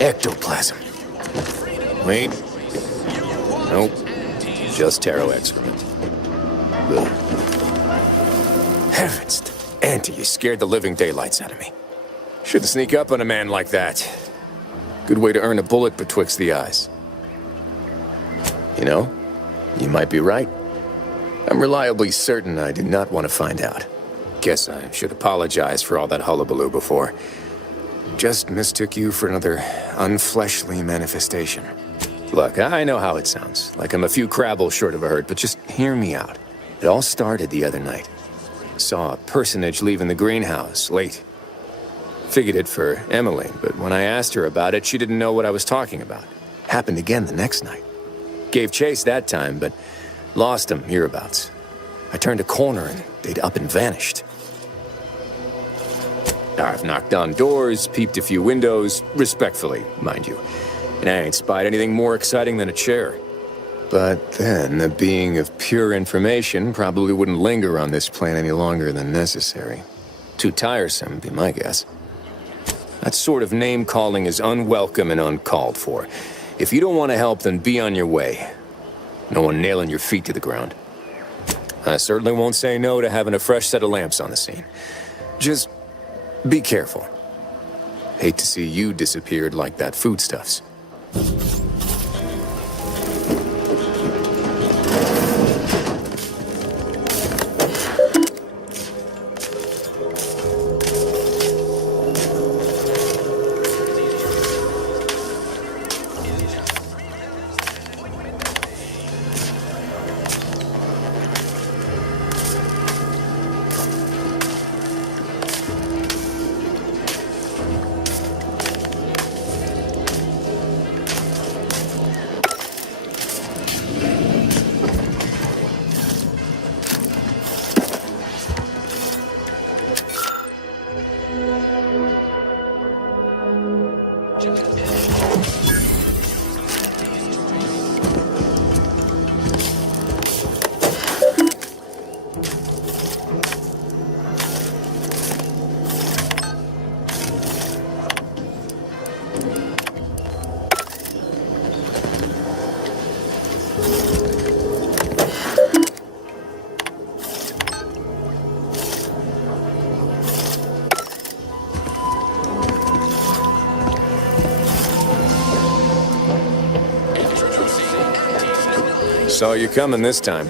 Ectoplasm. Wait. Nope. Just taro excrement. Ugh. Heavens, Auntie, you scared the living daylights out of me. Shouldn't sneak up on a man like that. Good way to earn a bullet betwixt the eyes. You know, you might be right. I'm reliably certain I do not want to find out. Guess I should apologize for all that hullabaloo before. Just mistook you for another unfleshly manifestation. Look, I know how it sounds, like I'm a few crabbles short of a hurt, but just hear me out. It all started the other night. Saw a personage leaving the greenhouse, late. Figured it for Emily, but when I asked her about it, she didn't know what I was talking about. Happened again the next night. Gave chase that time, but lost him hereabouts. I turned a corner and they'd up and vanished. I've knocked on doors, peeped a few windows, respectfully, mind you. And I ain't spied anything more exciting than a chair. But then, a being of pure information probably wouldn't linger on this plane any longer than necessary. Too tiresome, be my guess. That sort of name-calling is unwelcome and uncalled for. If you don't want to help, then be on your way. No one nailing your feet to the ground. I certainly won't say no to having a fresh set of lamps on the scene. Just be careful. Hate to see you disappeared like that foodstuffs. Saw you coming this time.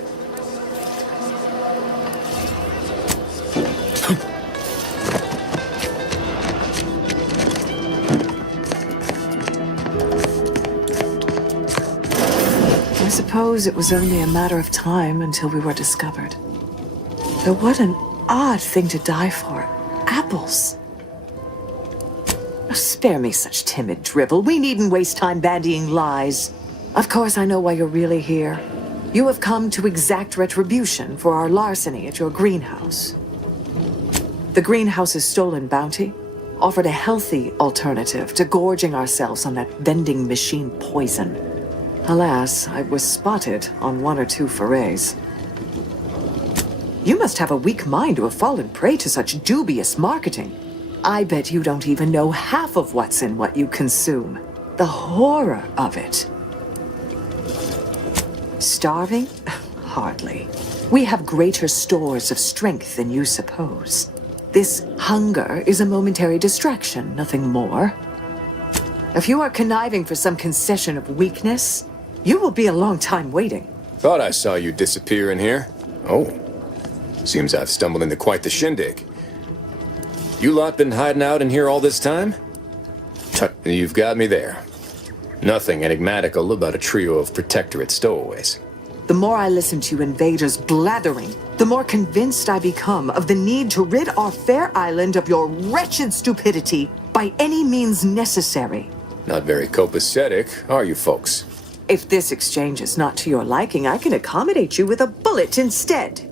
I suppose it was only a matter of time until we were discovered. Though what an odd thing to die for. Apples. Oh, spare me such timid drivel. We needn't waste time bandying lies. Of course, I know why you're really here. You have come to exact retribution for our larceny at your greenhouse. The greenhouse's stolen bounty offered a healthy alternative to gorging ourselves on that vending machine poison. Alas, I was spotted on 1 or 2 forays. You must have a weak mind to have fallen prey to such dubious marketing. I bet you don't even know half of what's in what you consume. The horror of it. Starving? Hardly. We have greater stores of strength than you suppose. This hunger is a momentary distraction, nothing more. If you are conniving for some concession of weakness, you will be a long time waiting. Thought I saw you disappear in here. Oh. Seems I've stumbled into quite the shindig. You lot been hiding out in here all this time? Tut, you've got me there. Nothing enigmatical about a trio of Protectorate stowaways. The more I listen to you invaders blathering, the more convinced I become of the need to rid our fair island of your wretched stupidity by any means necessary. Not very copacetic, are you folks? If this exchange is not to your liking, I can accommodate you with a bullet instead.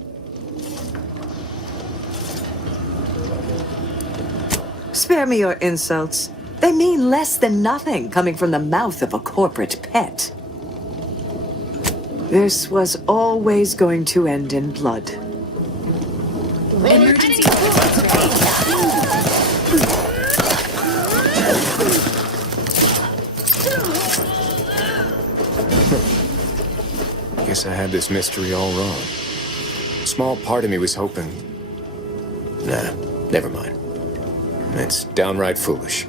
Spare me your insults. They mean less than nothing coming from the mouth of a corporate pet. This was always going to end in blood. Emergency. Guess I had this mystery all wrong. A small part of me was hoping... Nah, never mind. It's downright foolish.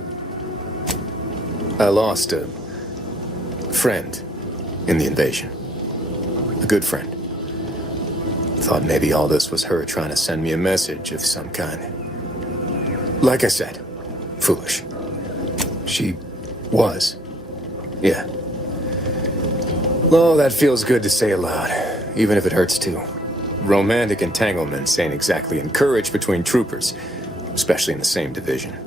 I lost a friend in the invasion. A good friend. Thought maybe all this was her trying to send me a message of some kind. Like I said, foolish. She was. Yeah. Oh, that feels good to say aloud, even if it hurts too. Romantic entanglements ain't exactly encouraged between troopers, especially in the same division.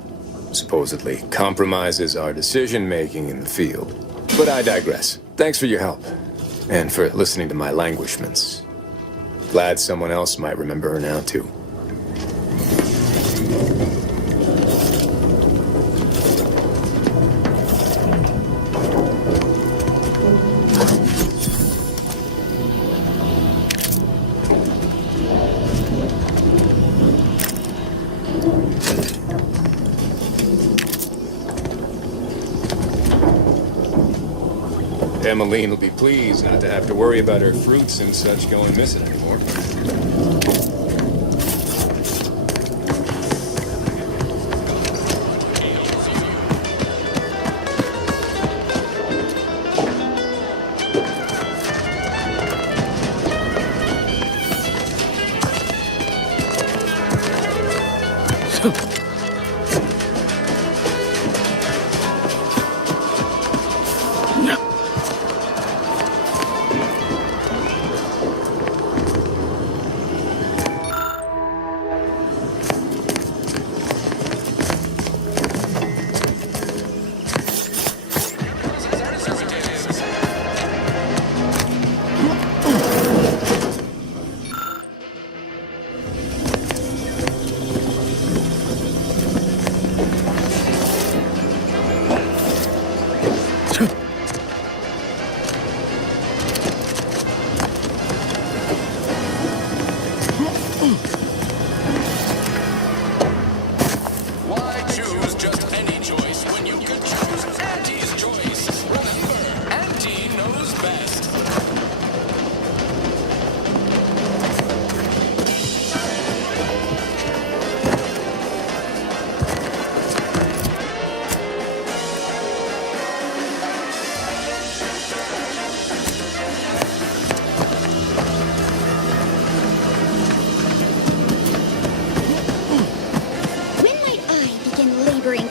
Supposedly compromises our decision-making in the field. But I digress. Thanks for your help, and for listening to my languishments. Glad someone else might remember her now, too. Emmeline will be pleased not to have to worry about her fruits and such going missing anymore.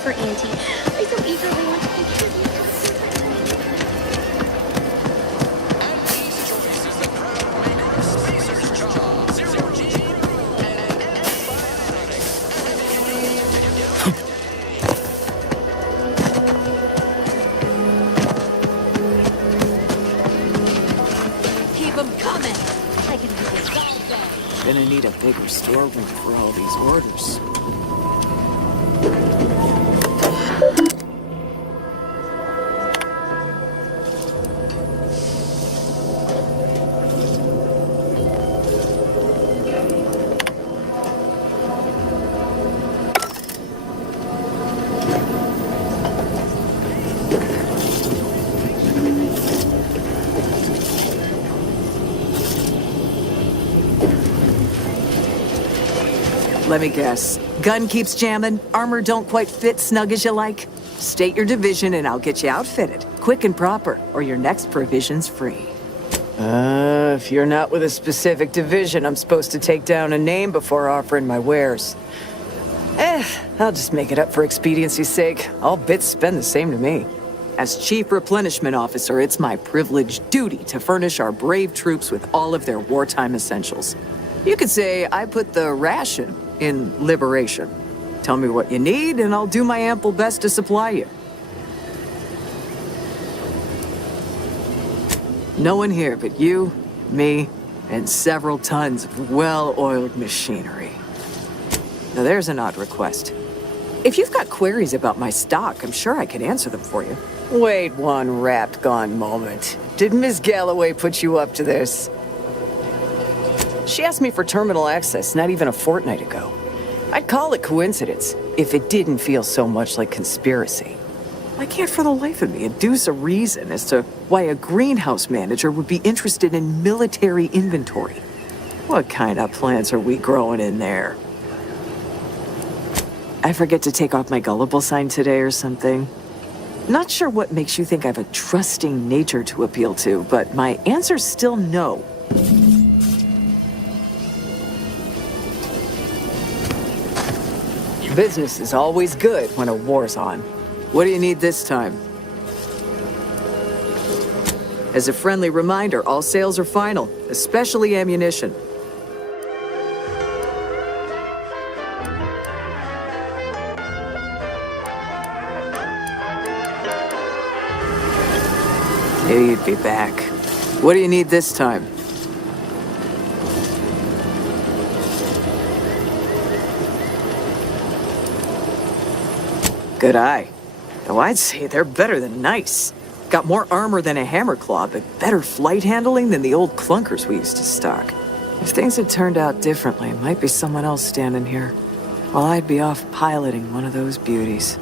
For Auntie. I so eagerly want to be Auntie's choice is the proud maker of Spacer's Jaw, Zero G, and Keep 'em coming. I can do this all day. Gonna need a bigger storeroom for all these orders. Let me guess. Gun keeps jamming, armor don't quite fit snug as you like. State your division and I'll get you outfitted, quick and proper, or your next provision's free. If you're not with a specific division, I'm supposed to take down a name before offering my wares. I'll just make it up for expediency's sake. All bits spend the same to me. As Chief Replenishment Officer, it's my privileged duty to furnish our brave troops with all of their wartime essentials. You could say I put the ration in liberation. Tell me what you need, and I'll do my ample best to supply you. No one here but you, me, and several tons of well-oiled machinery. Now there's an odd request. If you've got queries about my stock, I'm sure I can answer them for you. Wait one rapt-gone moment. Did Miss Galloway put you up to this? She asked me for terminal access not even a fortnight ago. I'd call it coincidence if it didn't feel so much like conspiracy. I can't for the life of me induce a reason as to why a greenhouse manager would be interested in military inventory. What kind of plants are we growing in there? I forget to take off my gullible sign today or something. Not sure what makes you think I have a trusting nature to appeal to, but my answer's still no. Business is always good when a war's on. What do you need this time? As a friendly reminder, all sales are final, especially ammunition. Knew you'd be back. What do you need this time? Good eye. Though I'd say they're better than nice. Got more armor than a hammer claw, but better flight handling than the old clunkers we used to stock. If things had turned out differently, it might be someone else standing here, while I'd be off piloting one of those beauties.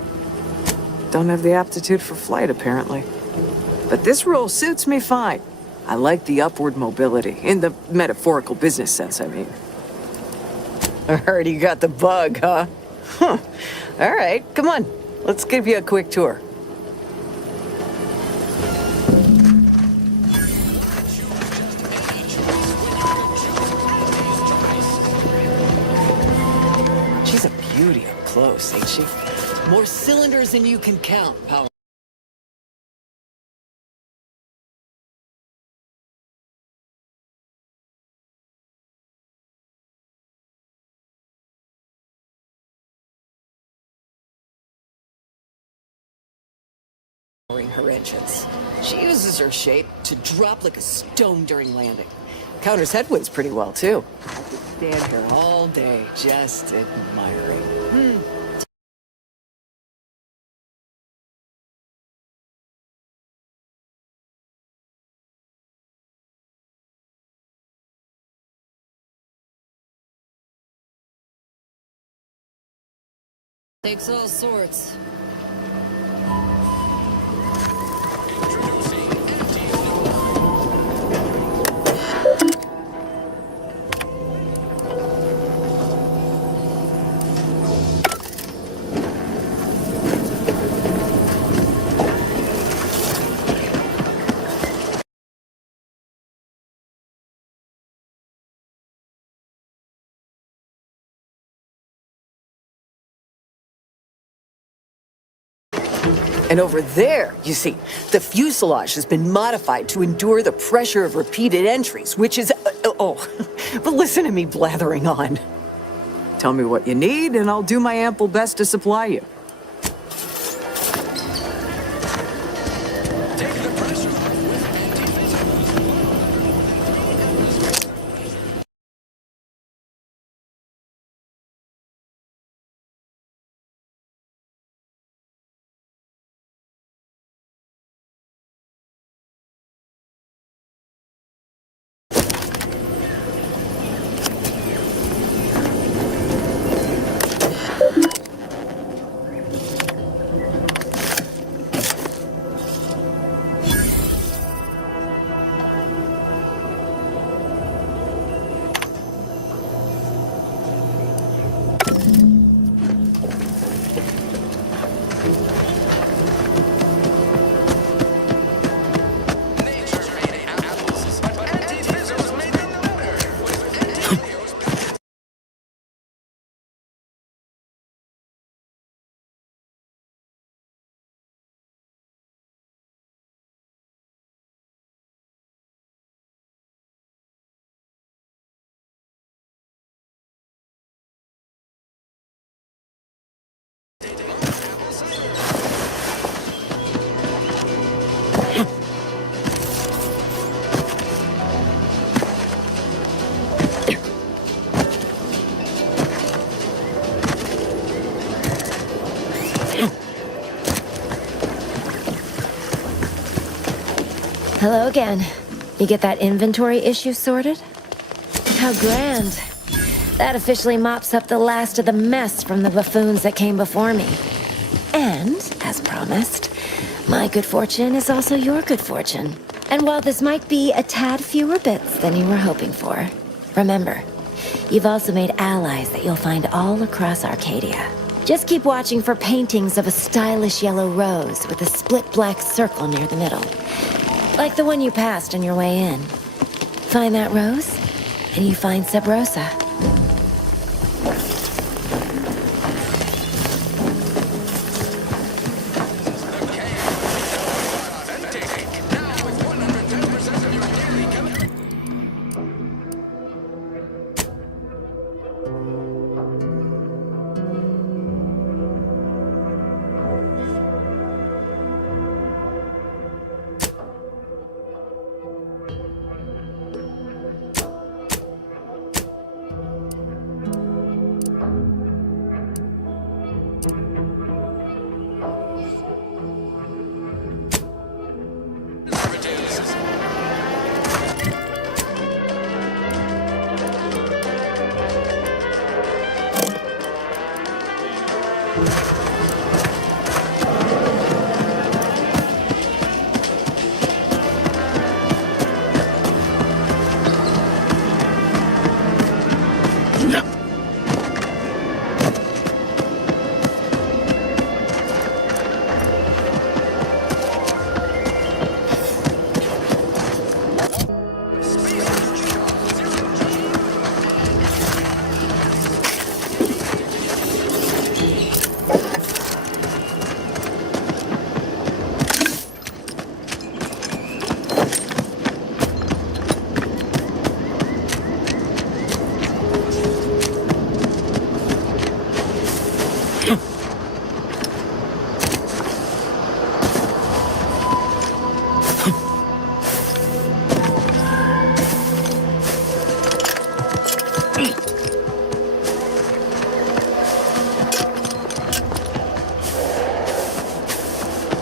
Don't have the aptitude for flight, apparently. But this role suits me fine. I like the upward mobility, in the metaphorical business sense, I mean. I heard you got the bug, huh? Huh. All right, come on. Let's give you a quick tour. She's a beauty up close, ain't she? More cylinders than you can count, Power. Her engines. She uses her shape to drop like a stone during landing. Counters headwinds pretty well, too. I could stand here all day just admiring. Takes all sorts. And over there, you see, the fuselage has been modified to endure the pressure of repeated entries, which is... but listen to me blathering on. Tell me what you need, and I'll do my ample best to supply you. Take the pressure off with anti-physical. Hello again. You get that inventory issue sorted? How grand. That officially mops up the last of the mess from the buffoons that came before me. And, as promised, My good fortune is also your good fortune. And while this might be a tad fewer bits than you were hoping for, remember, you've also made allies that you'll find all across Arcadia. Just keep watching for paintings of a stylish yellow rose with a split black circle near the middle. Like the one you passed on your way in. Find that rose, and you find Sub Rosa. Now with 110% of your yearly commitment.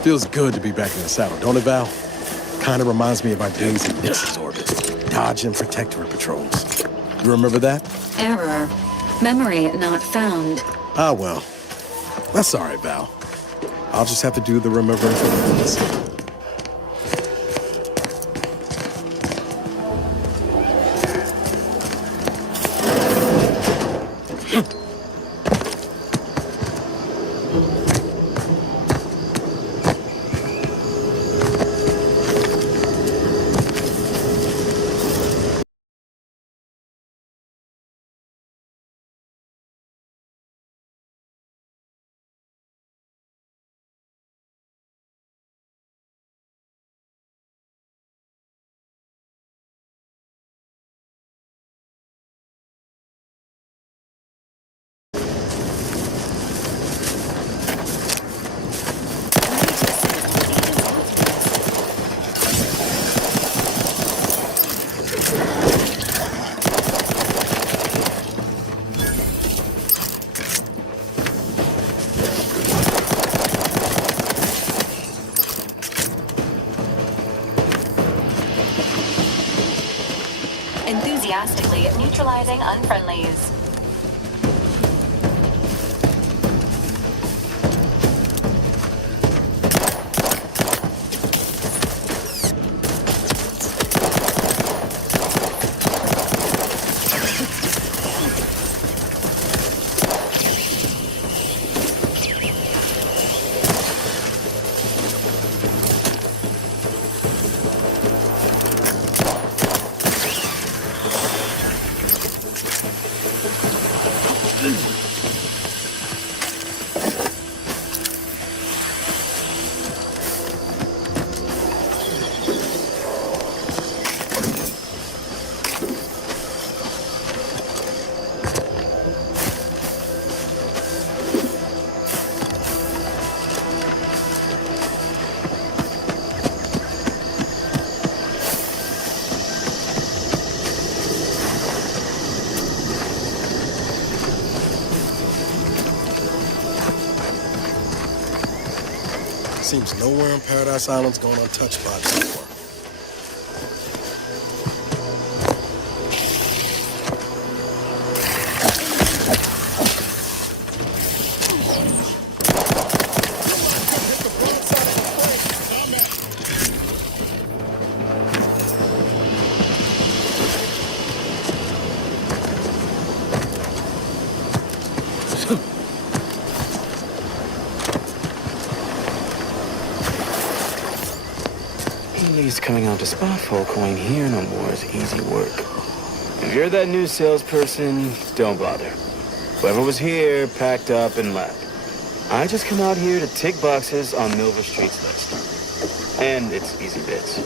Feels good to be back in the saddle, don't it, Val? Kinda reminds me of our days in Nix's orbit. Dodging protectorate patrols. You remember that? Error. Memory not found. Ah, well. That's all right, Val. I'll just have to do the remembering for the others. Enthusiastically neutralizing unfriendlies. Seems nowhere on Paradise Island's going untouched by this war. At least coming out to spot folk who ain't here no more is easy work. If you're that new salesperson, don't bother. Whoever was here packed up and left. I just come out here to tick boxes on Milver Street's list. And it's easy bits.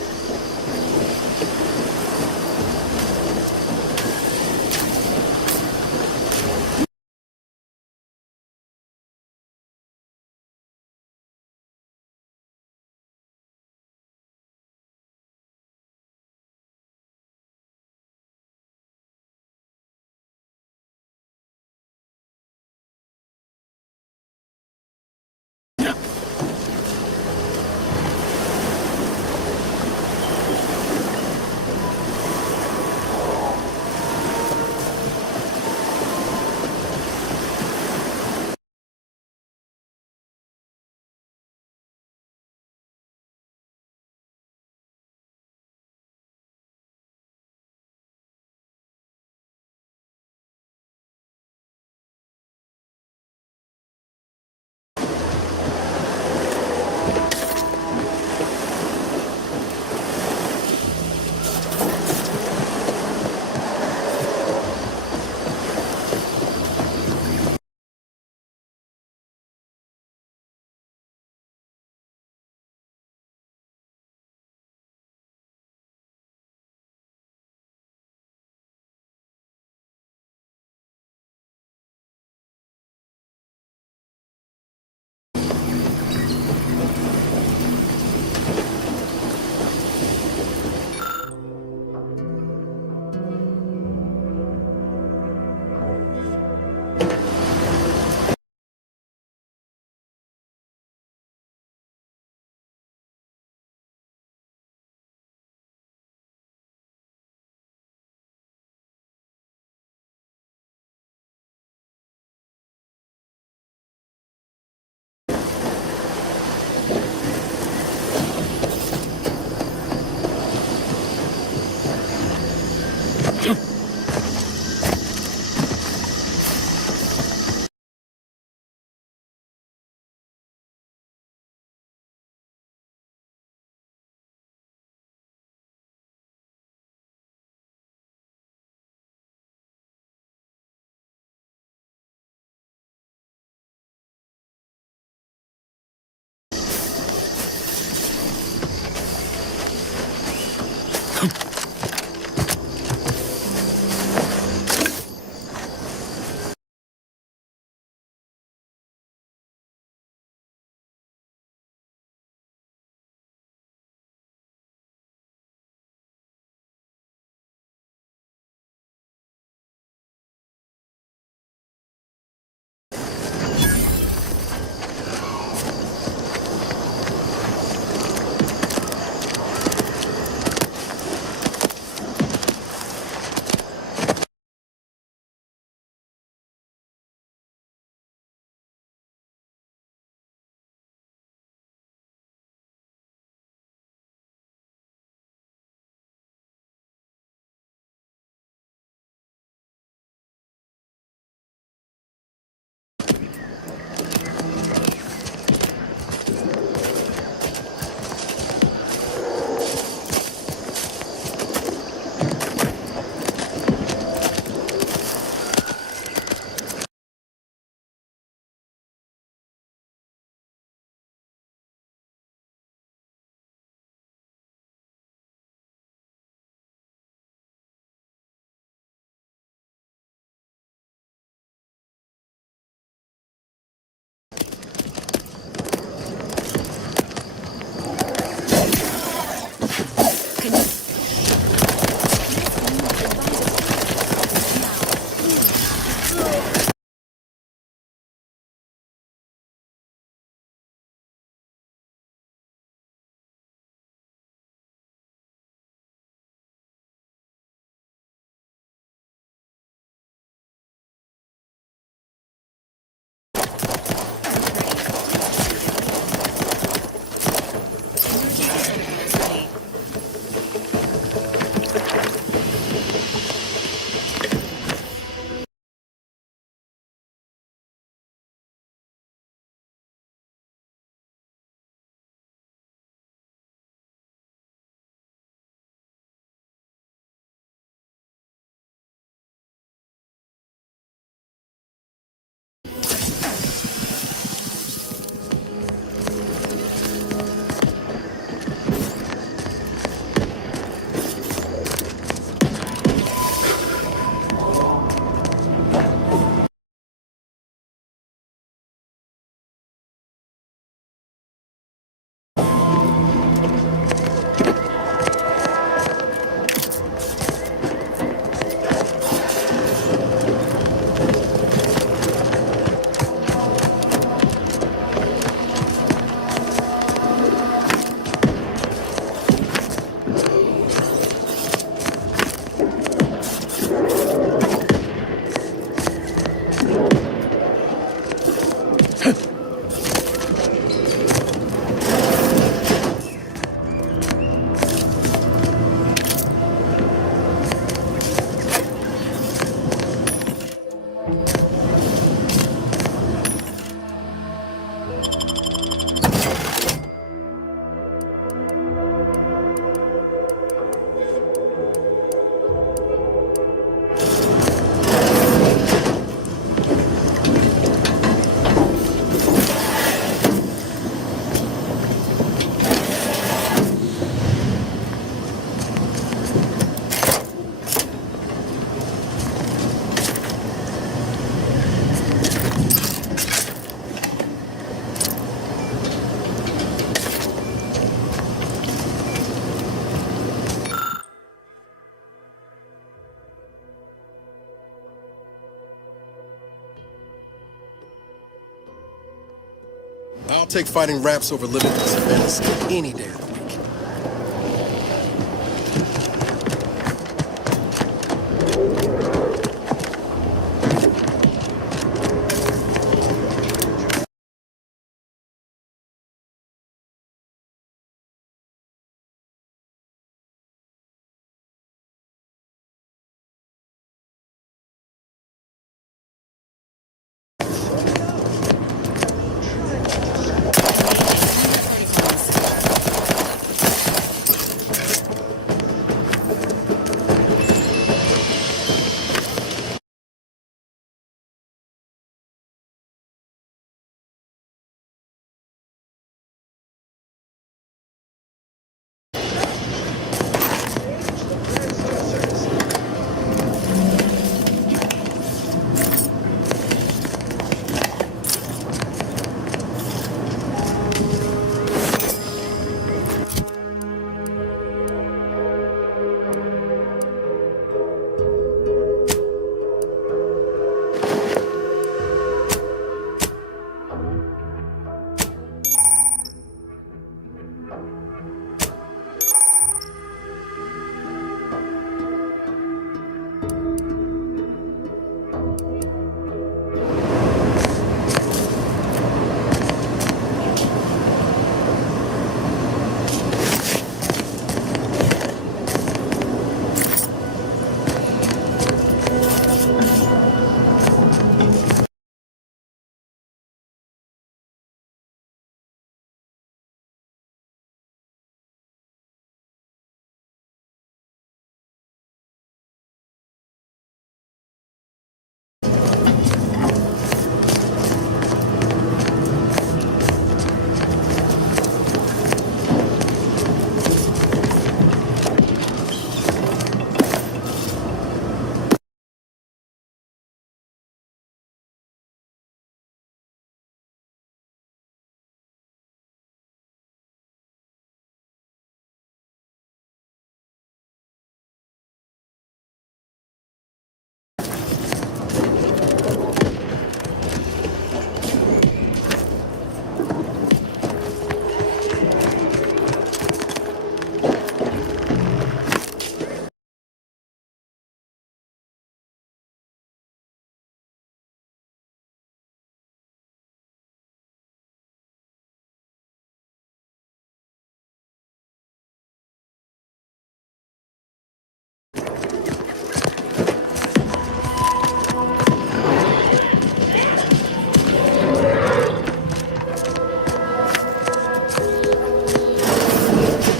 I'll take fighting raps over limitless events any day of the week.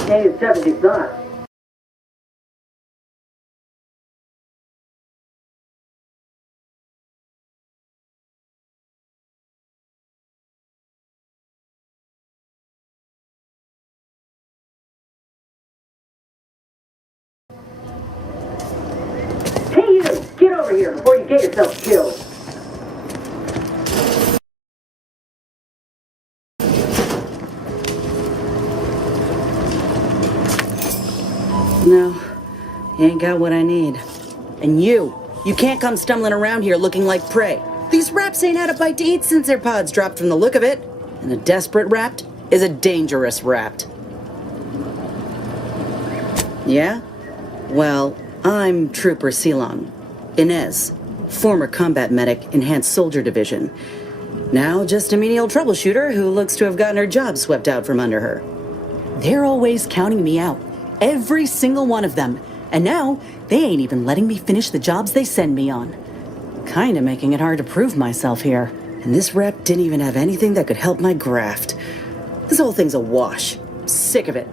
Day is 75. Hey you! Get over here before you get yourself killed! No, you ain't got what I need. And you can't come stumbling around here looking like prey. These raps ain't had a bite to eat since their pods dropped from the look of it. And a desperate rapt is a dangerous rapt. Yeah? Well, I'm Trooper Ceylon. Inez, former combat medic, Enhanced Soldier Division. Now just a menial troubleshooter who looks to have gotten her job swept out from under her. They're always counting me out. Every single one of them. And now, they ain't even letting me finish the jobs they send me on. Kinda making it hard to prove myself here. And this rep didn't even have anything that could help my graft. This whole thing's a wash. Sick of it.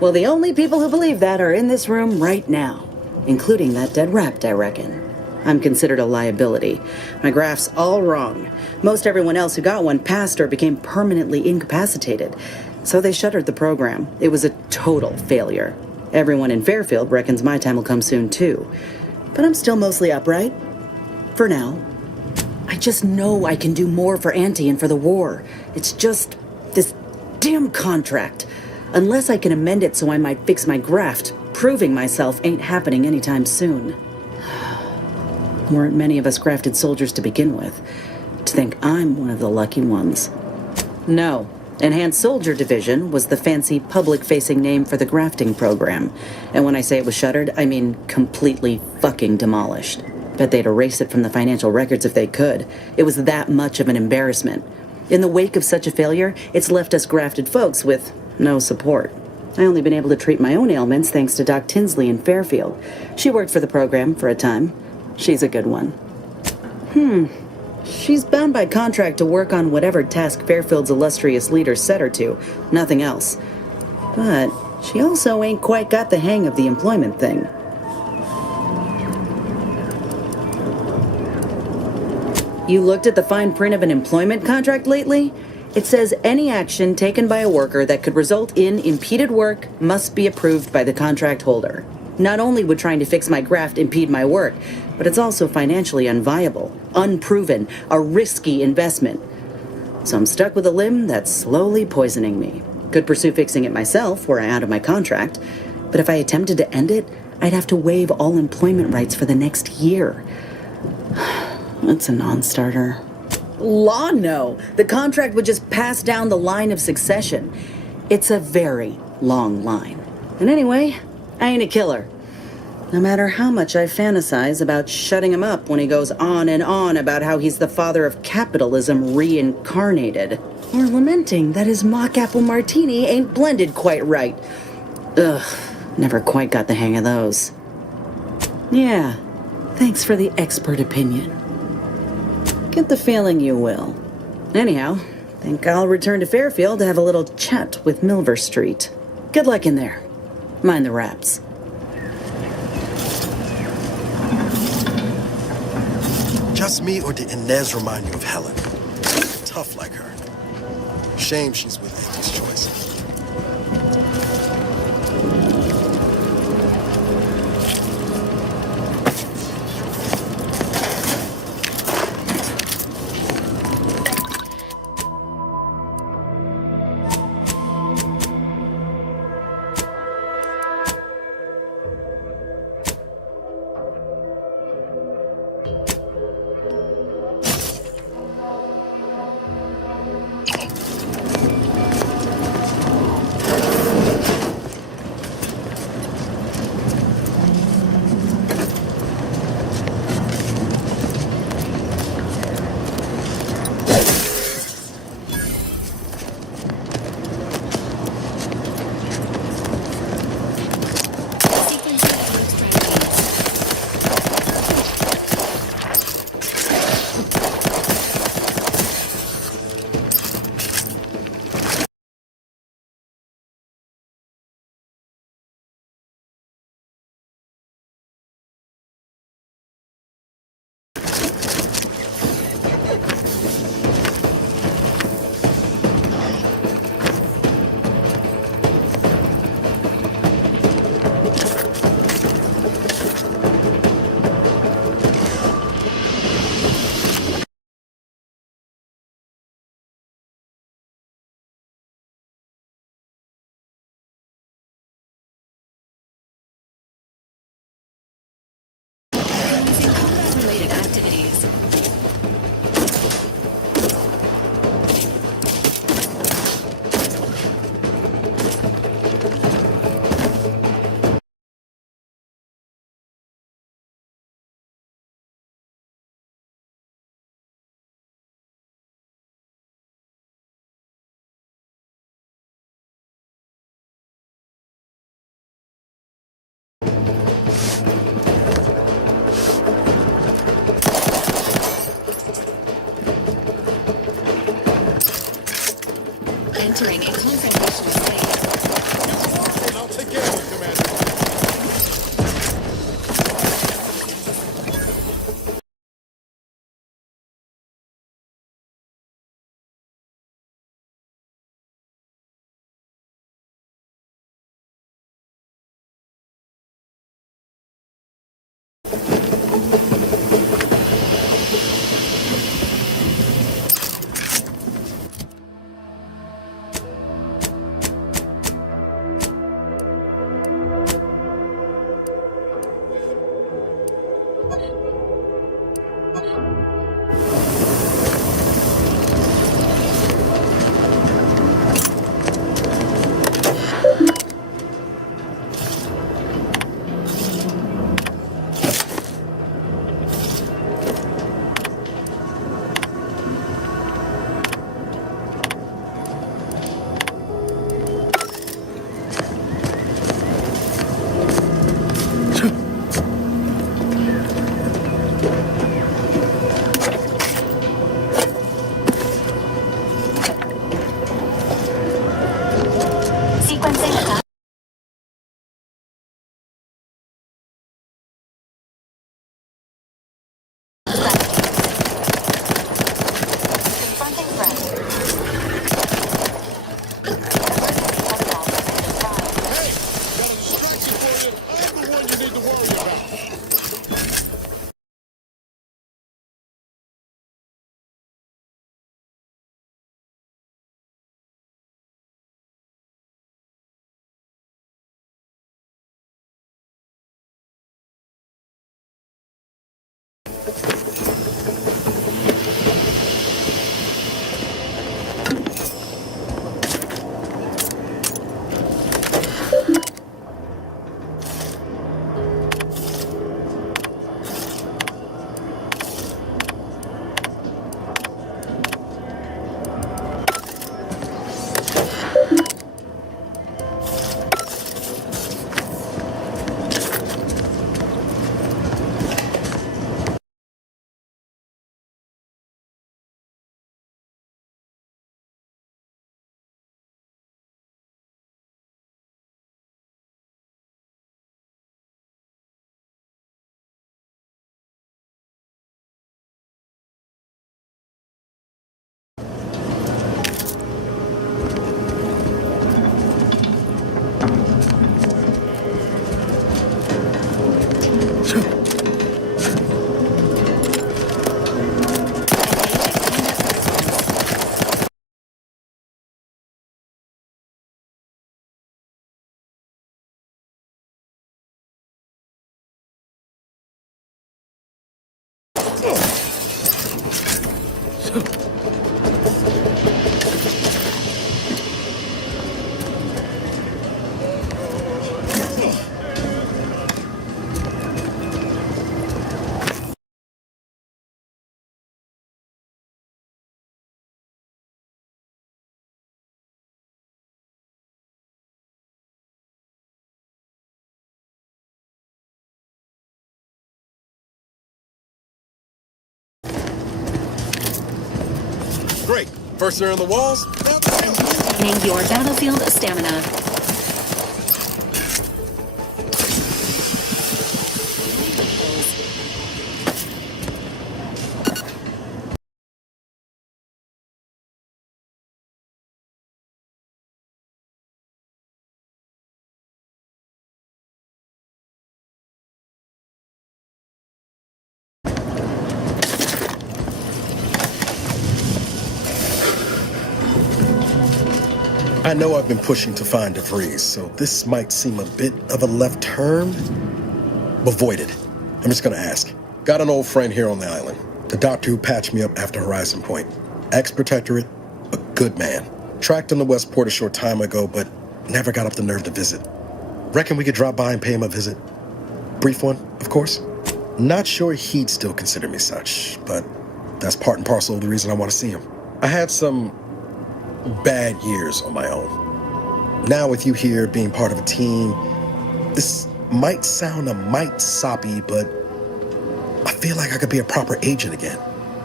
Well, the only people who believe that are in this room right now. Including that dead rapt, I reckon. I'm considered a liability. My graft's all wrong. Most everyone else who got one passed or became permanently incapacitated. So they shuttered the program. It was a total failure. Everyone in Fairfield reckons my time will come soon too. But I'm still mostly upright. For now. I just know I can do more for Auntie and for the war. It's just this damn contract. Unless I can amend it so I might fix my graft, proving myself ain't happening anytime soon. Weren't many of us grafted soldiers to begin with. To must think I'm one of the lucky ones. No. Enhanced Soldier Division was the fancy public-facing name for the grafting program. And when I say it was shuttered, I mean completely fucking demolished. Bet they'd erase it from the financial records if they could. It was that much of an embarrassment. In the wake of such a failure, it's left us grafted folks with no support. I only been able to treat my own ailments thanks to Doc Tinsley in Fairfield. She worked for the program for a time. She's a good one. She's bound by contract to work on whatever task Fairfield's illustrious leader set her to, nothing else. But she also ain't quite got the hang of the employment thing. You looked at the fine print of an employment contract lately? It says any action taken by a worker that could result in impeded work must be approved by the contract holder. Not only would trying to fix my graft impede my work, but it's also financially unviable, unproven, a risky investment. So I'm stuck with a limb that's slowly poisoning me. Could pursue fixing it myself were I out of my contract, but if I attempted to end it, I'd have to waive all employment rights for the next year. That's a non-starter. Law, no. The contract would just pass down the line of succession. It's a very long line. And anyway, I ain't a killer. No matter how much I fantasize about shutting him up when he goes on and on about how he's the father of capitalism reincarnated, or lamenting that his mock apple martini ain't blended quite right. Ugh, never quite got the hang of those. Yeah, thanks for the expert opinion. Get the feeling you will. Anyhow, think I'll return to Fairfield to have a little chat with Milver Street. Good luck in there. Mind the wraps. Just me, or did Inez remind you of Helen? Tough like her. Shame she's with Angel's Choice. Related activities. Entering a confrontational state. I'll take care of you, Commander. Got a distraction for you. I'm the one you need to worry about. Great. First they're in the walls. Gaining your battlefield stamina. I know I've been pushing to find DeVries, so this might seem a bit of a left turn. Avoid it. I'm just gonna ask. Got an old friend here on the island. The doctor who patched me up after Horizon Point. Ex-protectorate, a good man. Tracked him to Westport a short time ago, but never got up the nerve to visit. Reckon we could drop by and pay him a visit. Brief one, of course. Not sure he'd still consider me such, but that's part and parcel of the reason I want to see him. I had some bad years on my own. Now with you here being part of a team, this might sound a mite soppy, but I feel like I could be a proper agent again.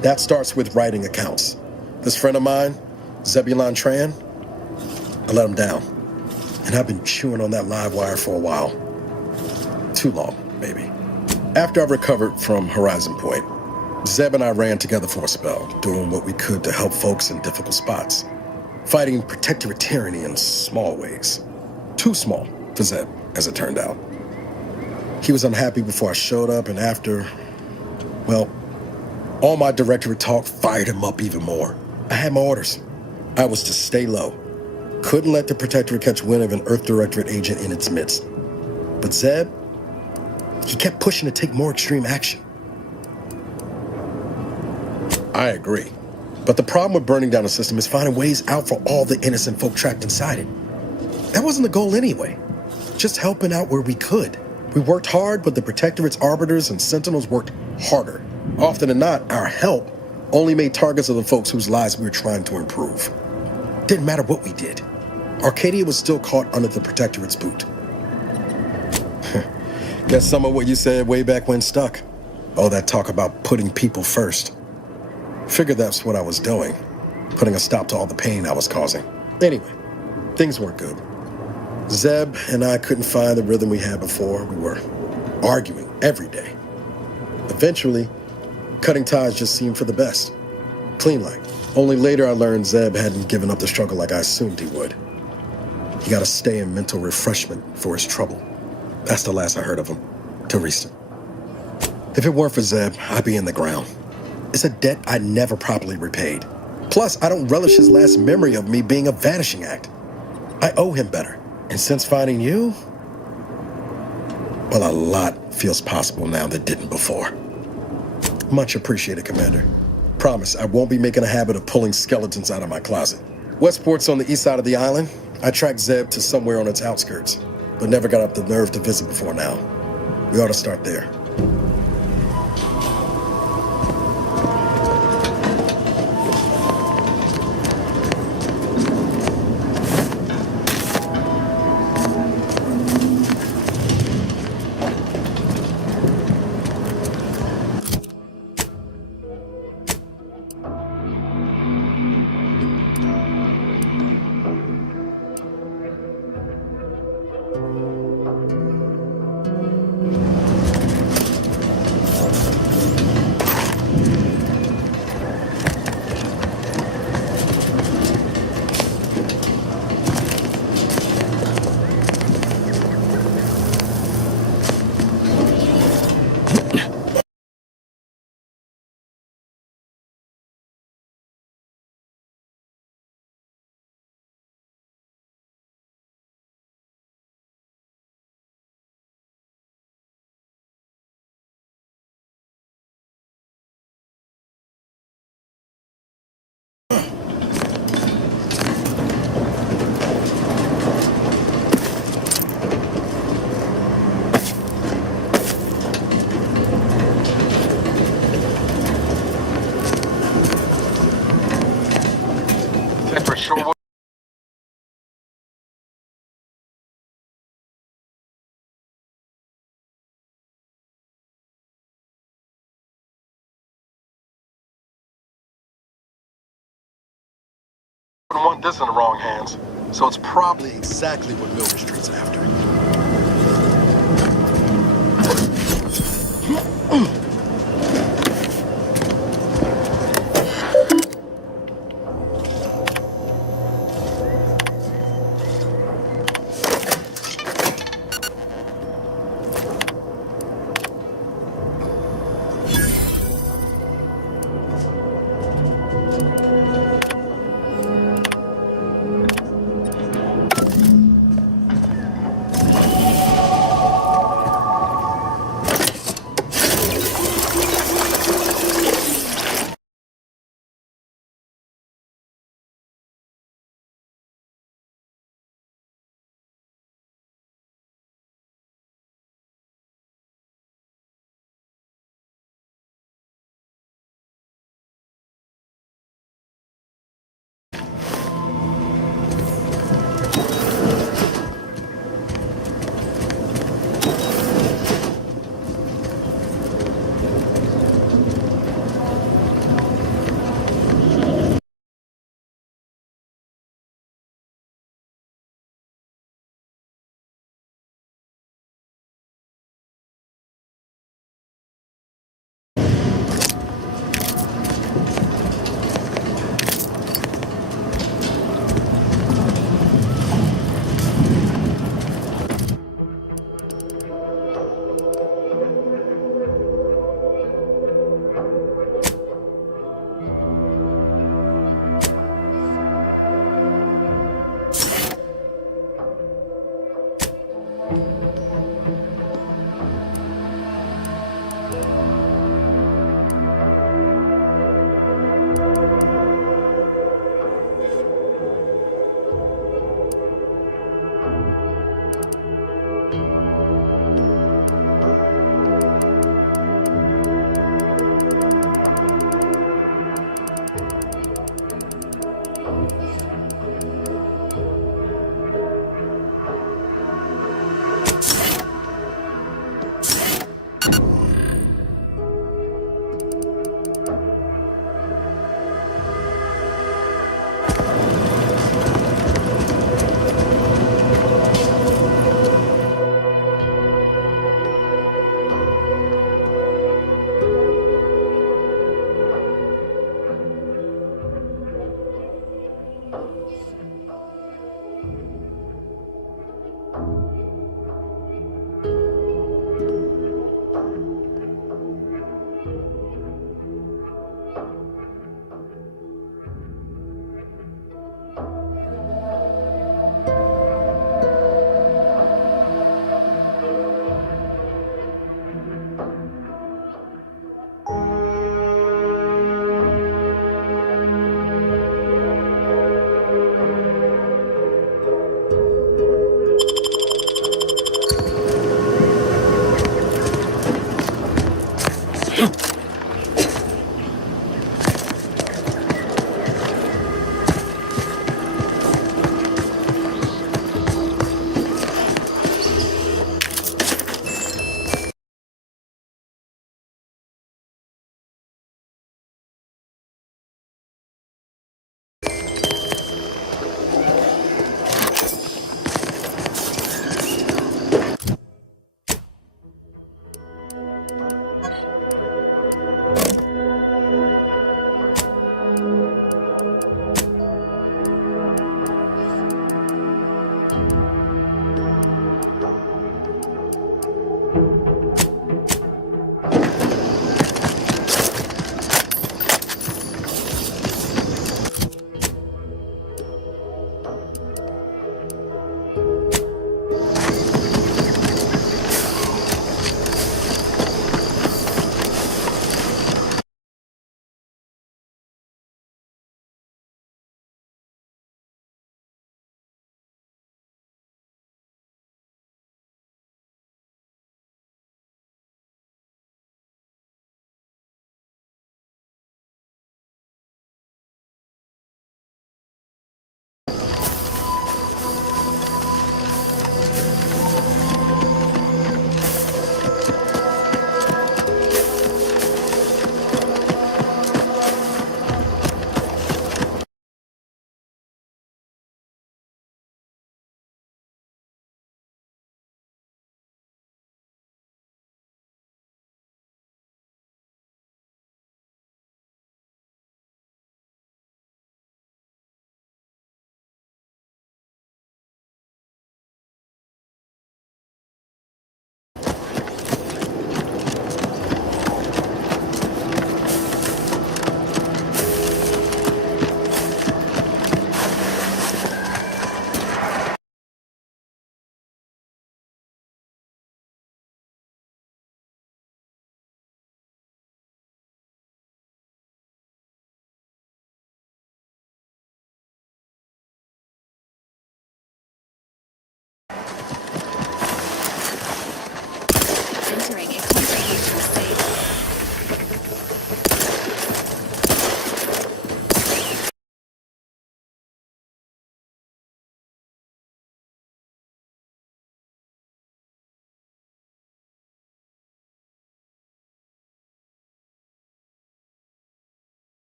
That starts with writing accounts. This friend of mine, Zebulon Tran, I let him down. And I've been chewing on that live wire for a while. Too long, maybe. After I recovered from Horizon Point, Zeb and I ran together for a spell, doing what we could to help folks in difficult spots. Fighting protectorate tyranny in small ways. Too small for Zeb, as it turned out. He was unhappy before I showed up, and after, well, all my directorate talk fired him up even more. I had my orders. I was to stay low. Couldn't let the protectorate catch wind of an Earth Directorate agent in its midst. But Zeb, he kept pushing to take more extreme action. I agree. But the problem with burning down a system is finding ways out for all the innocent folk trapped inside it. That wasn't the goal anyway. Just helping out where we could. We worked hard, but the Protectorate's arbiters and sentinels worked harder. Often than not, our help only made targets of the folks whose lives we were trying to improve. Didn't matter what we did. Arcadia was still caught under the Protectorate's boot. Guess some of what you said way back when stuck. Oh, that talk about putting people first. Figured that's what I was doing, putting a stop to all the pain I was causing. Anyway, things weren't good. Zeb and I couldn't find the rhythm we had before. We were arguing every day. Eventually, cutting ties just seemed for the best. Clean like. Only later I learned Zeb hadn't given up the struggle like I assumed he would. He got to stay in mental refreshment for his trouble. That's the last I heard of him, till recent. If it weren't for Zeb, I'd be in the ground. It's a debt I never properly repaid. Plus, I don't relish his last memory of me being a vanishing act. I owe him better. And since finding you, well, a lot feels possible now that didn't before. Much appreciated, Commander. Promise, I won't be making a habit of pulling skeletons out of my closet. Westport's on the east side of the island. I tracked Zeb to somewhere on its outskirts, but never got up the nerve to visit before now. We ought to start there. I don't want this in the wrong hands, so it's probably exactly what Milton Street's after.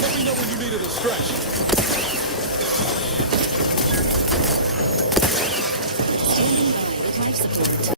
Let me know when you needed a stretch. Standing by with life support.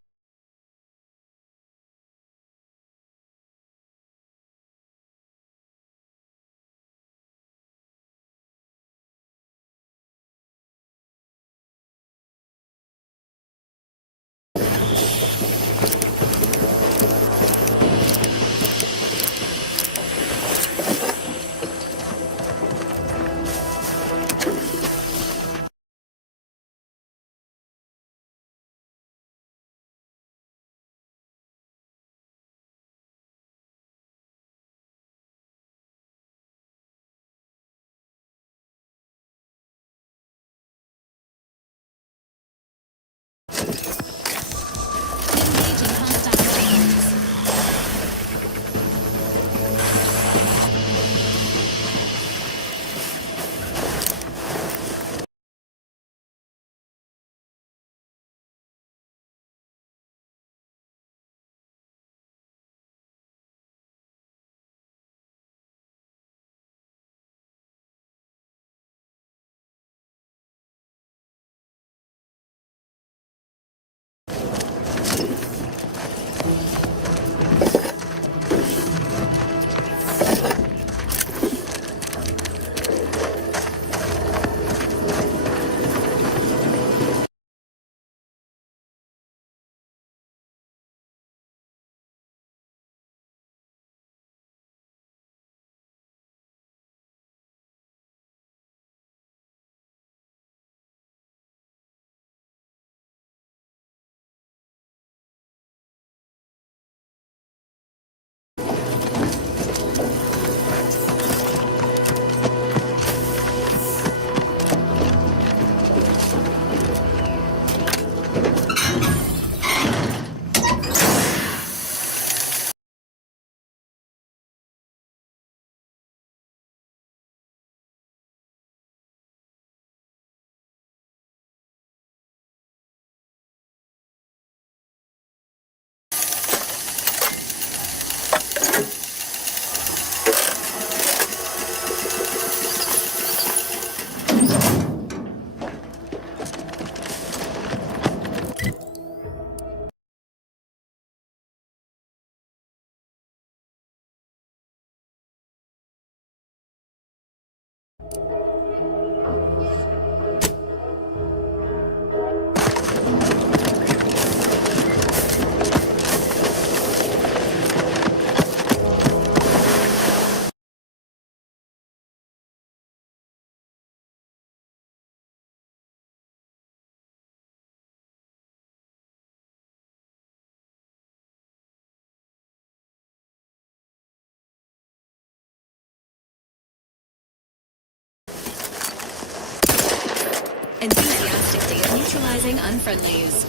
Enthusiastically neutralizing unfriendlies.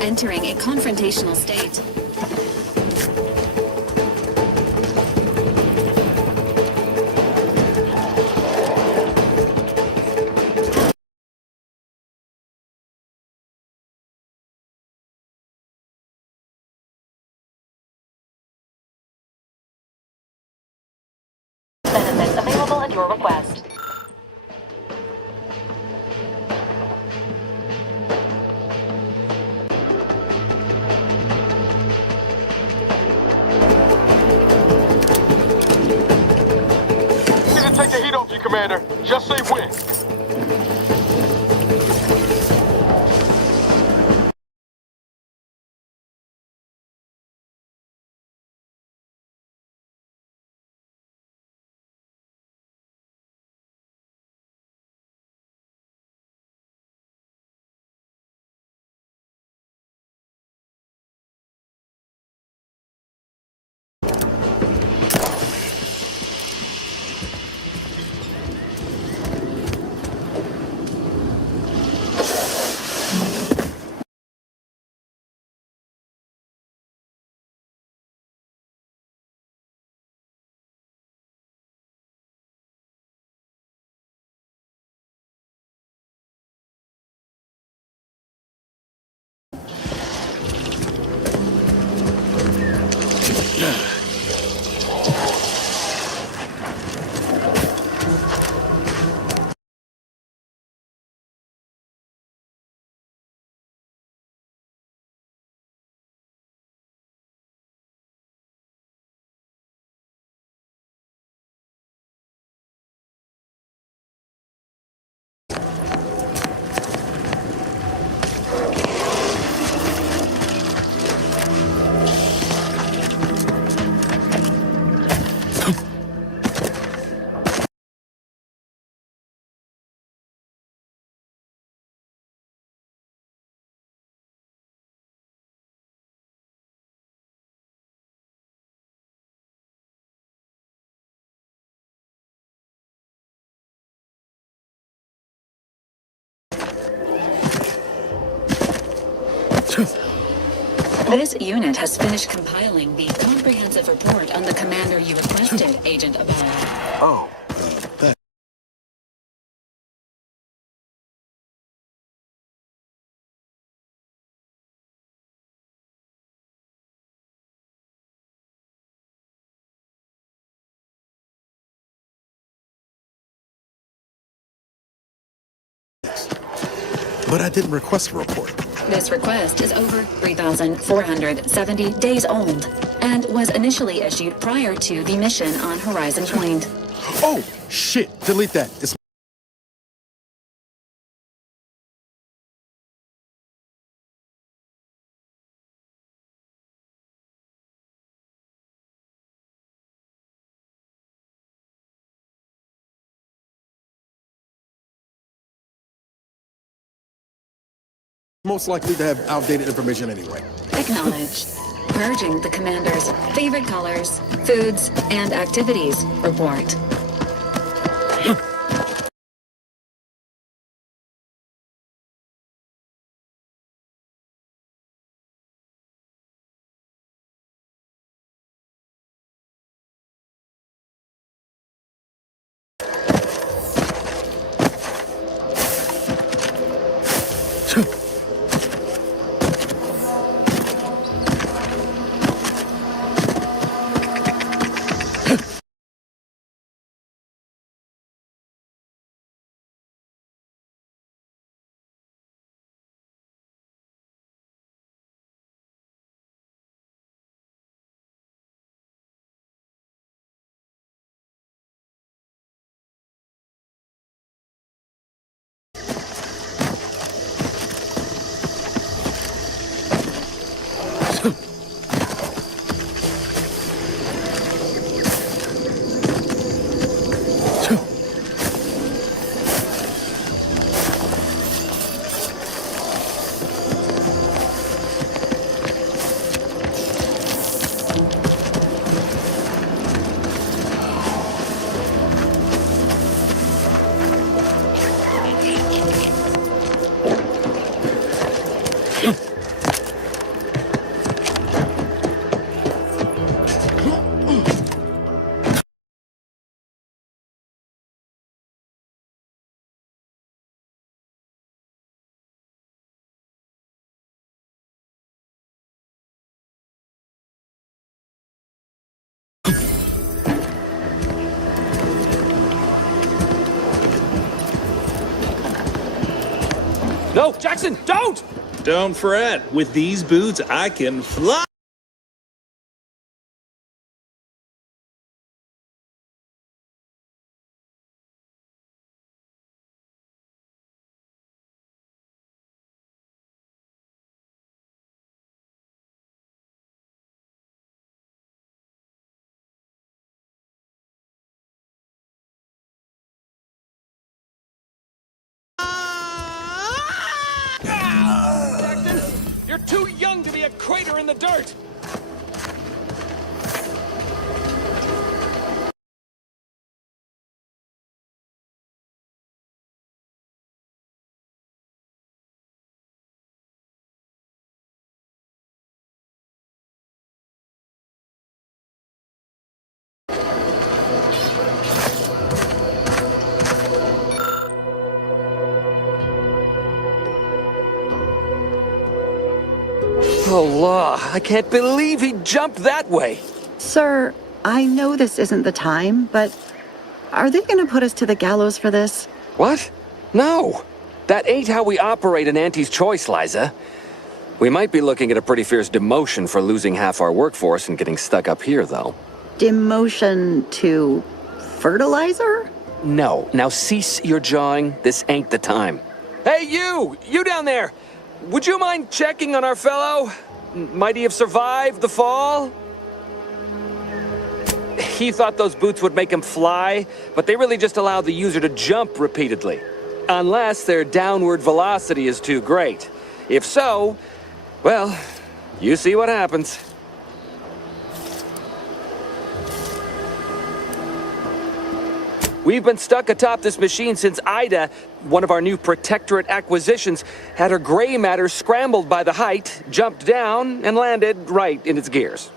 Entering a confrontational state. Benefits available at your request. Need to take the heat off you, Commander. Just say when. This unit has finished compiling the comprehensive report on the commander you requested, Agent Abad. Oh, that. But I didn't request a report. This request is over 3,470 days old and was initially issued prior to the mission on Horizon Point. Oh, shit. Delete that. It's most likely to have outdated information anyway. Acknowledged. Purging the commander's favorite colors, foods, and activities report. No, Jackson, don't! Don't fret. With these boots, I can fly. Jackson, you're too young to be a crater in the dirt! Oh, law, I can't believe he jumped that way. Sir, I know this isn't the time, but are they going to put us to the gallows for this? What? No. That ain't how we operate in Auntie's Choice, Liza. We might be looking at a pretty fierce demotion for losing half our workforce and getting stuck up here, though. Demotion to fertilizer? No. Now cease your jawing. This ain't the time. Hey, you! You down there! Would you mind checking on our fellow? Might he have survived the fall? He thought those boots would make him fly, but they really just allow the user to jump repeatedly. Unless their downward velocity is too great. If so, well, you see what happens. We've been stuck atop this machine since Ida, one of our new Protectorate acquisitions, had her gray matter scrambled by the height, jumped down, and landed right in its gears.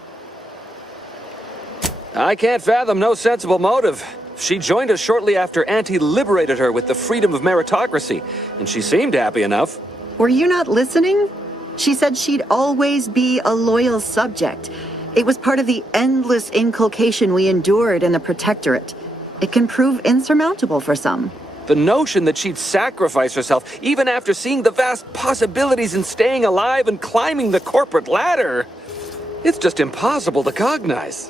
I can't fathom no sensible motive. She joined us shortly after Auntie liberated her with the freedom of meritocracy, and she seemed happy enough. Were you not listening? She said she'd always be a loyal subject. It was part of the endless inculcation we endured in the Protectorate. It can prove insurmountable for some. The notion that she'd sacrifice herself, even after seeing the vast possibilities in staying alive and climbing the corporate ladder, it's just impossible to cognize.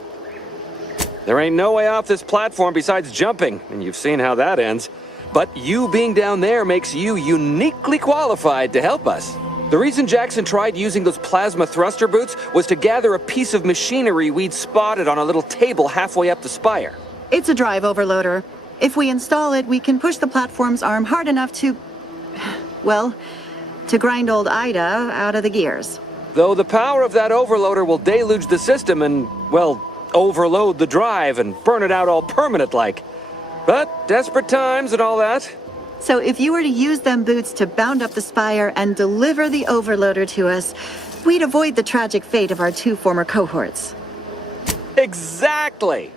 There ain't no way off this platform besides jumping, and you've seen how that ends. But you being down there makes you uniquely qualified to help us. The reason Jackson tried using those plasma thruster boots was to gather a piece of machinery we'd spotted on a little table halfway up the spire. It's a drive overloader. If we install it, we can push the platform's arm hard enough to, well, to grind old Ida out of the gears. Though the power of that overloader will deluge the system and, well, overload the drive and burn it out all permanent-like. But desperate times and all that. So if you were to use them boots to bound up the spire and deliver the overloader to us, we'd avoid the tragic fate of our two former cohorts. Exactly!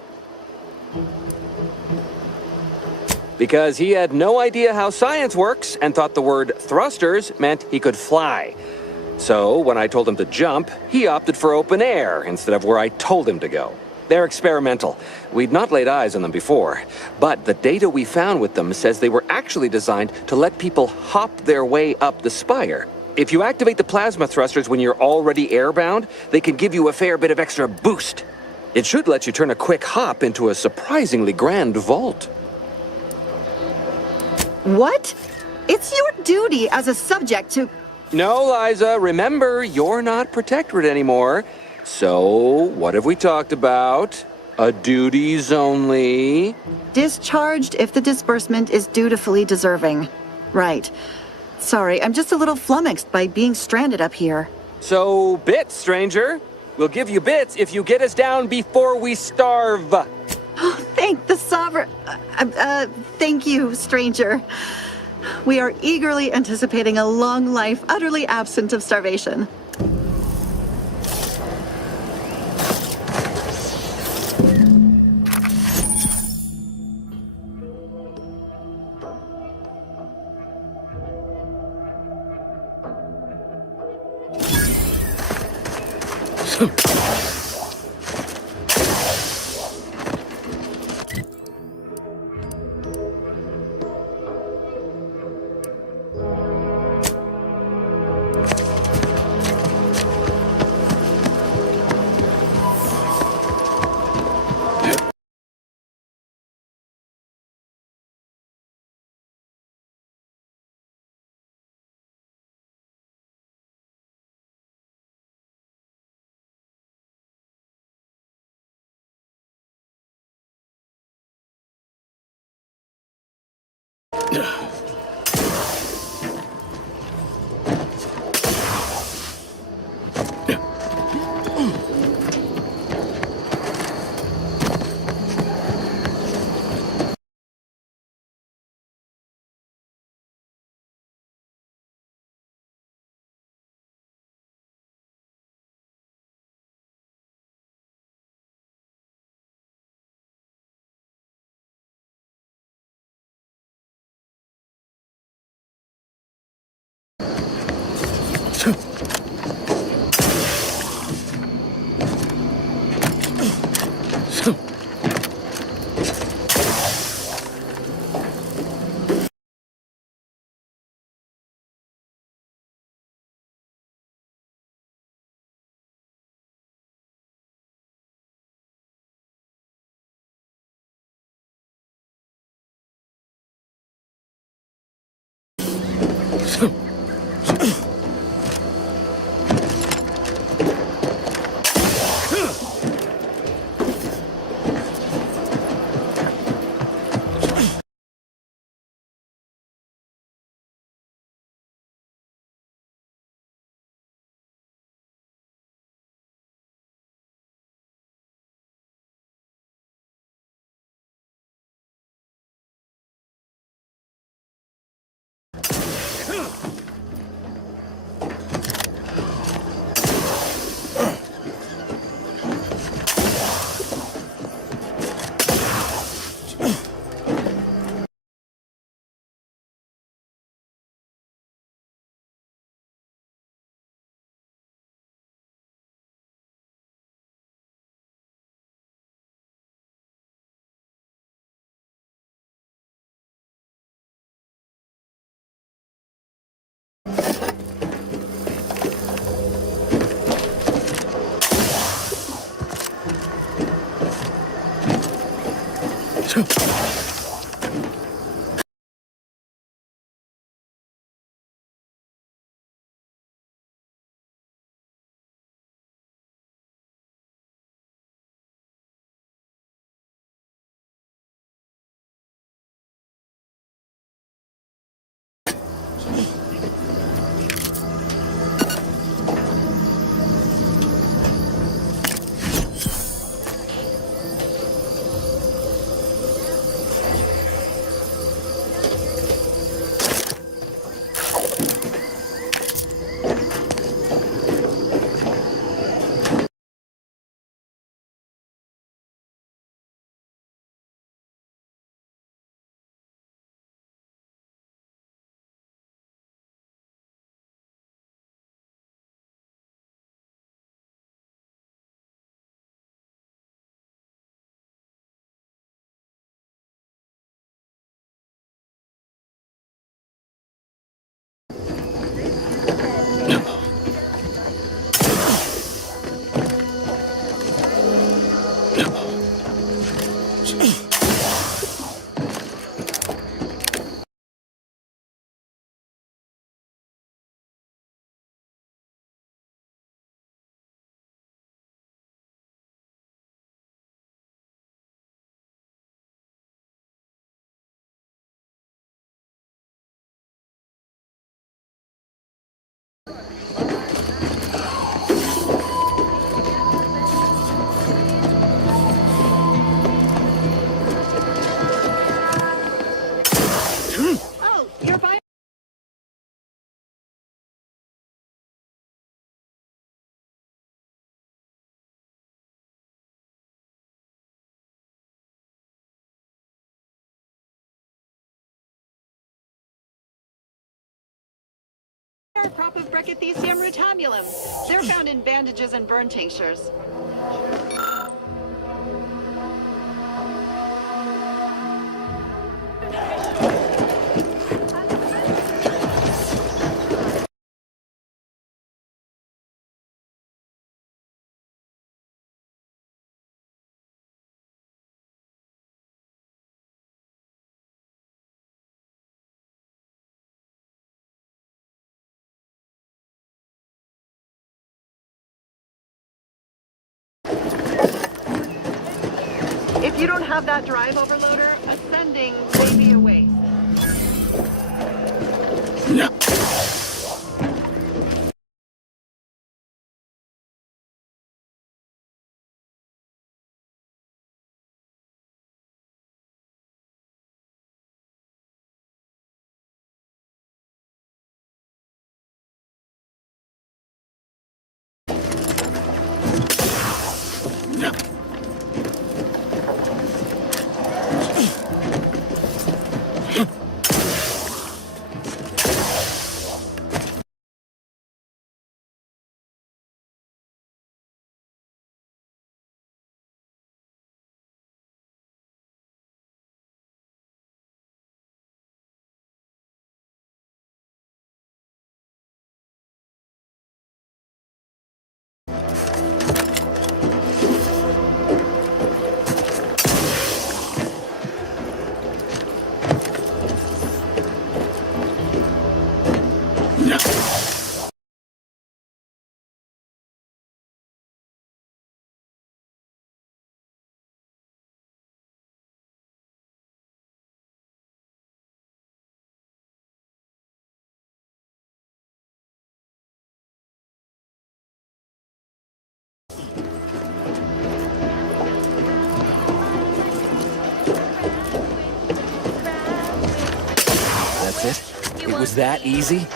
Because he had no idea how science works and thought the word thrusters meant he could fly. So when I told him to jump, he opted for open air instead of where I told him to go. They're experimental. We'd not laid eyes on them before, but the data we found with them says they were actually designed to let people hop their way up the spire. If you activate the plasma thrusters when you're already airbound, they can give you a fair bit of extra boost. It should let you turn a quick hop into a surprisingly grand vault. What? It's your duty as a subject to... No, Liza, remember, you're not Protectorate anymore. So, what have we talked about? A duties only. Discharged if the disbursement is dutifully deserving. Right. Sorry, I'm just a little flummoxed by being stranded up here. So, bits, stranger. We'll give you bits if you get us down before we starve. Thank the sovereign... thank you, stranger. We are eagerly anticipating a long life utterly absent of starvation. Are crop of Brachythecium rutabulum. They're found in bandages and burn tinctures. If you don't have that drive overloader, ascending may be a waste. That's it? It was that easy?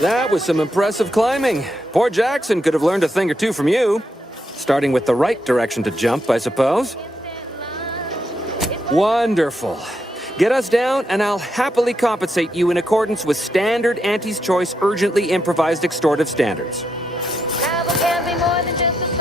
That was some impressive climbing. Poor Jackson could have learned a thing or two from you. Starting with the right direction to jump, I suppose. Wonderful. Get us down, and I'll happily compensate you in accordance with standard Auntie's Choice urgently improvised extortive standards. Travel can be more than just a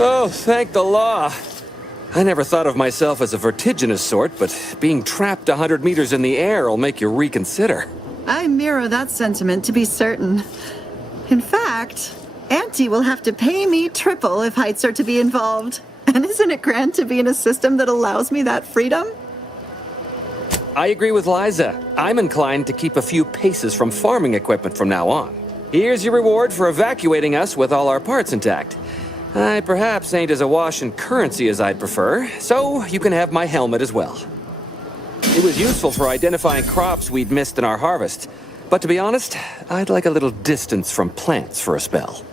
Oh, thank the law. I never thought of myself as a vertiginous sort, but being trapped 100 meters in the air will make you reconsider. I mirror that sentiment, to be certain. In fact, Auntie will have to pay me triple if heights are to be involved. And isn't it grand to be in a system that allows me that freedom? I agree with Liza. I'm inclined to keep a few paces from farming equipment from now on. Here's your reward for evacuating us with all our parts intact. I perhaps ain't as awash in currency as I'd prefer, so you can have my helmet as well. It was useful for identifying crops we'd missed in our harvest, but to be honest, I'd like a little distance from plants for a spell.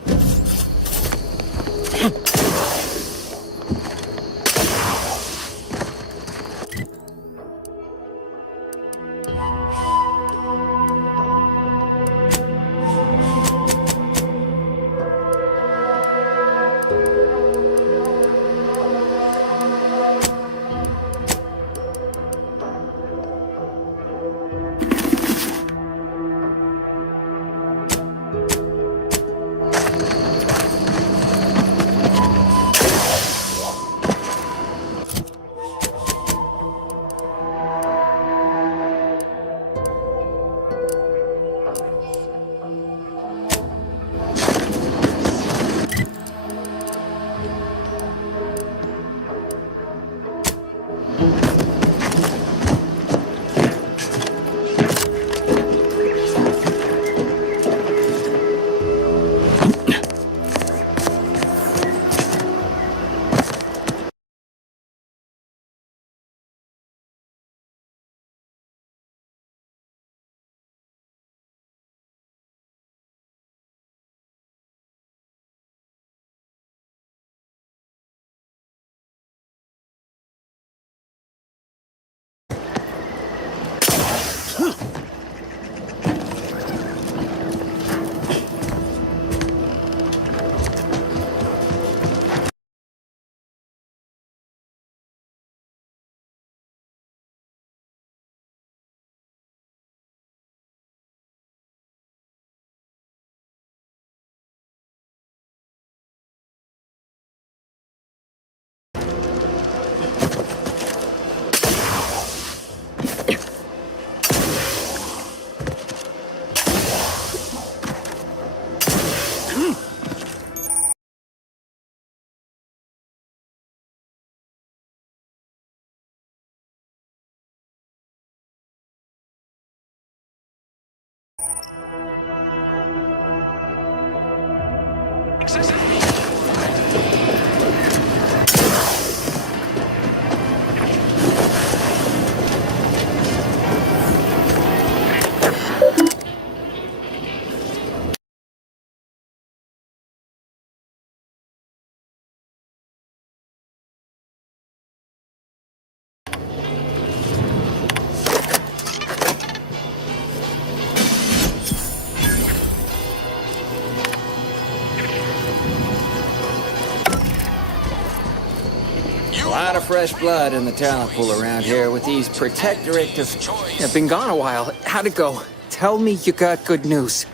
fresh blood in the talent pool around here with these protectorate of... I've been gone a while. How'd it go? Tell me you got good news.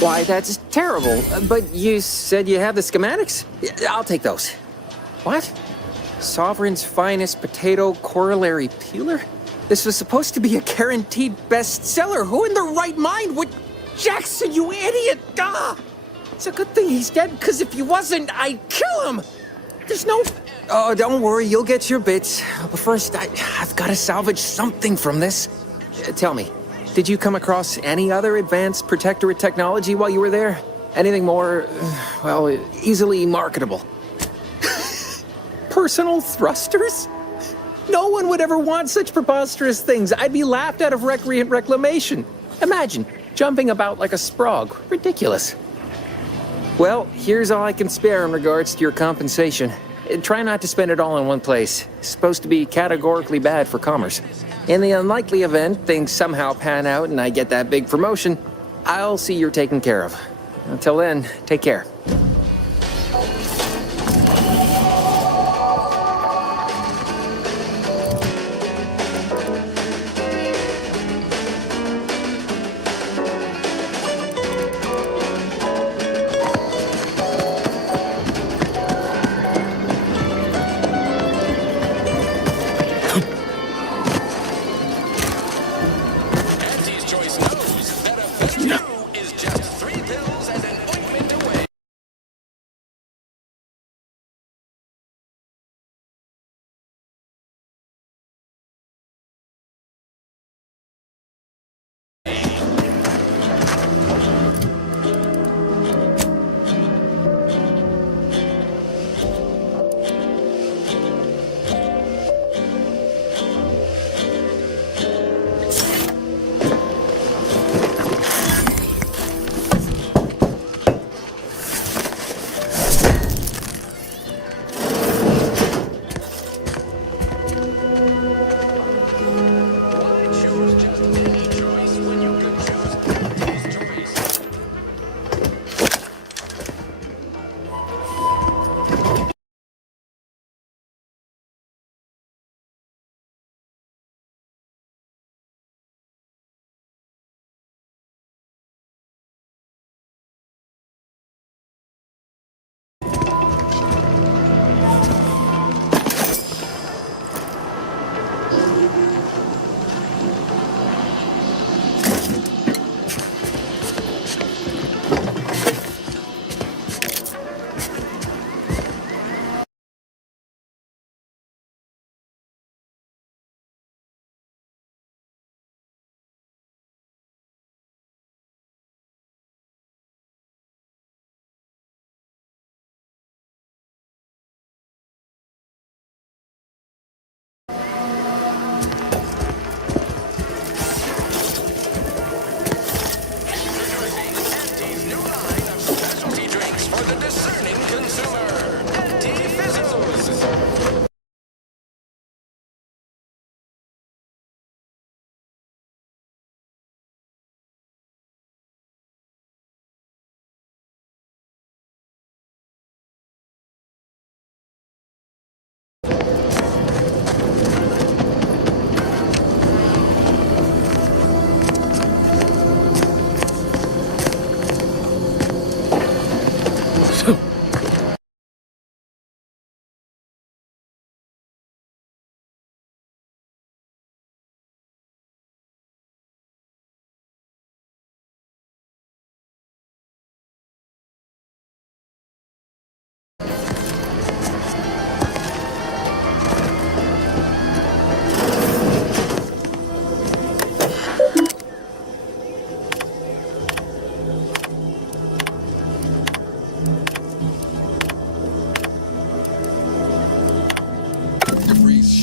Why, that's terrible. But you said you have the schematics? I'll take those. What? Sovereign's finest potato corollary peeler? This was supposed to be a guaranteed bestseller. Who in their right mind would... Jackson, you idiot! Ah! It's a good thing he's dead, because if he wasn't, I'd kill him! There's no... Oh, don't worry, you'll get your bits. But first, I've got to salvage something from this. Tell me, did you come across any other advanced protectorate technology while you were there? Anything more, well, easily marketable? Personal thrusters? No one would ever want such preposterous things. I'd be laughed out of recreant reclamation. Imagine, jumping about like a sprog. Ridiculous. Well, here's all I can spare in regards to your compensation. Try not to spend it all in one place. It's supposed to be categorically bad for commerce. In the unlikely event things somehow pan out and I get that big promotion, I'll see you're taken care of. Until then, take care.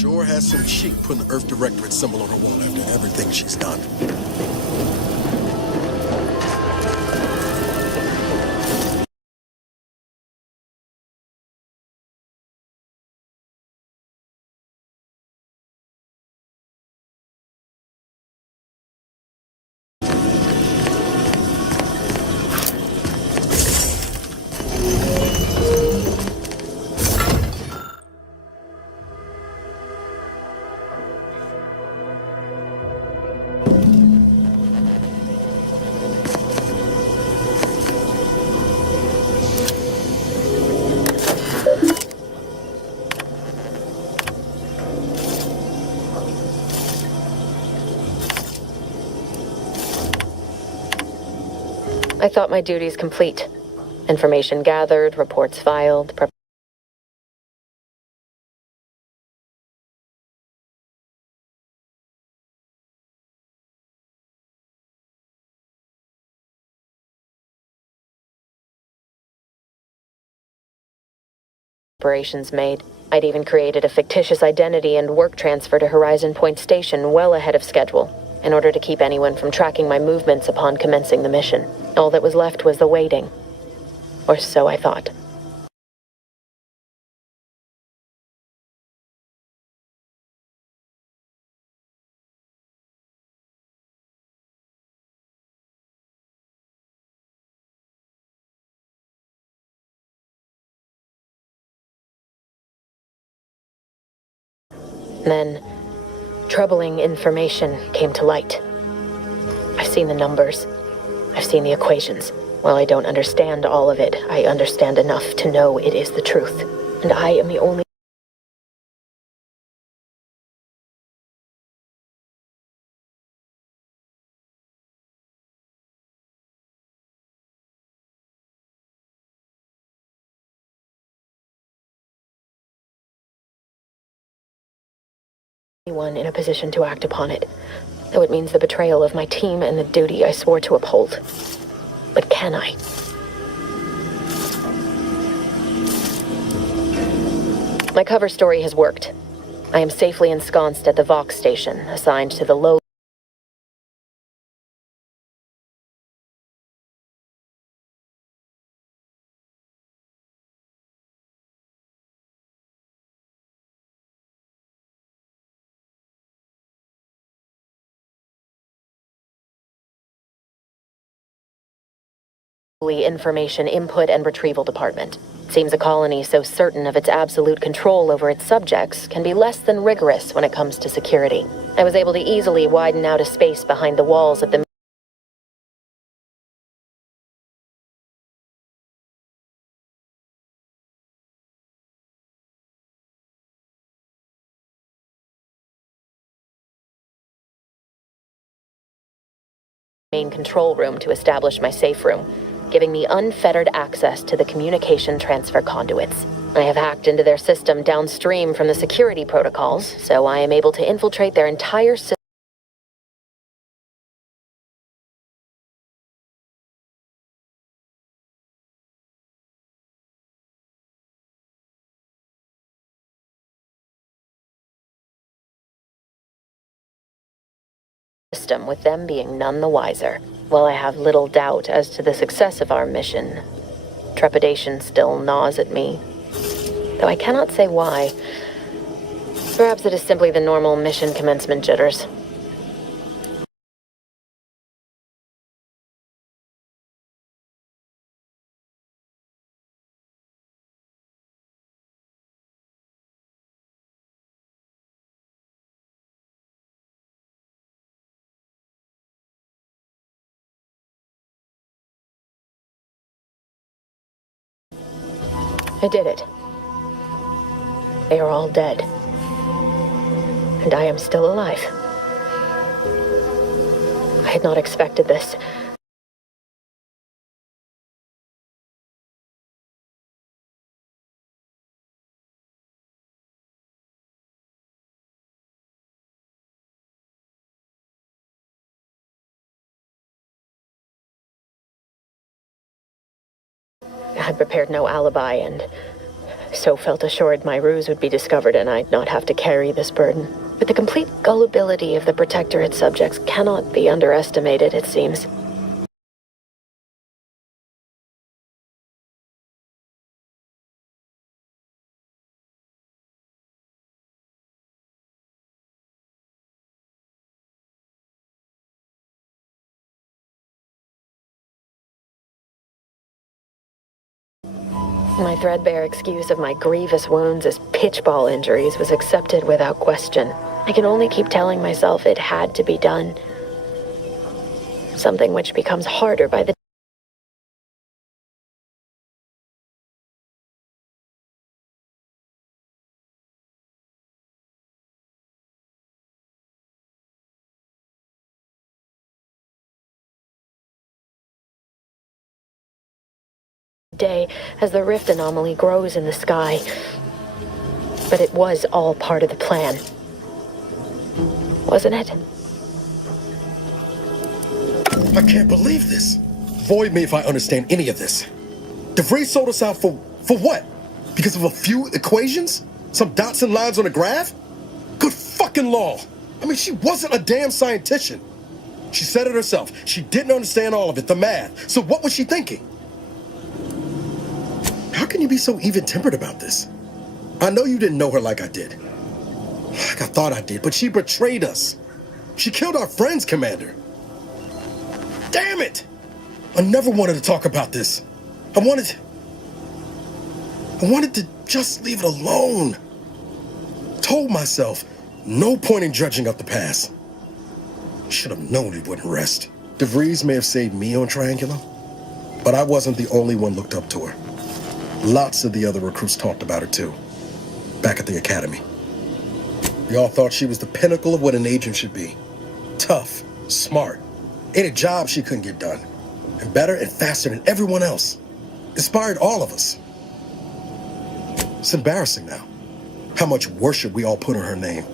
Sure has some cheek putting the Earth Directorate symbol on her wall after everything she's done. I thought my duties complete. Information gathered, reports filed, preparations made. I'd even created a fictitious identity and work transfer to Horizon Point Station well ahead of schedule, in order to keep anyone from tracking my movements upon commencing the mission. All that was left was the waiting. Or so I thought. Then, troubling information came to light. I've seen the numbers. I've seen the equations. While I don't understand all of it, I understand enough to know it is the truth. And I am the only one in a position to act upon it. Though it means the betrayal of my team and the duty I swore to uphold. But can I? My cover story has worked. I am safely ensconced at the Vox station, assigned to the low information input and retrieval department. Seems a colony so certain of its absolute control over its subjects can be less than rigorous when it comes to security. I was able to easily widen out a space behind the walls of the main control room to establish my safe room, giving me unfettered access to the communication transfer conduits. I have hacked into their system downstream from the security protocols, so I am able to infiltrate their entire system with them being none the wiser. While I have little doubt as to the success of our mission, trepidation still gnaws at me, though I cannot say why. Perhaps it is simply the normal mission commencement jitters. I did it. They are all dead. And I am still alive. I had not expected this. I had prepared no alibi and so felt assured my ruse would be discovered and I'd not have to carry this burden. But the complete gullibility of the Protectorate subjects cannot be underestimated, it seems. My threadbare excuse of my grievous wounds as pitchball injuries was accepted without question. I can only keep telling myself it had to be done. Something which becomes harder by the day as the rift anomaly grows in the sky. But it was all part of the plan. Wasn't it? I can't believe this. Void me if I understand any of this. DeVries sold us out for what? Because of a few equations? Some dots and lines on a graph? Good fucking law. I mean, she wasn't a damn scientist. She said it herself. She didn't understand all of it, the math. So what was she thinking? How can you be so even-tempered about this? I know you didn't know her like I did. Like I thought I did, but she betrayed us. She killed our friends, Commander. Damn it! I never wanted to talk about this. I wanted to just leave it alone. Told myself, no point in dredging up the past. Should have known it wouldn't rest. DeVries may have saved me on Triangular, but I wasn't the only one looked up to her. Lots of the other recruits talked about her too, back at the academy. We all thought she was the pinnacle of what an agent should be. Tough, smart, ain't a job she couldn't get done. And better and faster than everyone else. Inspired all of us. It's embarrassing now. How much worship we all put on her name.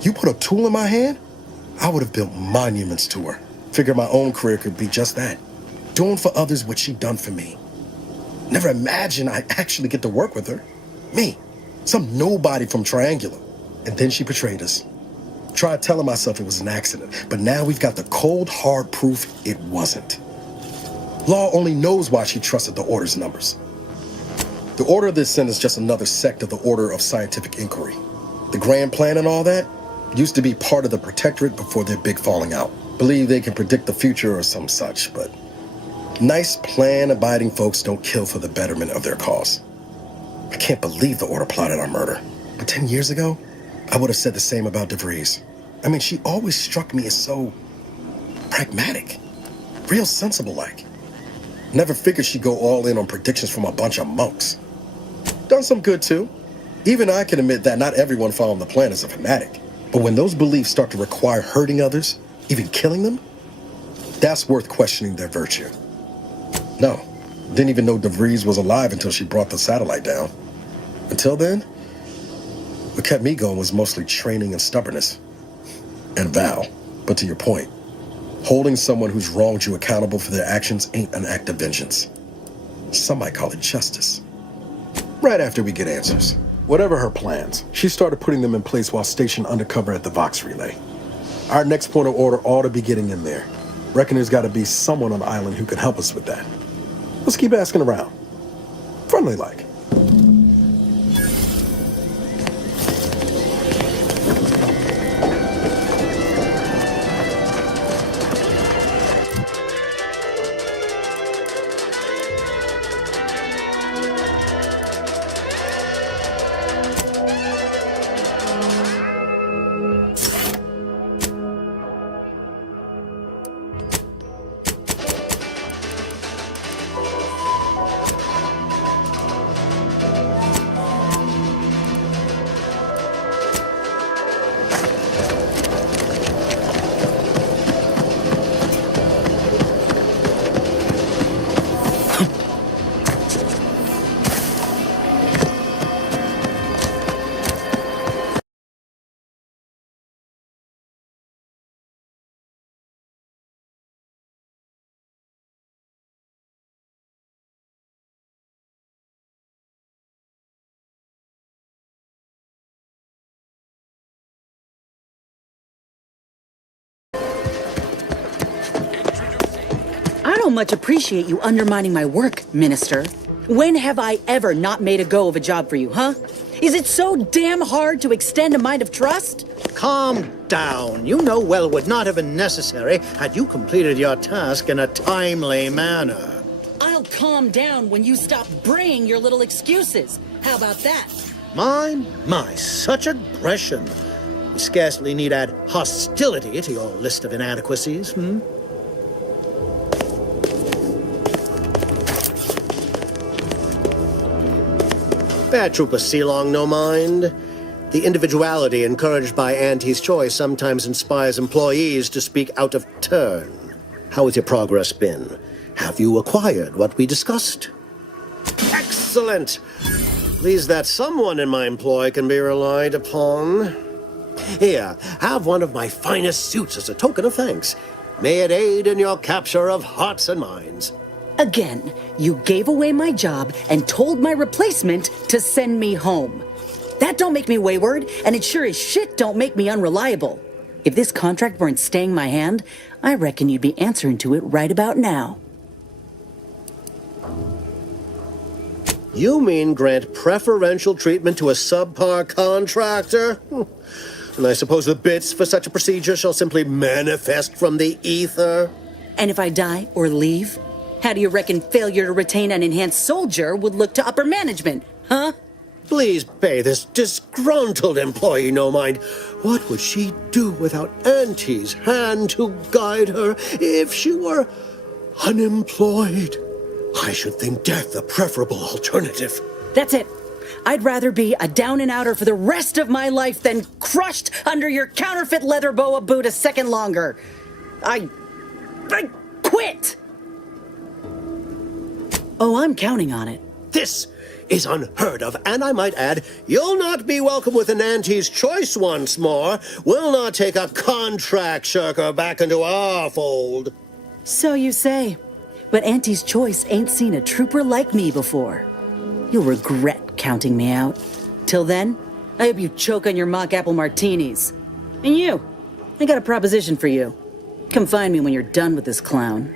You put a tool in my hand, I would have built monuments to her. Figured my own career could be just that. Doing for others what she'd done for me. Never imagined I'd actually get to work with her. Me, some nobody from Triangular. And then she betrayed us. Tried telling myself it was an accident, but now we've got the cold, hard proof it wasn't. Law only knows why she trusted the Order's numbers. The Order of this sin is just another sect of the Order of Scientific Inquiry. The Grand Plan and all that used to be part of the Protectorate before their big falling out. Believe they can predict the future or some such, but nice plan-abiding folks don't kill for the betterment of their cause. I can't believe the Order plotted our murder. But 10 years ago, I would have said the same about DeVries. I mean, she always struck me as so pragmatic, real sensible-like. Never figured she'd go all in on predictions from a bunch of monks. Done some good, too. Even I can admit that not everyone following the plan is a fanatic. But when those beliefs start to require hurting others, even killing them, that's worth questioning their virtue. No, didn't even know DeVries was alive until she brought the satellite down. Until then, what kept me going was mostly training and stubbornness. And Val. But to your point, holding someone who's wronged you accountable for their actions ain't an act of vengeance. Some might call it justice. Right after we get answers. Whatever her plans, she started putting them in place while stationed undercover at the Vox Relay. Our next point of order ought to be getting in there. Reckon there's got to be someone on the island who can help us with that. Let's keep asking around. Friendly like. I don't much appreciate you undermining my work, Minister. When have I ever not made a go of a job for you, huh? Is it so damn hard to extend a mind of trust? Calm down. You know well it would not have been necessary had you completed your task in a timely manner. I'll calm down when you stop bringing your little excuses. How about that? My, such aggression. We scarcely need add hostility to your list of inadequacies, Bad Trooper Sealong, no mind. The individuality encouraged by Auntie's choice sometimes inspires employees to speak out of turn. How has your progress been? Have you acquired what we discussed? Excellent! At least that someone in my employ can be relied upon. Here, have one of my finest suits as a token of thanks. May it aid in your capture of hearts and minds. Again, you gave away my job and told my replacement to send me home. That don't make me wayward, and it sure as shit don't make me unreliable. If this contract weren't staying my hand, I reckon you'd be answering to it right about now. You mean grant preferential treatment to a subpar contractor? And I suppose the bits for such a procedure shall simply manifest from the ether? And if I die or leave, how do you reckon failure to retain an enhanced soldier would look to upper management, huh? Please pay this disgruntled employee no mind. What would she do without Auntie's hand to guide her if she were unemployed? I should think death a preferable alternative. That's it. I'd rather be a down-and-outer for the rest of my life than crushed under your counterfeit leather boa boot a second longer. I quit! Oh, I'm counting on it. This is unheard of, and I might add, you'll not be welcome with an Auntie's choice once more. We'll not take a contract shirker back into our fold. So you say. But Auntie's choice ain't seen a trooper like me before. You'll regret counting me out. Till then, I hope you choke on your mock apple martinis. And you, I got a proposition for you. Come find me when you're done with this clown.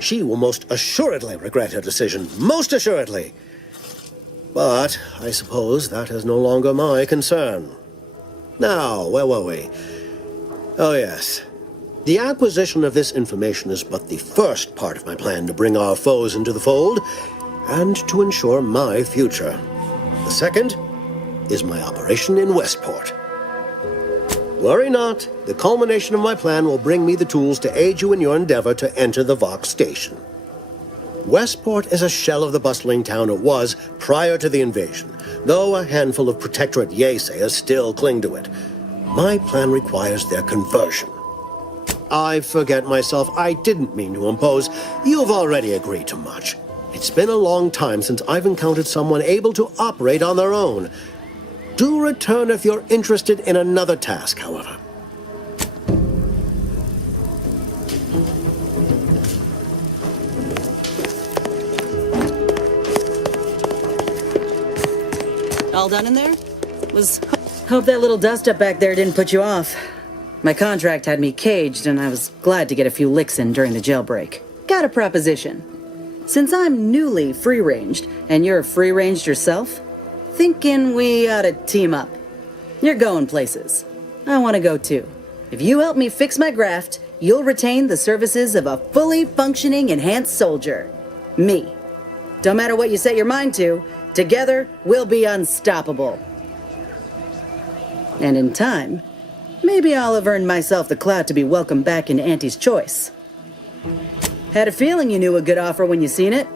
She will most assuredly regret her decision. Most assuredly. But I suppose that is no longer my concern. Now, where were we? Oh, yes. The acquisition of this information is but the first part of my plan to bring our foes into the fold and to ensure my future. The second is my operation in Westport. Worry not, the culmination of my plan will bring me the tools to aid you in your endeavor to enter the Vox station. Westport is a shell of the bustling town it was prior to the invasion, though a handful of Protectorate Yesayers still cling to it. My plan requires their conversion. I forget myself, I didn't mean to impose. You've already agreed to much. It's been a long time since I've encountered someone able to operate on their own. Do return if you're interested in another task, however. All done in there? Hope that little dust up back there didn't put you off. My contract had me caged, and I was glad to get a few licks in during the jailbreak. Got a proposition. Since I'm newly free-ranged, and you're free-ranged yourself, thinking we ought to team up. You're going places. I want to go too. If you help me fix my graft, you'll retain the services of a fully functioning enhanced soldier. Me. Don't matter what you set your mind to, together we'll be unstoppable. And in time, maybe I'll have earned myself the clout to be welcomed back into Auntie's choice. Had a feeling you knew a good offer when you seen it.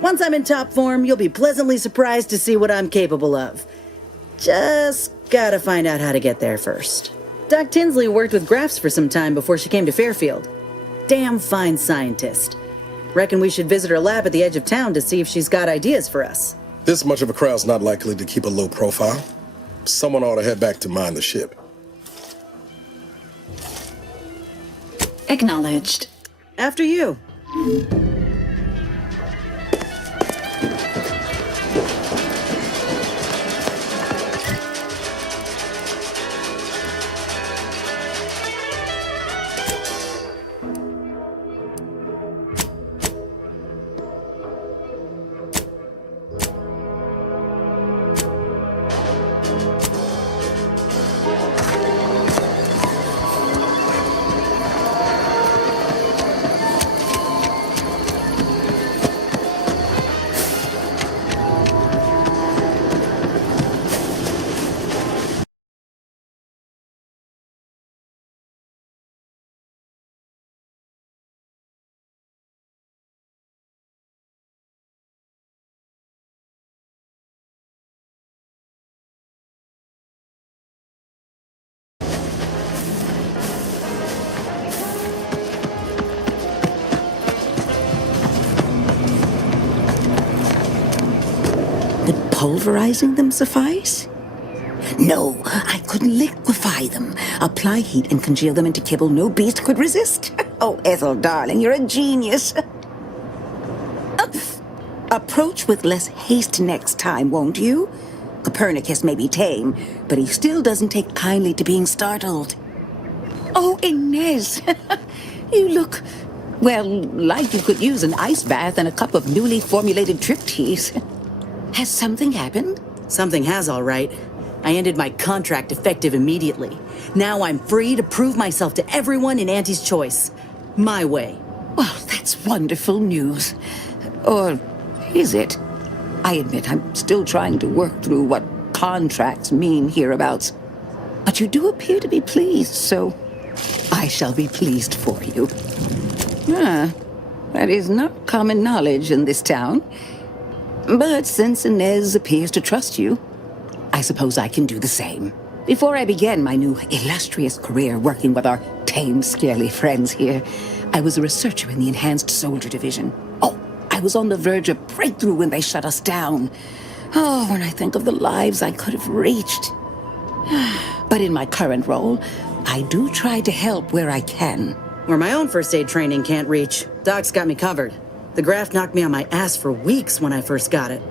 Once I'm in top form, you'll be pleasantly surprised to see what I'm capable of. Just gotta find out how to get there first. Doc Tinsley worked with Grafts for some time before she came to Fairfield. Damn fine scientist. Reckon we should visit her lab at the edge of town to see if she's got ideas for us. This much of a crowd's not likely to keep a low profile. Someone ought to head back to mine the ship. Acknowledged. After you. pulverizing them suffice? No, I could liquefy them, apply heat and congeal them into kibble no beast could resist. Oh, Ethel, darling, you're a genius. Approach with less haste next time, won't you? Copernicus may be tame, but he still doesn't take kindly to being startled. Oh, Inez, you look, well, like you could use an ice bath and a cup of newly formulated trip teas. Has something happened? Something has, all right. I ended my contract effective immediately. Now I'm free to prove myself to everyone in Auntie's choice. My way. Well, that's wonderful news. Or is it? I admit I'm still trying to work through what contracts mean hereabouts. But you do appear to be pleased, so I shall be pleased for you. That is not common knowledge in this town. But since Inez appears to trust you, I suppose I can do the same. Before I began my new illustrious career working with our tame, scaly friends here, I was a researcher in the Enhanced Soldier Division. Oh, I was on the verge of breakthrough when they shut us down. Oh, when I think of the lives I could have reached. But in my current role, I do try to help where I can. Where my own first aid training can't reach, Doc's got me covered. The graft knocked me on my ass for weeks when I first got it.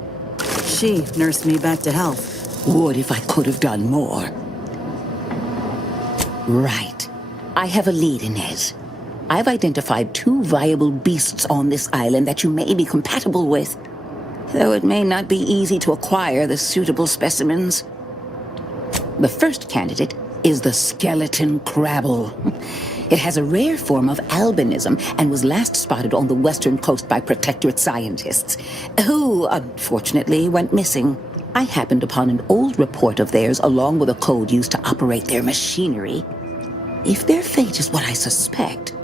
She nursed me back to health. Would if I could have done more. Right. I have a lead, Inez. I've identified 2 viable beasts on this island that you may be compatible with, though it may not be easy to acquire the suitable specimens. The first candidate is the skeleton crabble. It has a rare form of albinism and was last spotted on the western coast by protectorate scientists, who, unfortunately, went missing. I happened upon an old report of theirs along with a code used to operate their machinery. If their fate is what I suspect,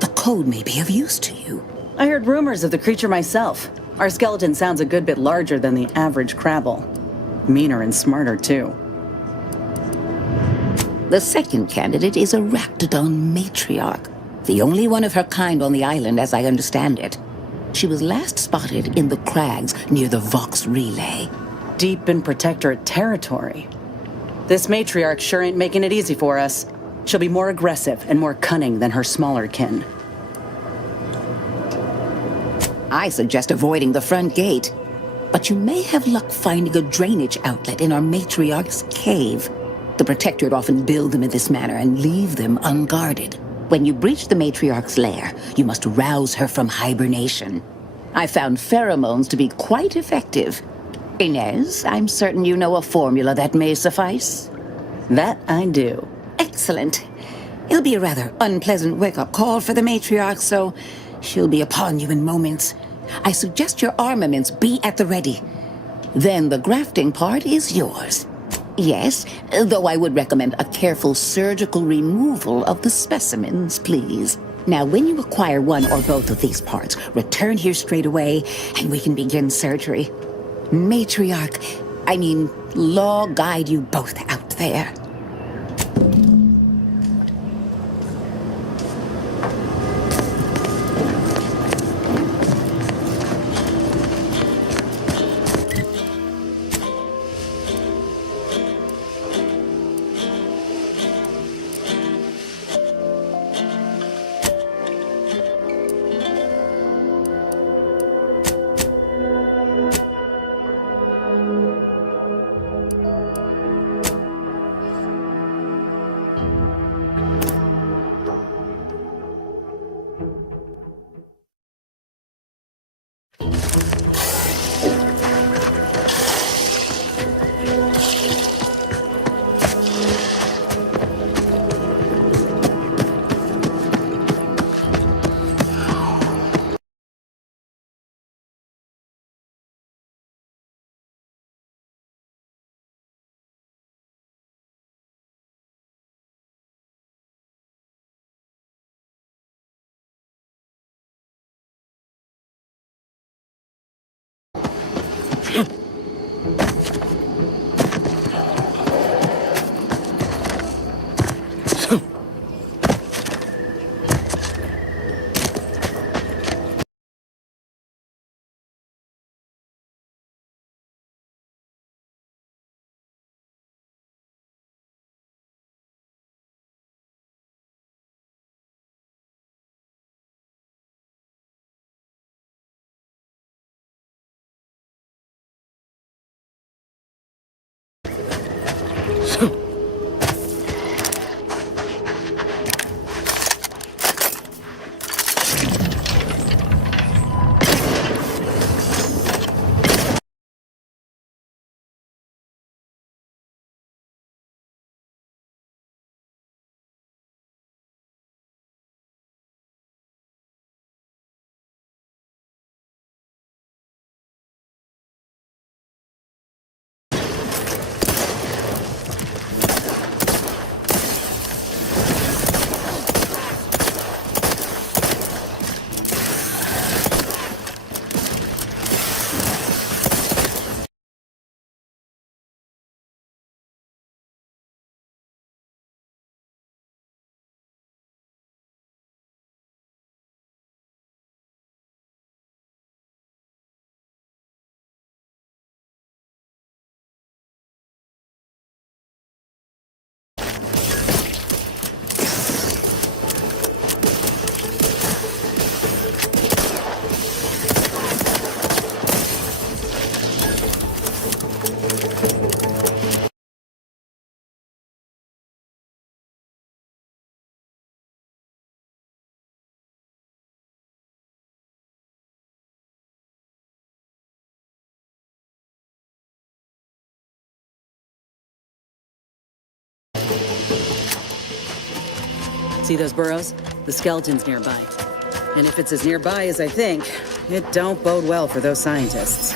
the code may be of use to you. I heard rumors of the creature myself. Our skeleton sounds a good bit larger than the average crabble. Meaner and smarter, too. The second candidate is a Raptidon matriarch, the only one of her kind on the island as I understand it. She was last spotted in the crags near the Vox Relay. Deep in protectorate territory. This matriarch sure ain't making it easy for us. She'll be more aggressive and more cunning than her smaller kin. I suggest avoiding the front gate, but you may have luck finding a drainage outlet in our matriarch's cave. The protectorate often build them in this manner and leave them unguarded. When you breach the matriarch's lair, you must rouse her from hibernation. I found pheromones to be quite effective. Inez, I'm certain you know a formula that may suffice. That I do. Excellent. It'll be a rather unpleasant wake-up call for the matriarch, so she'll be upon you in moments. I suggest your armaments be at the ready. Then the grafting part is yours. Yes, though I would recommend a careful surgical removal of the specimens, please. Now, when you acquire one or both of these parts, return here straight away, and we can begin surgery. Law guide you both out there. See those burrows? The skeleton's nearby. And if it's as nearby as I think, it don't bode well for those scientists.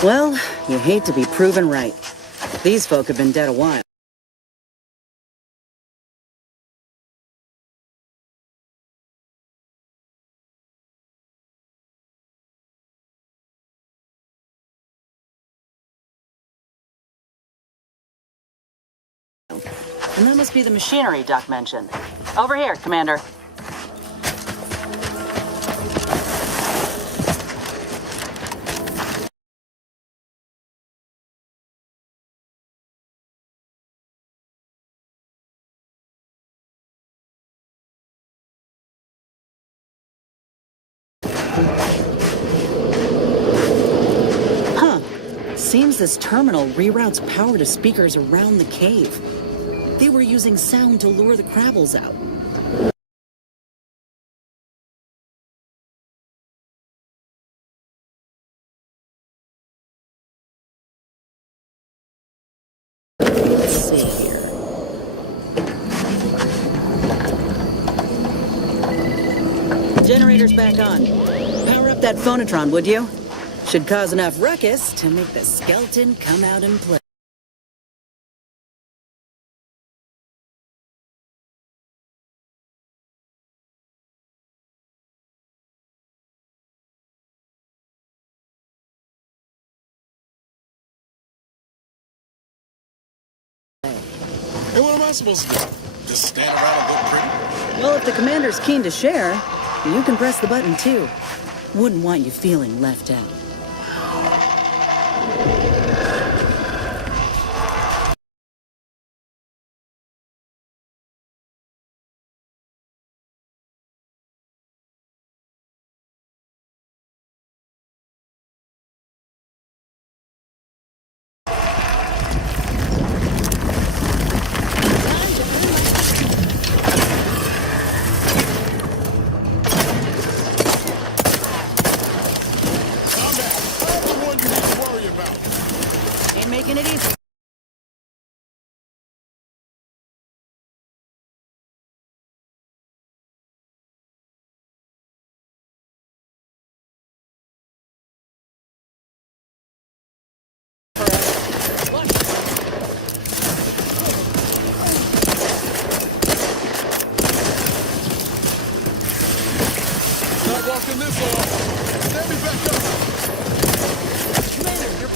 Well, you hate to be proven right. These folk have been dead a while. And that must be the machinery Doc mentioned. Over here, Commander. Huh. Seems this terminal reroutes power to speakers around the cave. They were using sound to lure the Crabbles out. Let's see here. Generator's back on. Power up that phonotron, would you? Should cause enough ruckus to make the skeleton come out and play. And what am I supposed to do? Just stand around and look pretty? Well, if the commander's keen to share, you can press the button too. Wouldn't want you feeling left out. I'm the one you need to worry about. Ain't making it easy. Not walking this off. Stand me back up. Commander, you're...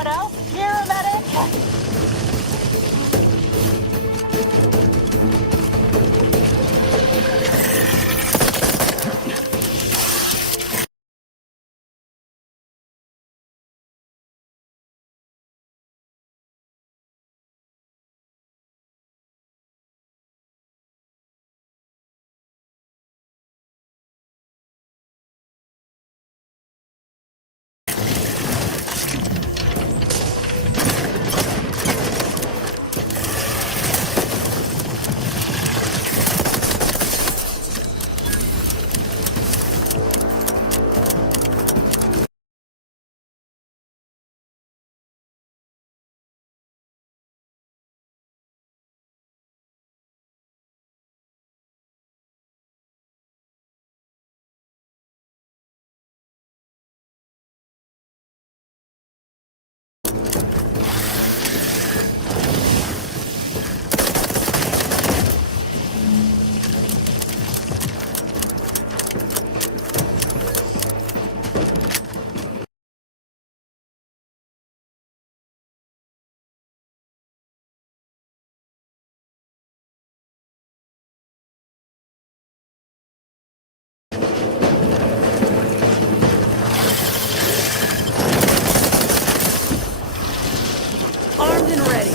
Anyone else hear a medic? Armed and ready.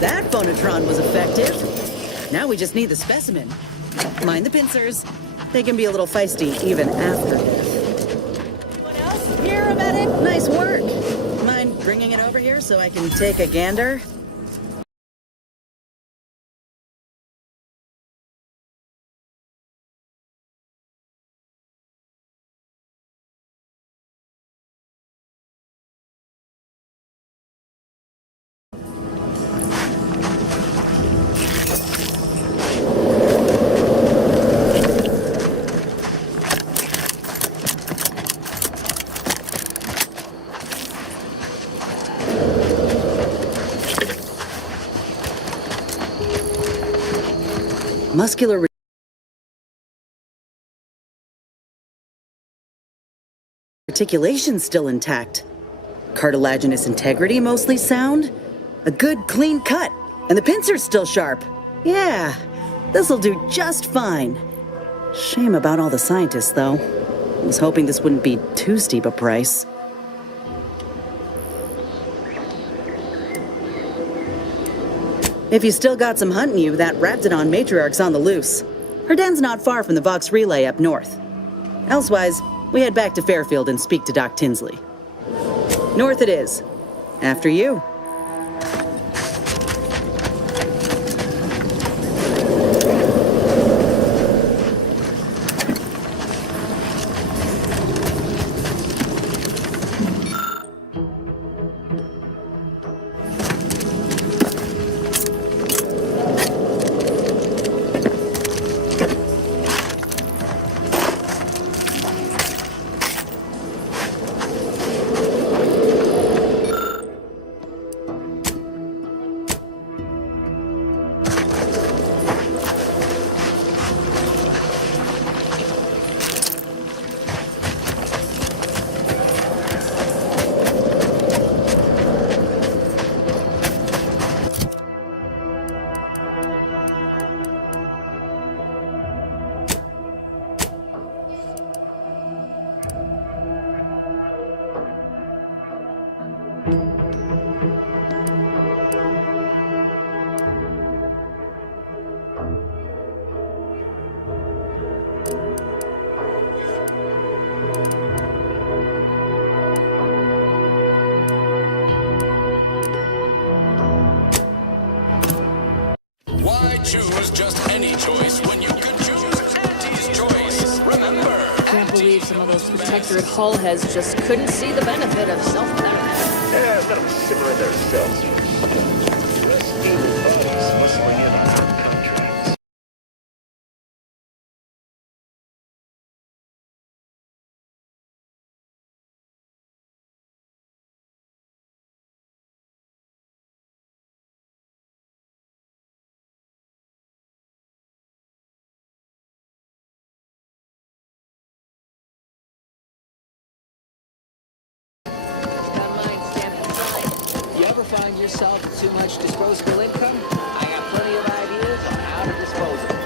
That phonotron was effective. Now we just need the specimen. Mind the pincers. They can be a little feisty even after death. Anyone else here, a medic? Nice work. Mind bringing it over here so I can take a gander? Muscular articulation's still intact. Cartilaginous integrity mostly sound. A good clean cut. And the pincer's still sharp. Yeah, this'll do just fine. Shame about all the scientists, though. I was hoping this wouldn't be too steep a price. If you still got some hunting you, that Raptidon matriarch's on the loose. Her den's not far from the Vox Relay up north. Elsewise, we head back to Fairfield and speak to Doc Tinsley. North it is. After you. Why choose just any choice when you could choose Auntie's choice? Remember, I can't believe some of those protectorate hull heads just couldn't see the benefit of self-betterment. Yeah, let them simmer in their cells. Those evil buddies muscling in on our contracts. You ever find yourself with too much disposable income? I got plenty of ideas on how to dispose of it.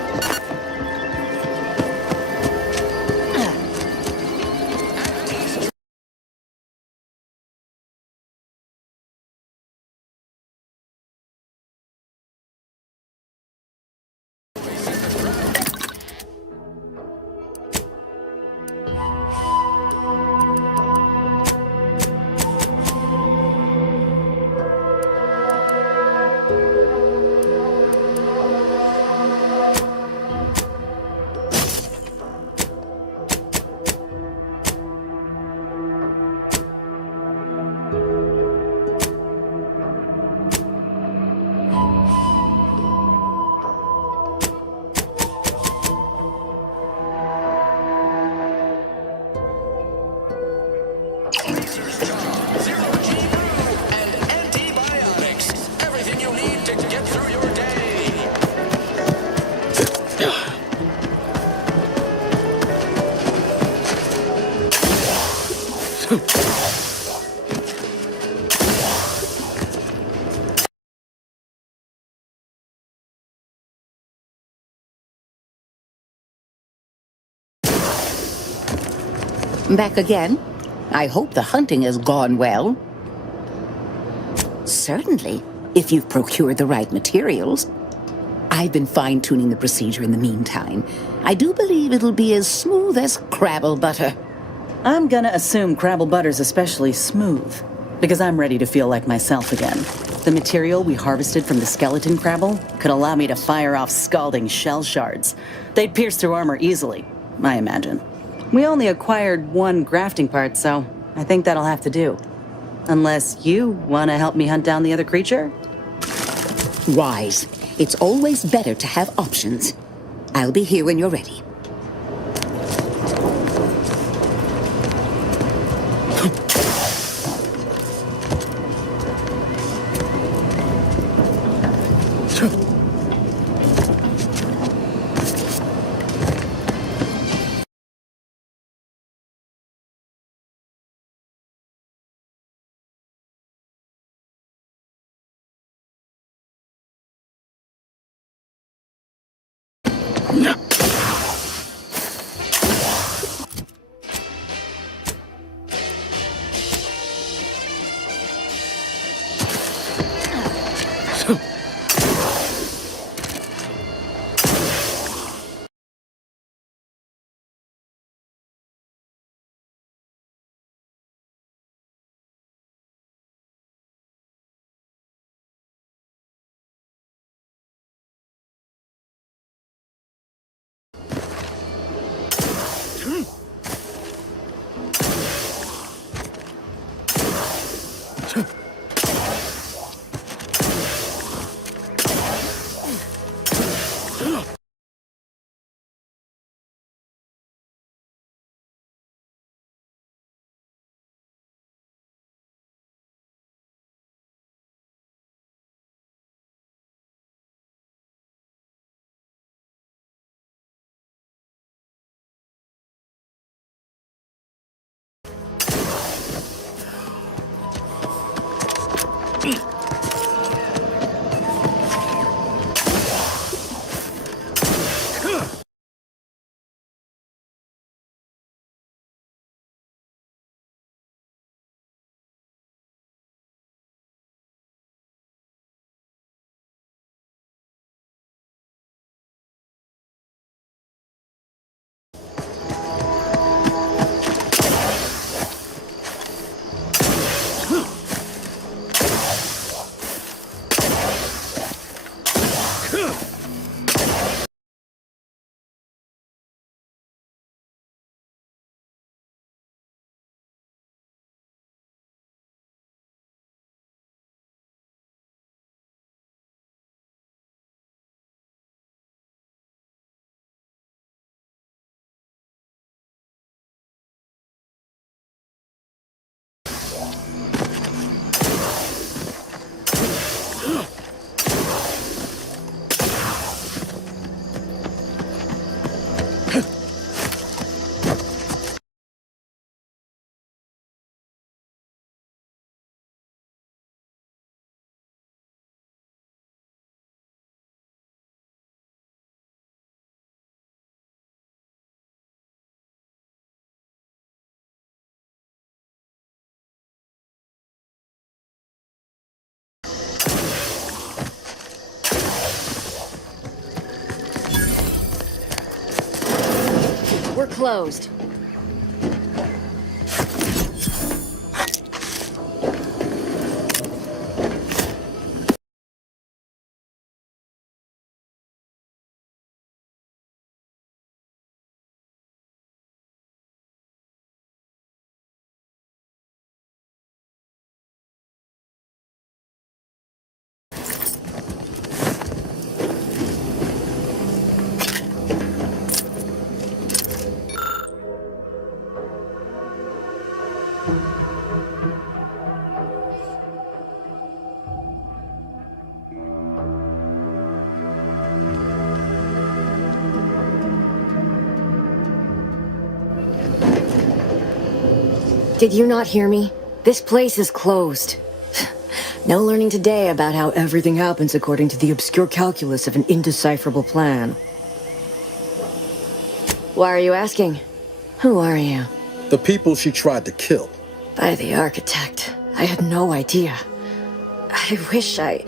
Back again? I hope the hunting has gone well. Certainly, if you've procured the right materials. I've been fine-tuning the procedure in the meantime. I do believe it'll be as smooth as crabble butter. I'm gonna assume crabble butter's especially smooth, because I'm ready to feel like myself again. The material we harvested from the skeleton crabble could allow me to fire off scalding shell shards. They'd pierce through armor easily, I imagine. We only acquired one grafting part, so I think that'll have to do. Unless you want to help me hunt down the other creature? Wise. It's always better to have options. I'll be here when you're ready. We're closed. Did you not hear me? This place is closed. No learning today about how everything happens according to the obscure calculus of an indecipherable plan. Why are you asking? Who are you? The people she tried to kill. By the architect. I had no idea. I wish I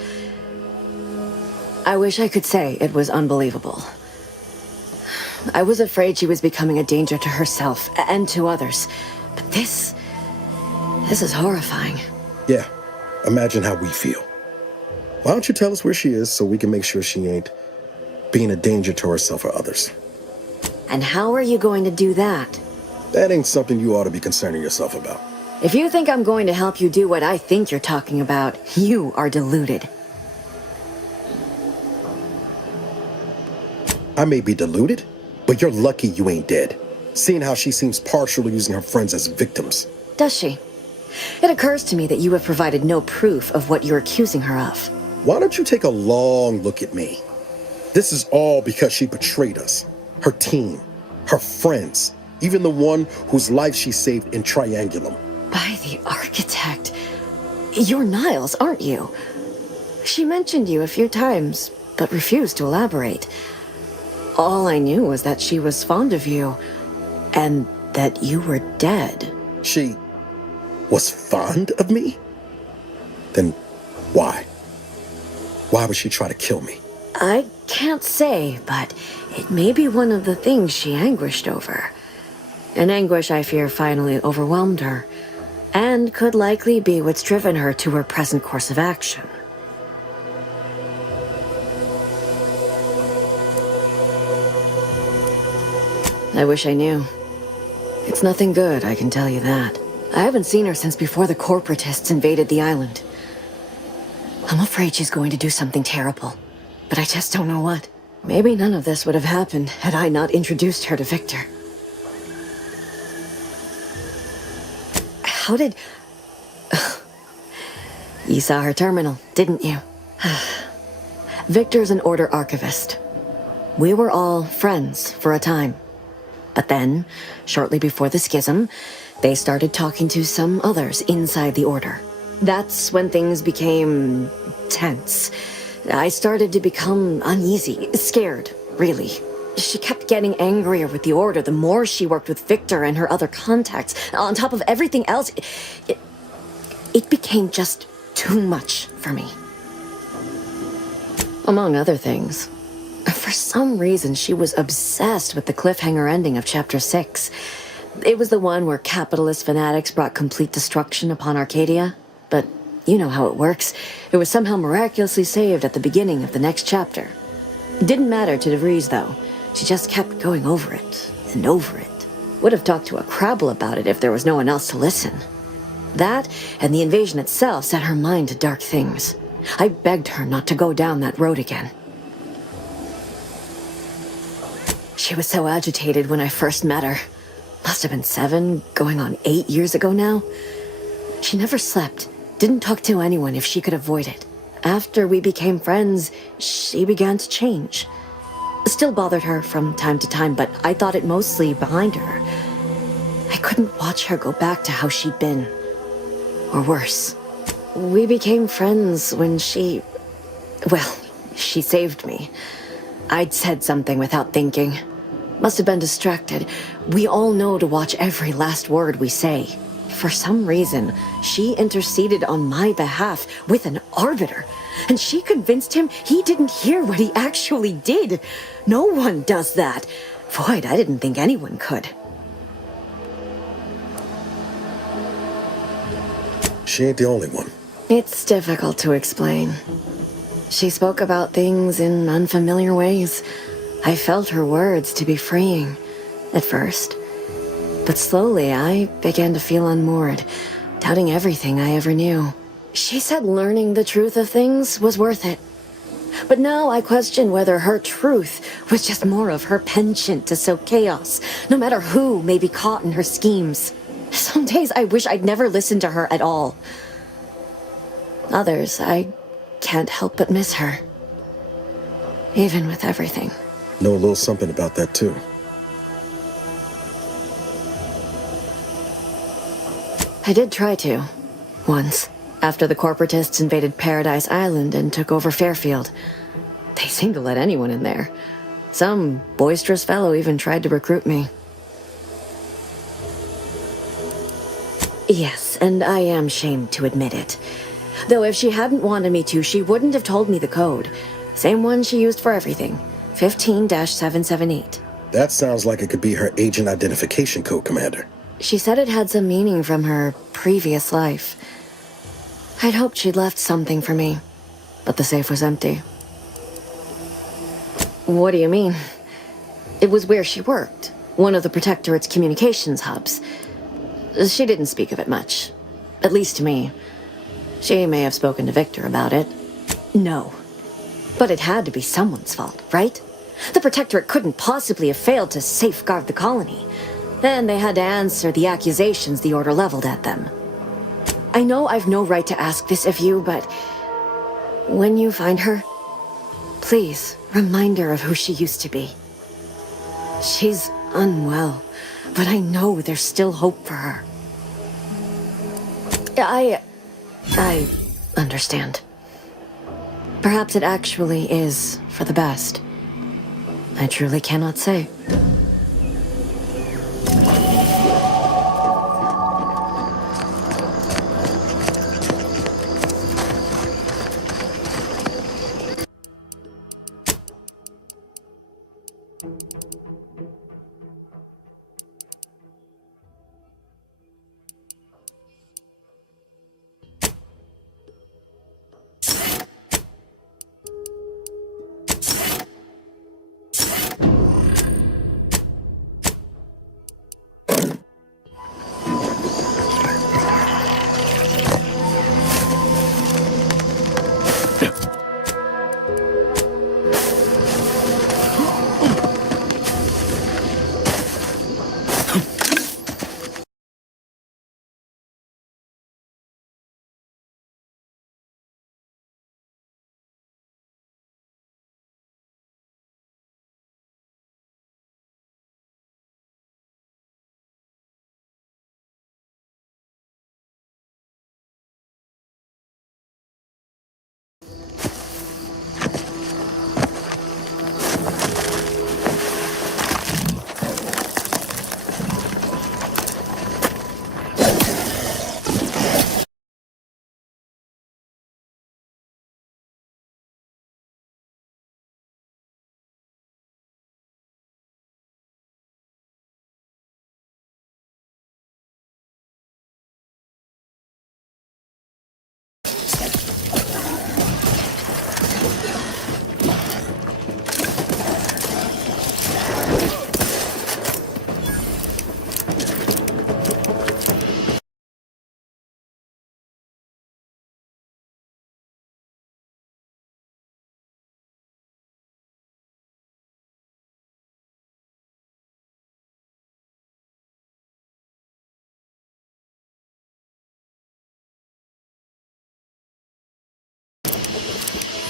could say it was unbelievable. I was afraid she was becoming a danger to herself and to others. But this is horrifying. Yeah, imagine how we feel. Why don't you tell us where she is so we can make sure she ain't being a danger to herself or others? And how are you going to do that? That ain't something you ought to be concerning yourself about. If you think I'm going to help you do what I think you're talking about, you are deluded. I may be deluded, but you're lucky you ain't dead. Seeing how she seems partial to using her friends as victims. Does she? It occurs to me that you have provided no proof of what you're accusing her of. Why don't you take a long look at me? This is all because she betrayed us. Her team, her friends, even the one whose life she saved in Triangulum. By the architect. You're Niles, aren't you? She mentioned you a few times, but refused to elaborate. All I knew was that she was fond of you, and that you were dead. She was fond of me? Then why? Why would she try to kill me? I can't say, but it may be one of the things she anguished over. An anguish I fear finally overwhelmed her, and could likely be what's driven her to her present course of action. I wish I knew. It's nothing good, I can tell you that. I haven't seen her since before the corporatists invaded the island. I'm afraid she's going to do something terrible, but I just don't know what. Maybe none of this would have happened had I not introduced her to Victor. How did... You saw her terminal, didn't you? Victor's an Order archivist. We were all friends for a time. But then, shortly before the schism, they started talking to some others inside the Order. That's when things became tense. I started to become uneasy, scared, really. She kept getting angrier with the Order the more she worked with Victor and her other contacts. On top of everything else, it became just too much for me. Among other things, for some reason she was obsessed with the cliffhanger ending of Chapter 6. It was the one where capitalist fanatics brought complete destruction upon Arcadia. But you know how it works. It was somehow miraculously saved at the beginning of the next chapter. Didn't matter to DeVries, though. She just kept going over it and over it. Would have talked to a Crabble about it if there was no one else to listen. That and the invasion itself set her mind to dark things. I begged her not to go down that road again. She was so agitated when I first met her. Must have been 7, going on 8 years ago now. She never slept, didn't talk to anyone if she could avoid it. After we became friends, she began to change. Still bothered her from time to time, but I thought it mostly behind her. I couldn't watch her go back to how she'd been. Or worse. We became friends when she saved me. I'd said something without thinking. Must have been distracted. We all know to watch every last word we say. For some reason, she interceded on my behalf with an arbiter, and she convinced him he didn't hear what he actually did. No one does that. Void, I didn't think anyone could. She ain't the only one. It's difficult to explain. She spoke about things in unfamiliar ways. I felt her words to be freeing, at first. But slowly, I began to feel unmoored, doubting everything I ever knew. She said learning the truth of things was worth it. But now I question whether her truth was just more of her penchant to sow chaos, no matter who may be caught in her schemes. Some days I wish I'd never listened to her at all. Others, I can't help but miss her. Even with everything. Know a little something about that, too. I did try to. Once. After the corporatists invaded Paradise Island and took over Fairfield. They seemed to let anyone in there. Some boisterous fellow even tried to recruit me. Yes, and I am ashamed to admit it. Though if she hadn't wanted me to, she wouldn't have told me the code. Same one she used for everything. 15-778. That sounds like it could be her agent identification code, Commander. She said it had some meaning from her previous life. I'd hoped she'd left something for me, but the safe was empty. What do you mean? It was where she worked, one of the Protectorate's communications hubs. She didn't speak of it much, at least to me. She may have spoken to Victor about it. No. But it had to be someone's fault, right? The Protectorate couldn't possibly have failed to safeguard the colony. Then they had to answer the accusations the Order leveled at them. I know I've no right to ask this of you, but when you find her, please remind her of who she used to be. She's unwell, but I know there's still hope for her. I understand. Perhaps it actually is for the best. I truly cannot say.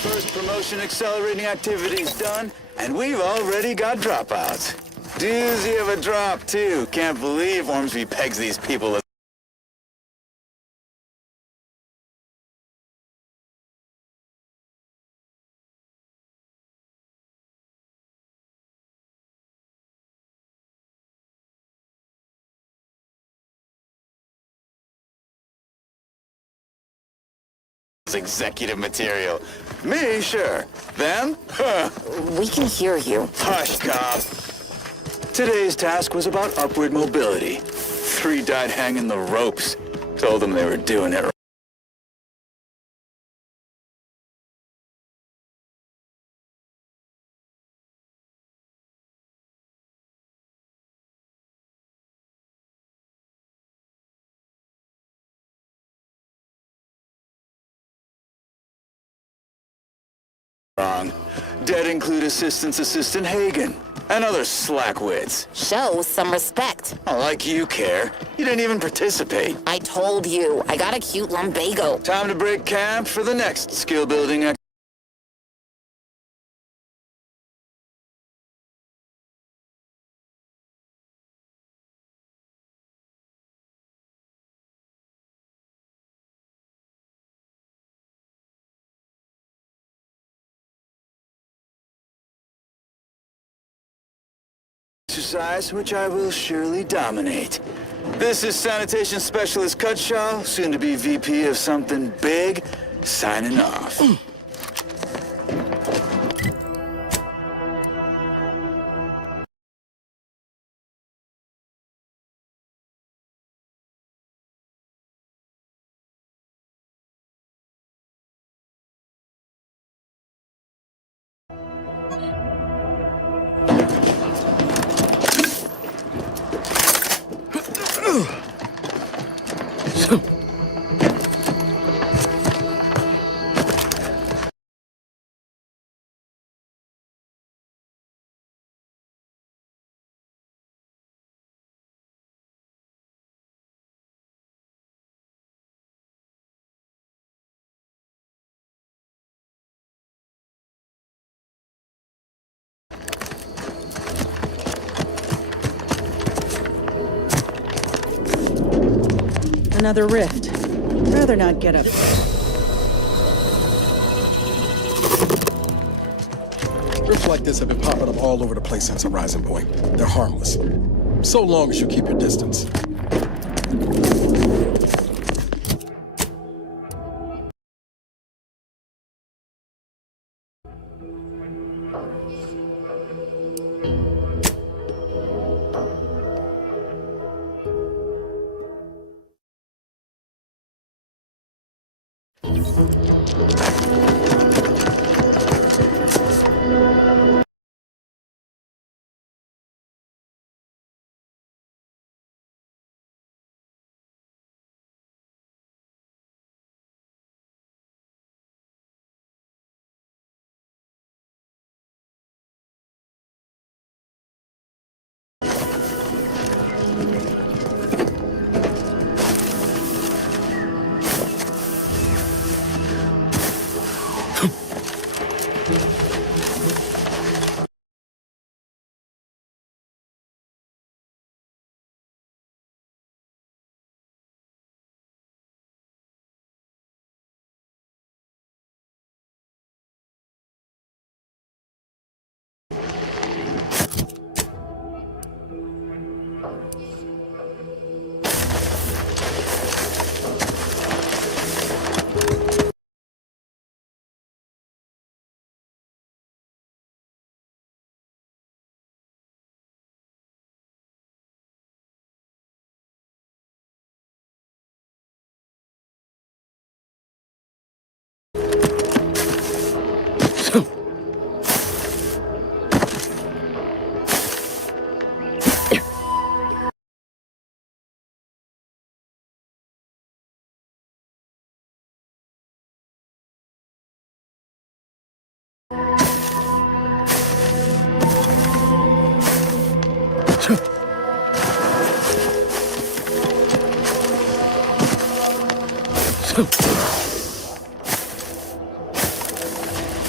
First promotion accelerating activities done, and we've already got dropouts. Doozy of a drop, too. Can't believe Ormsby pegs these people as executive material. Me, sure. Them? Huh. We can hear you. Hush, cop. Today's task was about upward mobility. 3 died hanging the ropes. Told them they were doing it wrong. Dead include Assistant Hagen and other slackwits. Show some respect. Oh, like you care. You didn't even participate. I told you, I got a cute lumbago. Time to break camp for the next skill building activity. Exercise, which I will surely dominate. This is Sanitation Specialist Cutshaw, soon to be VP of something big, signing off. Another rift. Rather not get up. Rifts like this have been popping up all over the place since Horizon Point. They're harmless. So long as you keep your distance.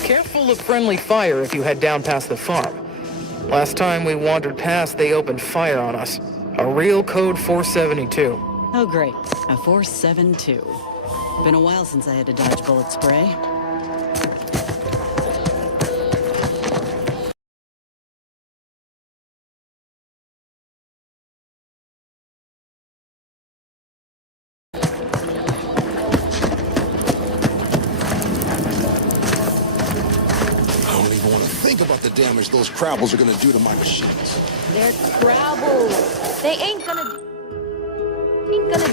Careful of friendly fire if you head down past the farm. Last time we wandered past, they opened fire on us. A real code 472. Oh, great. A 472. Been a while since I had to dodge bullet spray. I don't even want to think about the damage those crabbles are gonna do to my machines. They're Crabbles. They ain't gonna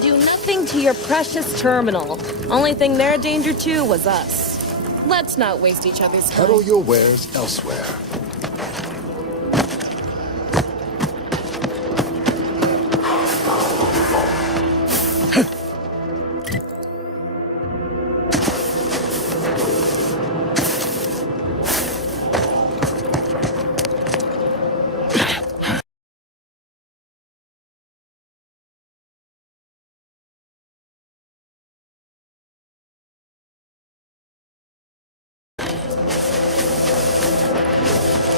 do nothing to your precious terminal. Only thing they're a danger to was us. Let's not waste each other's time. Peddle your wares elsewhere.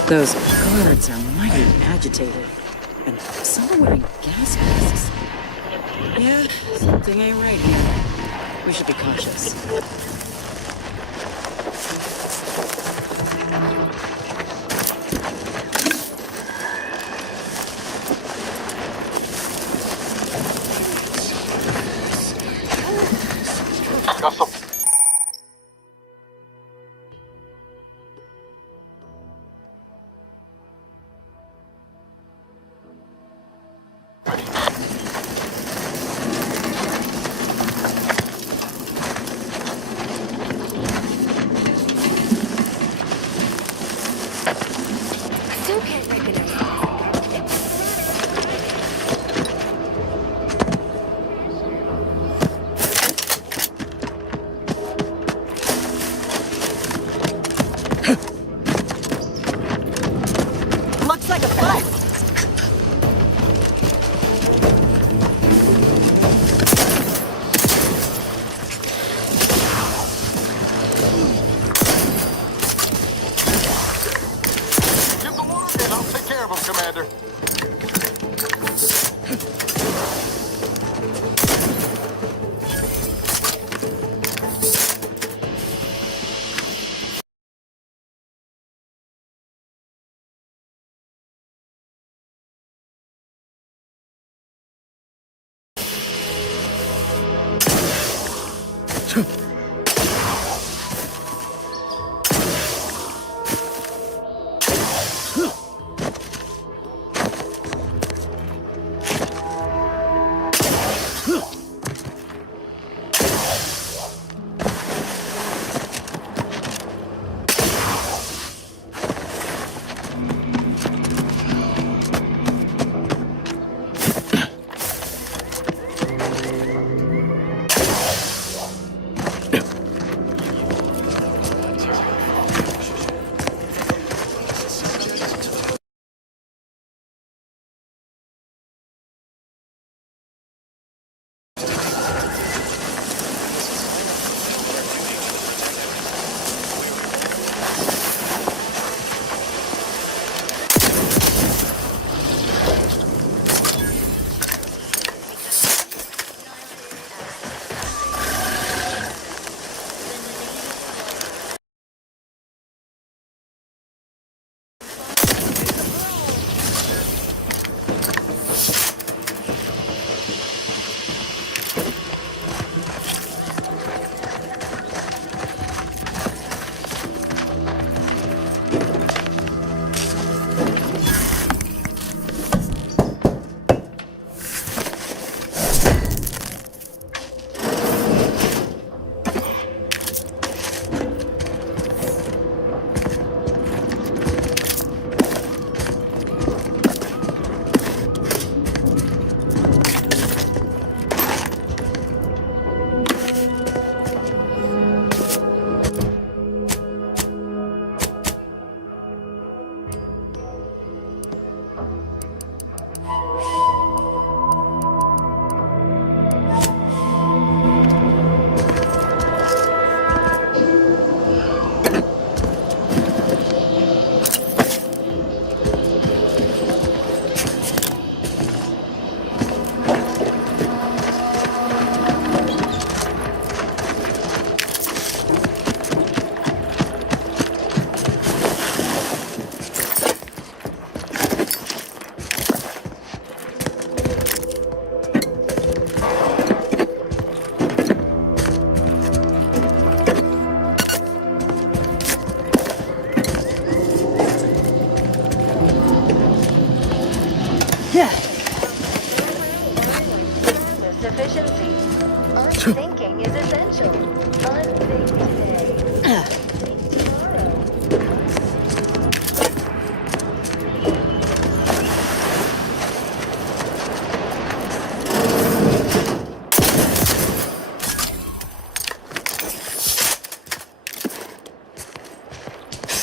Those guards are mighty agitated. And some are wearing gas masks. Yeah, something ain't right here. We should be cautious. Got some. Still can't recognize Looks like a fight. Give the word and I'll take care of him, Commander.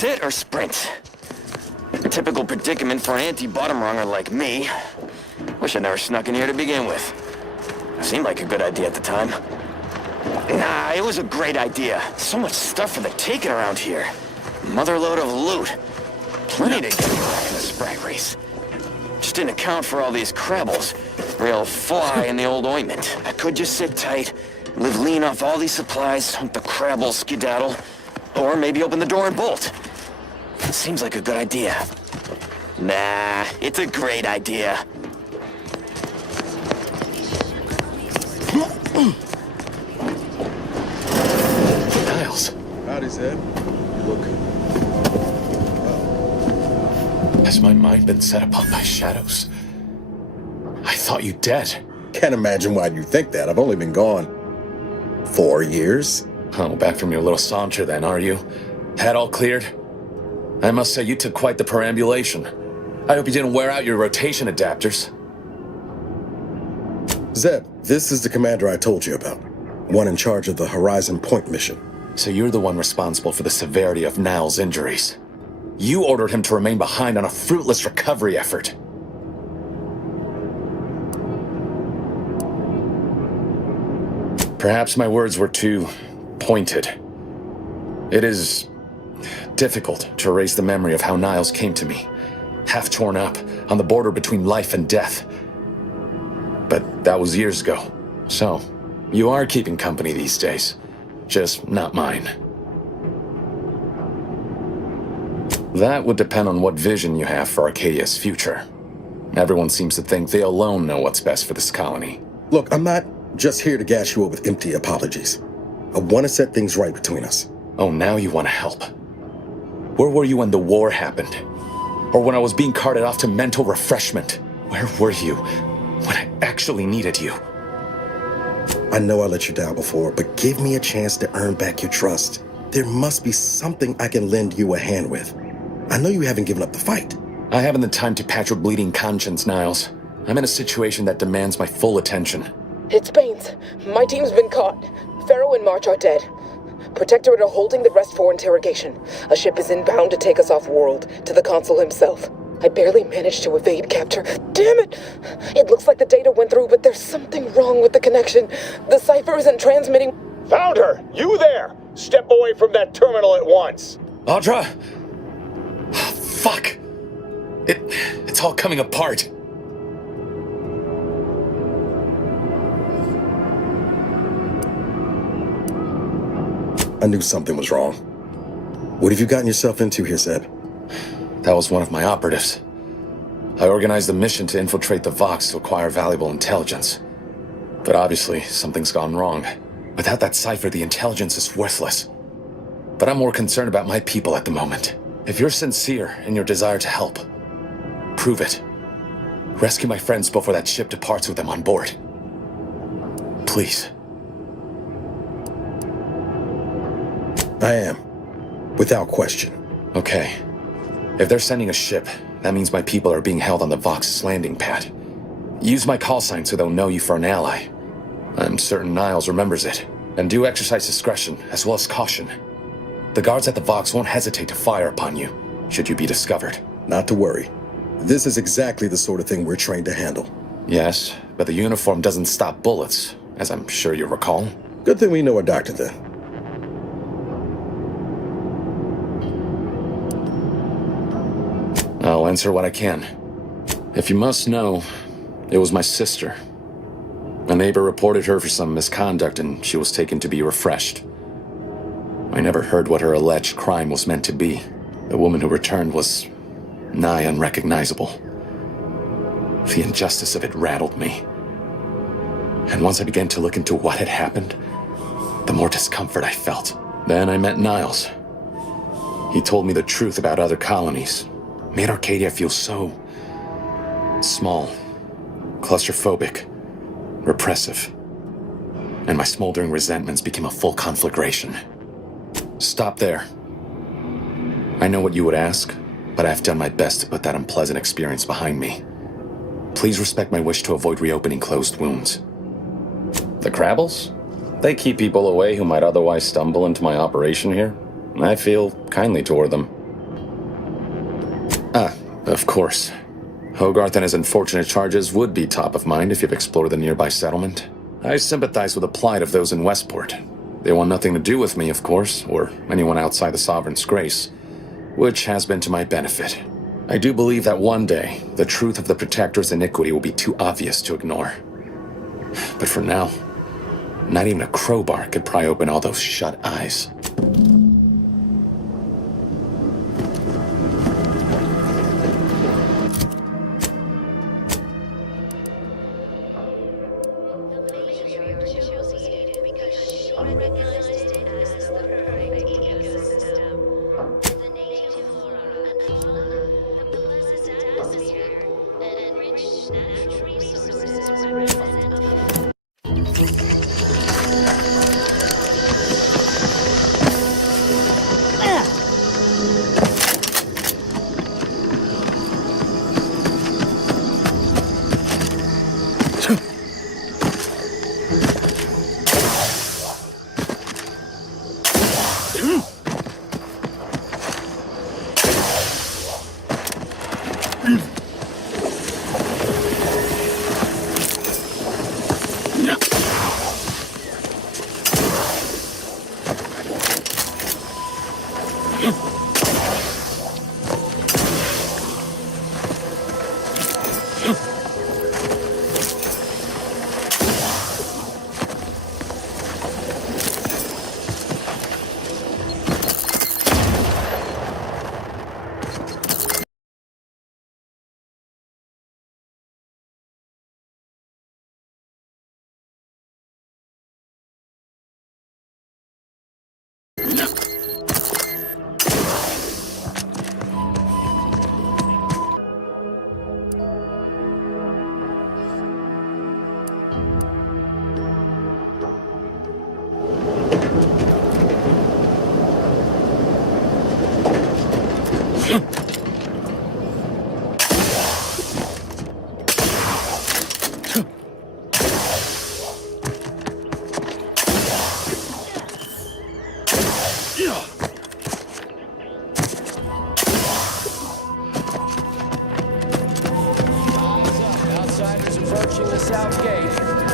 Sit or sprint? A typical predicament for an anti-bottom runger like me. Wish I never snuck in here to begin with. Seemed like a good idea at the time. Nah, it was a great idea. So much stuff for the taking around here. Motherload of loot. Plenty to get back in the sprag race. Just didn't account for all these crabbles. Real fly in the old ointment. I could just sit tight, live lean off all these supplies, hope the crabbles skedaddle, or maybe open the door and bolt. Seems like a good idea. Nah, it's a great idea. Niles. Howdy, Zed. You look... Has my mind been set upon by shadows? I thought you dead. Can't imagine why you think that. I've only been gone 4 years. Oh, back from your little saunter then, are you? Head all cleared? I must say you took quite the perambulation. I hope you didn't wear out your rotation adapters. Zeb, this is the commander I told you about. One in charge of the Horizon Point mission. So you're the one responsible for the severity of Niles' injuries. You ordered him to remain behind on a fruitless recovery effort. Perhaps my words were too pointed. It is difficult to erase the memory of how Niles came to me, half torn up, on the border between life and death. But that was years ago. So, you are keeping company these days. Just not mine. That would depend on what vision you have for Arcadia's future. Everyone seems to think they alone know what's best for this colony. Look, I'm not just here to gas you up with empty apologies. I want to set things right between us. Oh, now you want to help. Where were you when the war happened? Or when I was being carted off to mental refreshment? Where were you when I actually needed you? I know I let you down before, but give me a chance to earn back your trust. There must be something I can lend you a hand with. I know you haven't given up the fight. I haven't the time to patch your bleeding conscience, Niles. I'm in a situation that demands my full attention. It's Baines. My team's been caught. Pharaoh and March are dead. Protectorate are holding the rest for interrogation. A ship is inbound to take us off-world, to the consul himself. I barely managed to evade capture. Damn it! It looks like the data went through, but there's something wrong with the connection. The cipher isn't transmitting. Found her! You there! Step away from that terminal at once! Audra! Fuck! It's all coming apart. I knew something was wrong. What have you gotten yourself into here, Zeb? That was one of my operatives. I organized a mission to infiltrate the Vox to acquire valuable intelligence. But obviously, something's gone wrong. Without that cipher, the intelligence is worthless. But I'm more concerned about my people at the moment. If you're sincere in your desire to help, prove it. Rescue my friends before that ship departs with them on board. Please. I am. Without question. Okay. If they're sending a ship, that means my people are being held on the Vox's landing pad. Use my call sign so they'll know you for an ally. I'm certain Niles remembers it. And do exercise discretion, as well as caution. The guards at the Vox won't hesitate to fire upon you, should you be discovered. Not to worry. This is exactly the sort of thing we're trained to handle. Yes, but the uniform doesn't stop bullets, as I'm sure you recall. Good thing we know a doctor then. I'll answer what I can. If you must know, it was my sister. A neighbor reported her for some misconduct and she was taken to be refreshed. I never heard what her alleged crime was meant to be. The woman who returned was nigh unrecognizable. The injustice of it rattled me. And once I began to look into what had happened, the more discomfort I felt. Then I met Niles. He told me the truth about other colonies. Made Arcadia feel so small, claustrophobic, repressive. And my smoldering resentments became a full conflagration. Stop there. I know what you would ask, but I've done my best to put that unpleasant experience behind me. Please respect my wish to avoid reopening closed wounds. The Crabbles? They keep people away who might otherwise stumble into my operation here. I feel kindly toward them. Of course. Hogarth and his unfortunate charges would be top of mind if you've explored the nearby settlement. I sympathize with the plight of those in Westport. They want nothing to do with me, of course, or anyone outside the Sovereign's grace, which has been to my benefit. I do believe that one day, the truth of the Protector's iniquity will be too obvious to ignore. But for now, not even a crowbar could pry open all those shut eyes.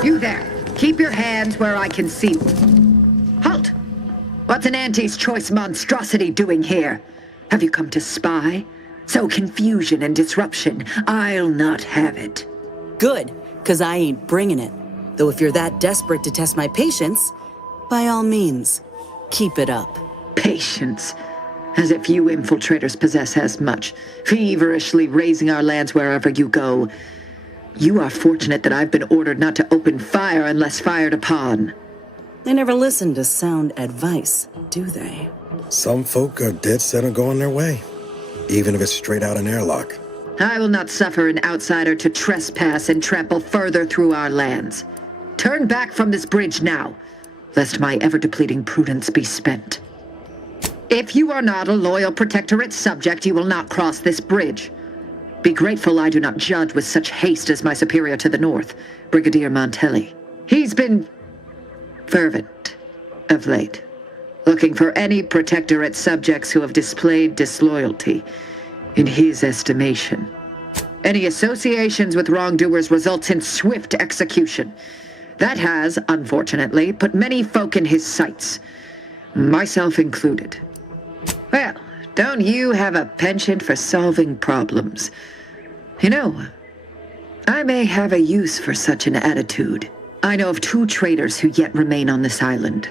You there. Keep your hands where I can see. Halt! What's an Auntie's choice monstrosity doing here? Have you come to spy? So confusion and disruption, I'll not have it. Good, because I ain't bringing it. Though if you're that desperate to test my patience, by all means, keep it up. Patience. As if you infiltrators possess as much, feverishly raising our lands wherever you go. You are fortunate that I've been ordered not to open fire unless fired upon. They never listen to sound advice, do they? Some folk are dead set on going their way, even if it's straight out an airlock. I will not suffer an outsider to trespass and trample further through our lands. Turn back from this bridge now, lest my ever-depleting prudence be spent. If you are not a loyal Protectorate subject, you will not cross this bridge. Be grateful I do not judge with such haste as my superior to the north, Brigadier Montelli. He's been fervent of late, looking for any Protectorate subjects who have displayed disloyalty in his estimation. Any associations with wrongdoers results in swift execution. That has, unfortunately, put many folk in his sights, myself included. Well, don't you have a penchant for solving problems? You know, I may have a use for such an attitude. I know of 2 traitors who yet remain on this island.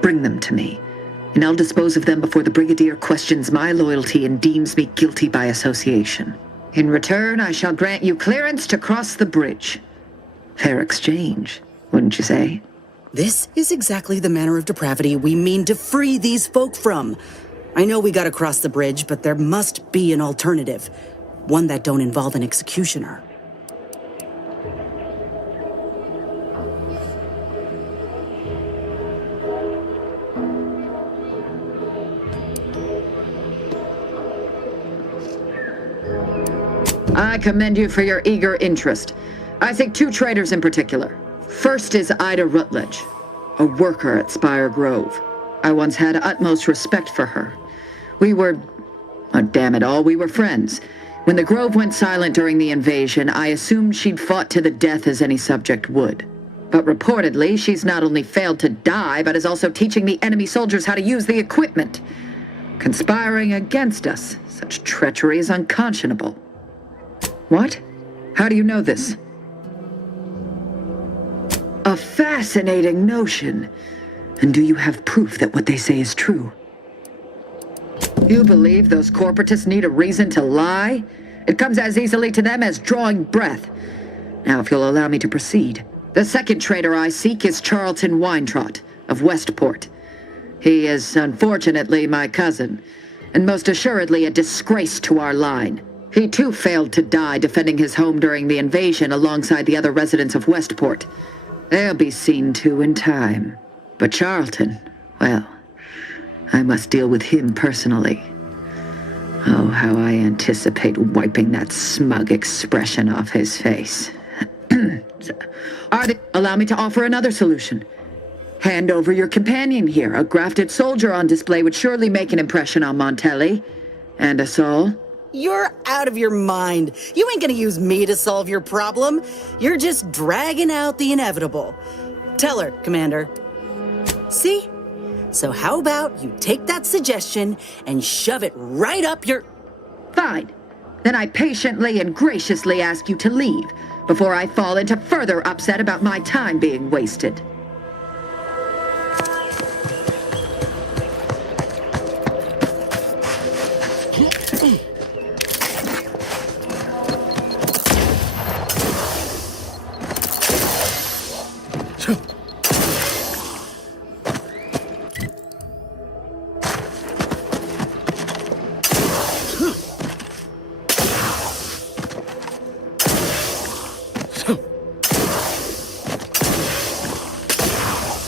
Bring them to me, and I'll dispose of them before the Brigadier questions my loyalty and deems me guilty by association. In return, I shall grant you clearance to cross the bridge. Fair exchange, wouldn't you say? This is exactly the manner of depravity we mean to free these folk from. I know we gotta cross the bridge, but there must be an alternative. One that don't involve an executioner. I commend you for your eager interest. I think 2 traitors in particular. First is Ida Rutledge, a worker at Spire Grove. I once had utmost respect for her. We were, Oh, damn it all, we were friends. When the Grove went silent during the invasion, I assumed she'd fought to the death as any subject would. But reportedly, she's not only failed to die, but is also teaching the enemy soldiers how to use the equipment. Conspiring against us. Such treachery is unconscionable. What? How do you know this? A fascinating notion. And do you have proof that what they say is true? You believe those corporatists need a reason to lie? It comes as easily to them as drawing breath. Now, if you'll allow me to proceed. The second traitor I seek is Charlton Weintraut of Westport. He is, unfortunately, my cousin, and most assuredly a disgrace to our line. He too failed to die defending his home during the invasion alongside the other residents of Westport. They'll be seen to in time. But Charlton, well, I must deal with him personally. Oh, how I anticipate wiping that smug expression off his face. Allow me to offer another solution. Hand over your companion here. A grafted soldier on display would surely make an impression on Montelli. And us all. You're out of your mind. You ain't gonna use me to solve your problem. You're just dragging out the inevitable. Tell her, Commander. See? So how about you take that suggestion and shove it right up your... Fine. Then I patiently and graciously ask you to leave before I fall into further upset about my time being wasted.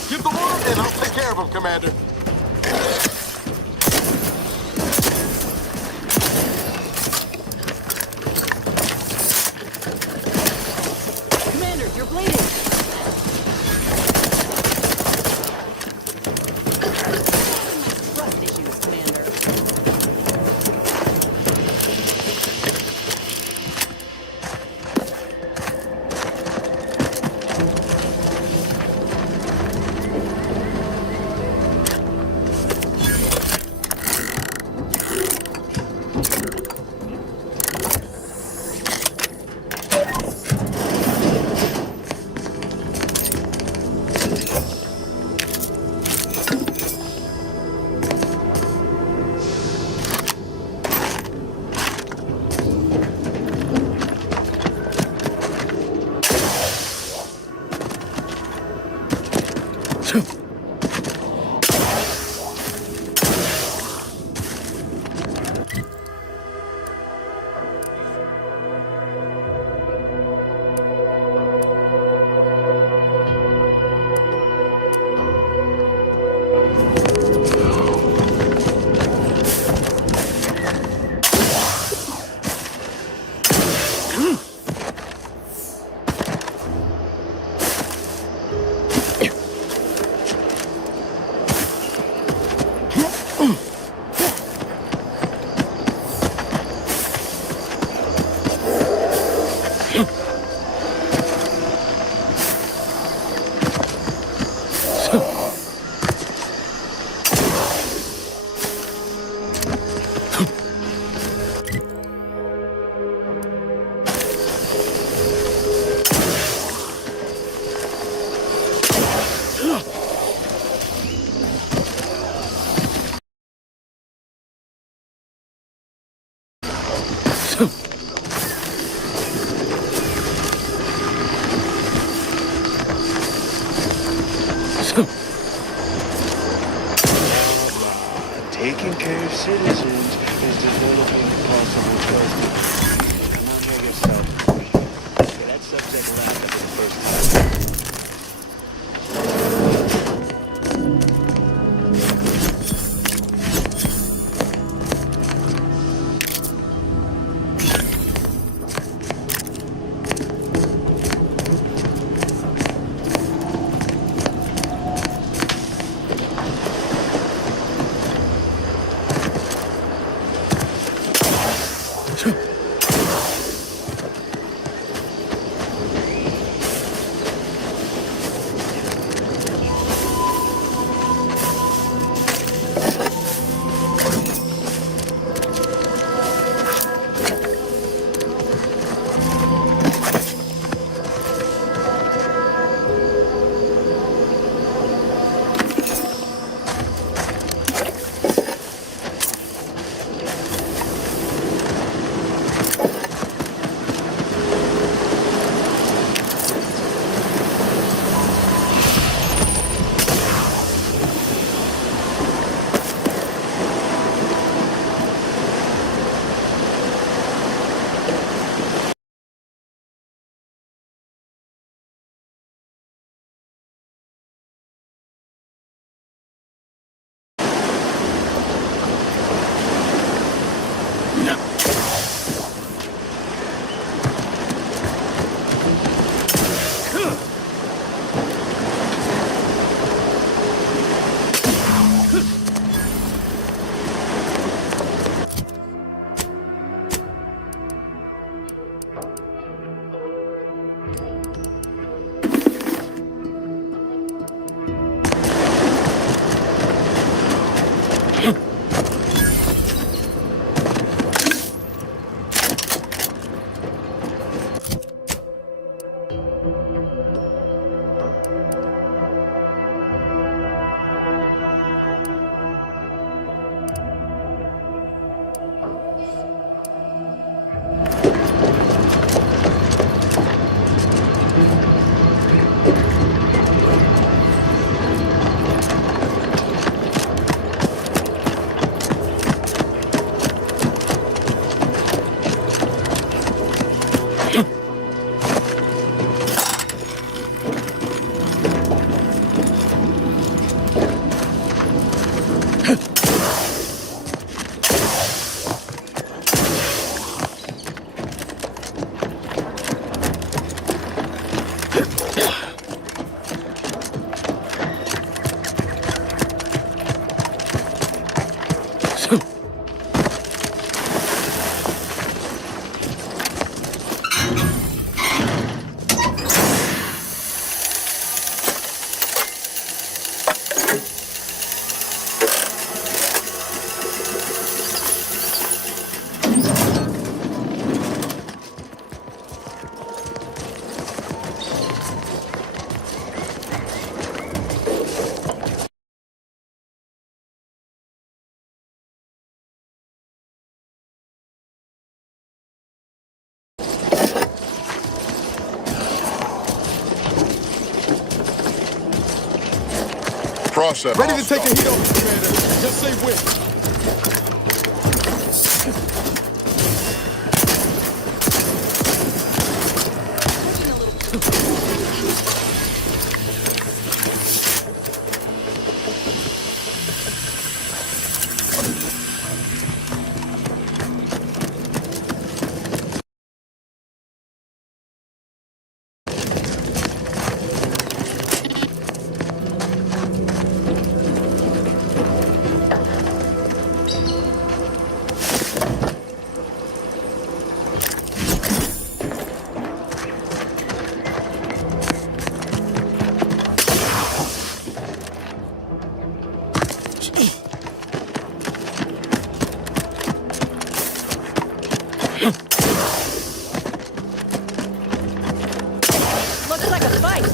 Give the word and I'll take care of him, Commander. Commander, you're bleeding. Trust issues, Commander. Taking care of citizens is developing possible justice. Come on, make yourself. Okay, that subject laughed at the first time. Process. Ready to take a hit on you, Commander. Just say when. Looks like a fight.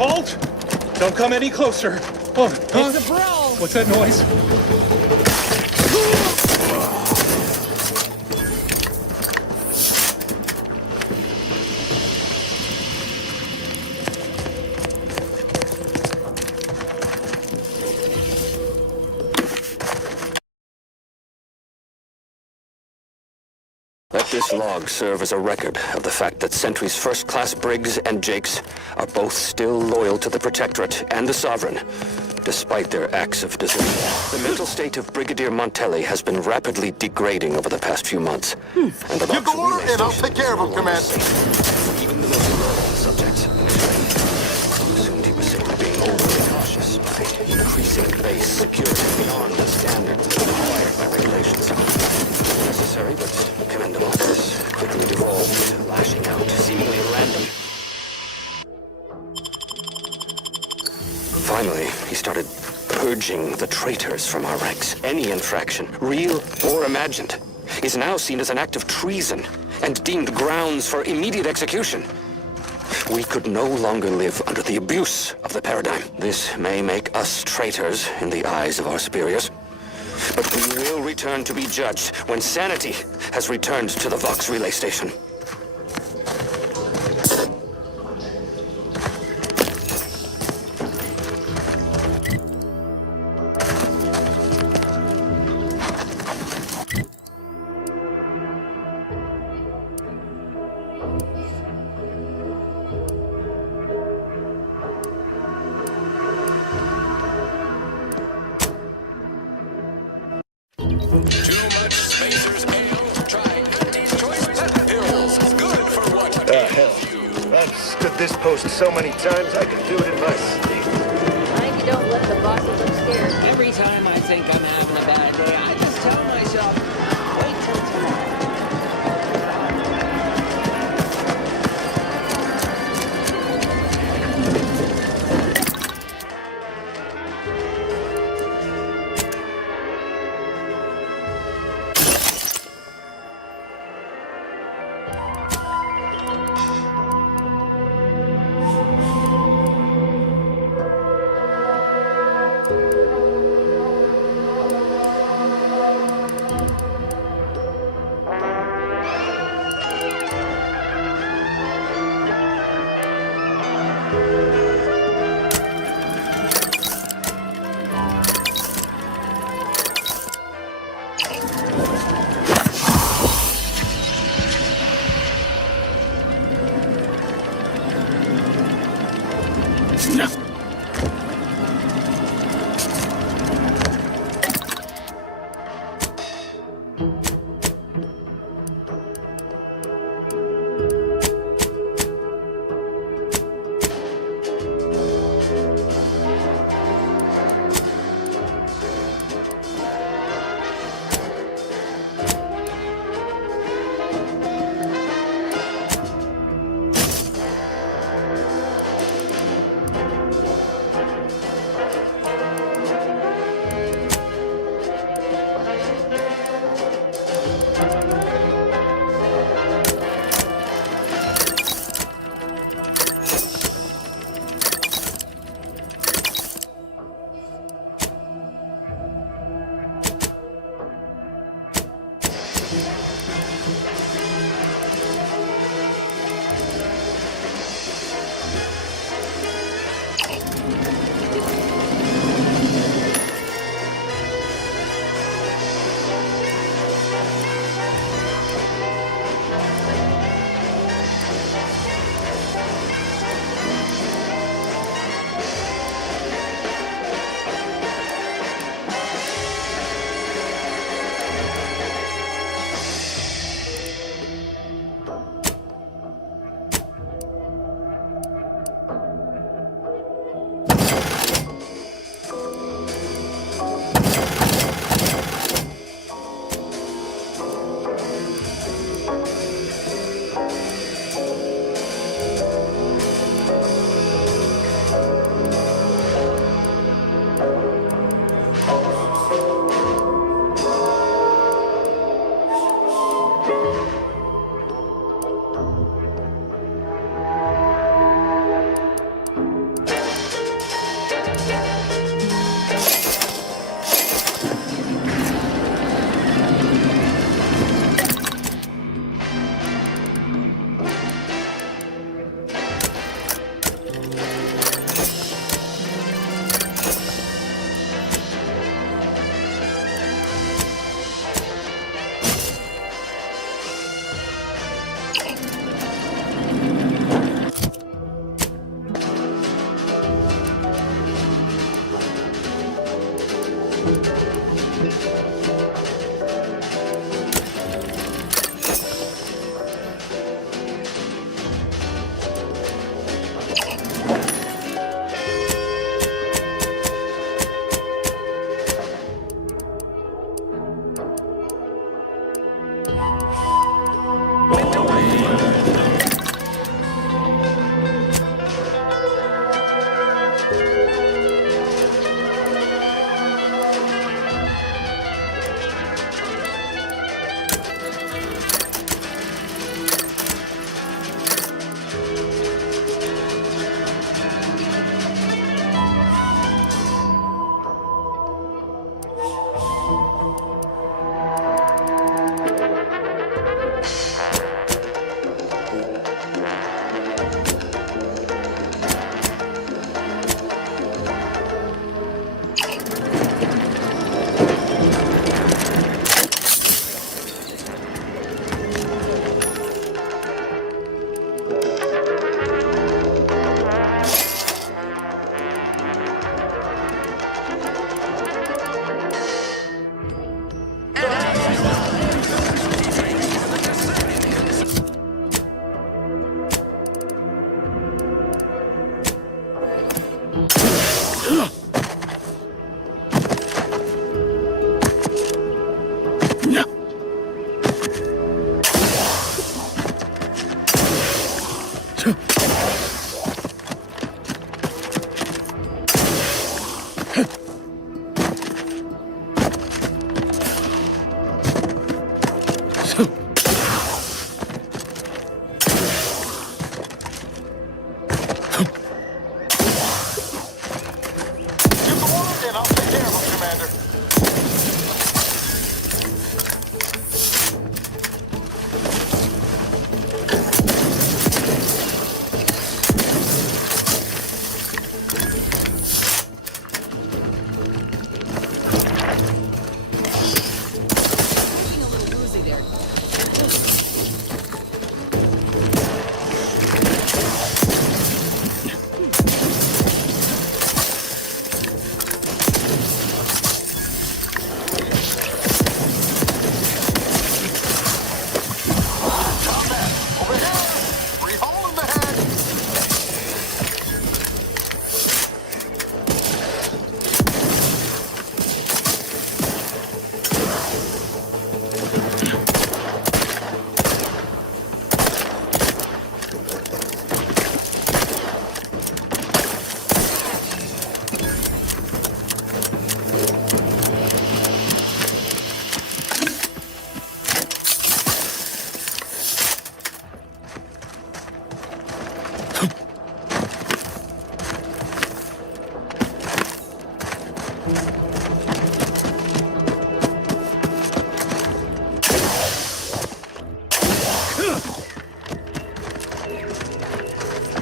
Halt! Don't come any closer. Oh, huh? It's a brawl. What's that noise? Let this log serve as a record of the fact that Sentry's first-class Briggs and Jakes are both still loyal to the Protectorate and the Sovereign, despite their acts of desertion. The mental state of Brigadier Montelli has been rapidly degrading over the past few months. And the You go on, and I'll take care of him, Command. Even the most loyal subjects. Soon he was simply being overly cautious by increasing base security beyond the standards required by regulations. Necessary, but commendable. This quickly devolved into lashing out, seemingly random. Finally, he started purging the traitors from our ranks. Any infraction, real or imagined, is now seen as an act of treason and deemed grounds for immediate execution. We could no longer live under the abuse of the paradigm. This may make us traitors in the eyes of our superiors, but we will return to be judged when sanity has returned to the Vox relay station. Too much Spacers ale. Try Auntie's Choice Pepper Pills. Good for what? Hell. I've stood this post so many times I could do it in my sleep. Mind you don't let the bosses look scared. Every time I think I'm having a bad day, I just tell myself, wait till tomorrow.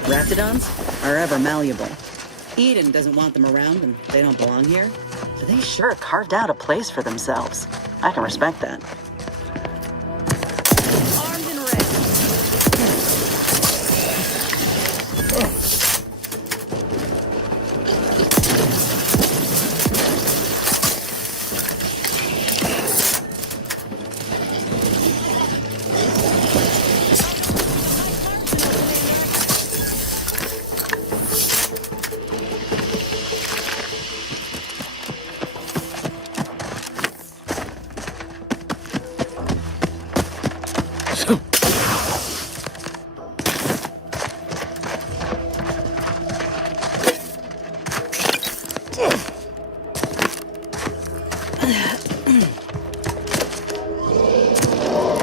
Raptidons are ever malleable. Eden doesn't want them around and they don't belong here. But they sure carved out a place for themselves. I can respect that. Armed and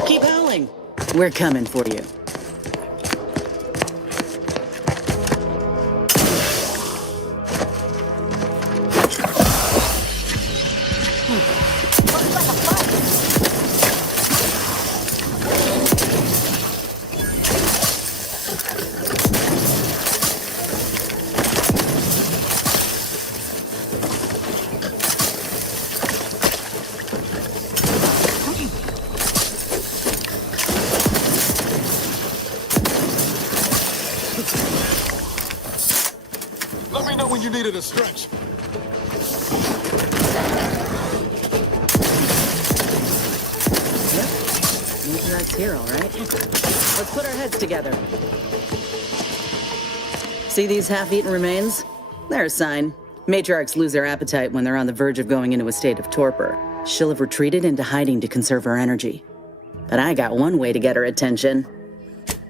Keep howling. We're coming for you. Let me know when you needed a stretch. Meteorite's here, all right? Let's put our heads together. See these half-eaten remains? They're a sign. Matriarchs lose their appetite when they're on the verge of going into a state of torpor. She'll have retreated into hiding to conserve her energy. But I got one way to get her attention.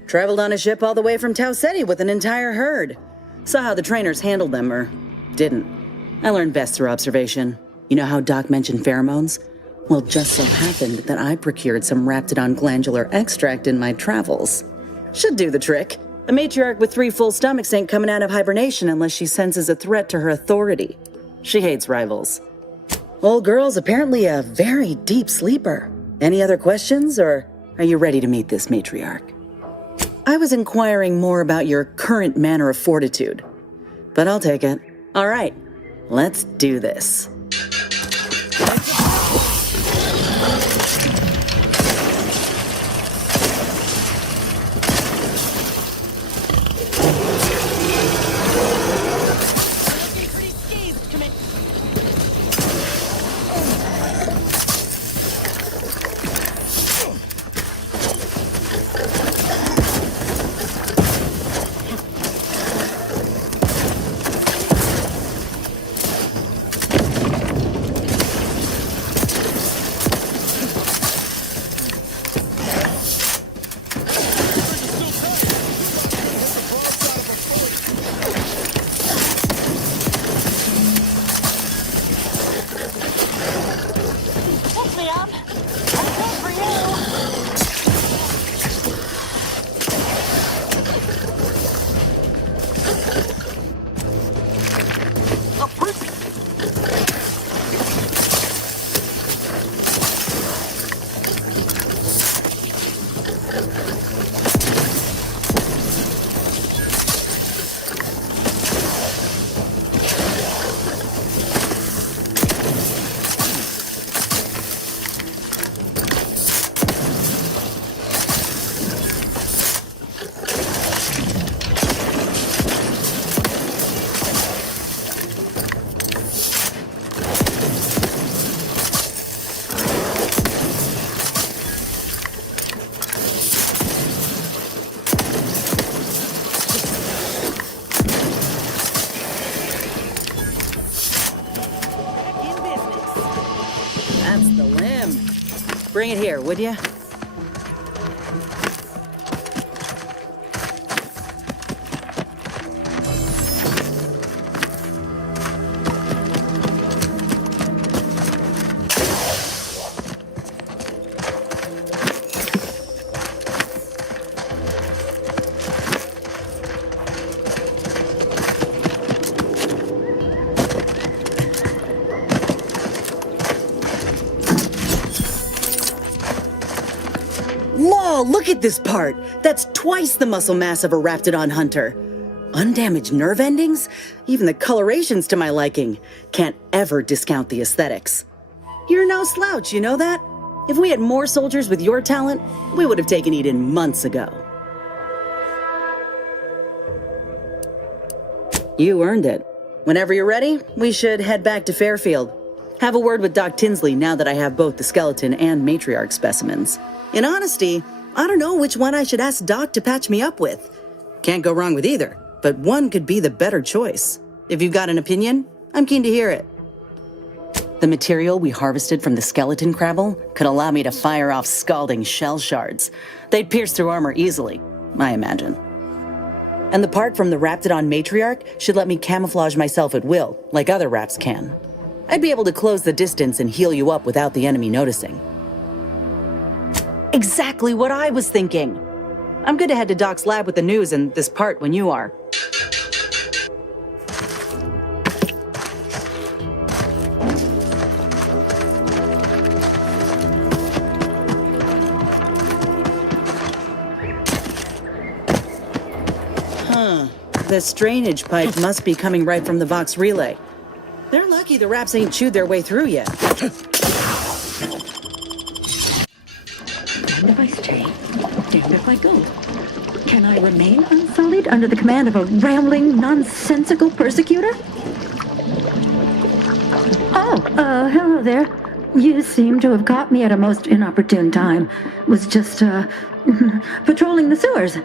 Traveled on a ship all the way from Tau Ceti with an entire herd. Saw how the trainers handled them, or didn't. I learned best through observation. You know how Doc mentioned pheromones? Well, just so happened that I procured some Raptidon glandular extract in my travels. Should do the trick. A matriarch with 3 full stomachs ain't coming out of hibernation unless she senses a threat to her authority. She hates rivals. Old girl's apparently a very deep sleeper. Any other questions, or are you ready to meet this matriarch? I was inquiring more about your current manner of fortitude, but I'll take it. All right, let's do this. Bring it here, would you? look at this part. That's twice the muscle mass of a Raptidon hunter. Undamaged nerve endings? Even the coloration's to my liking. Can't ever discount the aesthetics. You're no slouch, you know that? If we had more soldiers with your talent, we would have taken Eden months ago. You earned it. Whenever you're ready, we should head back to Fairfield. Have a word with Doc Tinsley now that I have both the skeleton and matriarch specimens. In honesty, I don't know which one I should ask Doc to patch me up with. Can't go wrong with either, but one could be the better choice. If you've got an opinion, I'm keen to hear it. The material we harvested from the skeleton crabble could allow me to fire off scalding shell shards. They'd pierce through armor easily, I imagine. And the part from the Raptidon matriarch should let me camouflage myself at will, like other Raps can. I'd be able to close the distance and heal you up without the enemy noticing. Exactly what I was thinking. I'm good to head to Doc's lab with the news and this part when you are. The strainage pipe must be coming right from the Vox relay. They're lucky the Raps ain't chewed their way through yet. Damned if I stay, damned if I go. Can I remain unsullied under the command of a rambling, nonsensical persecutor? Oh, hello there. You seem to have caught me at a most inopportune time. Was just, patrolling the sewers,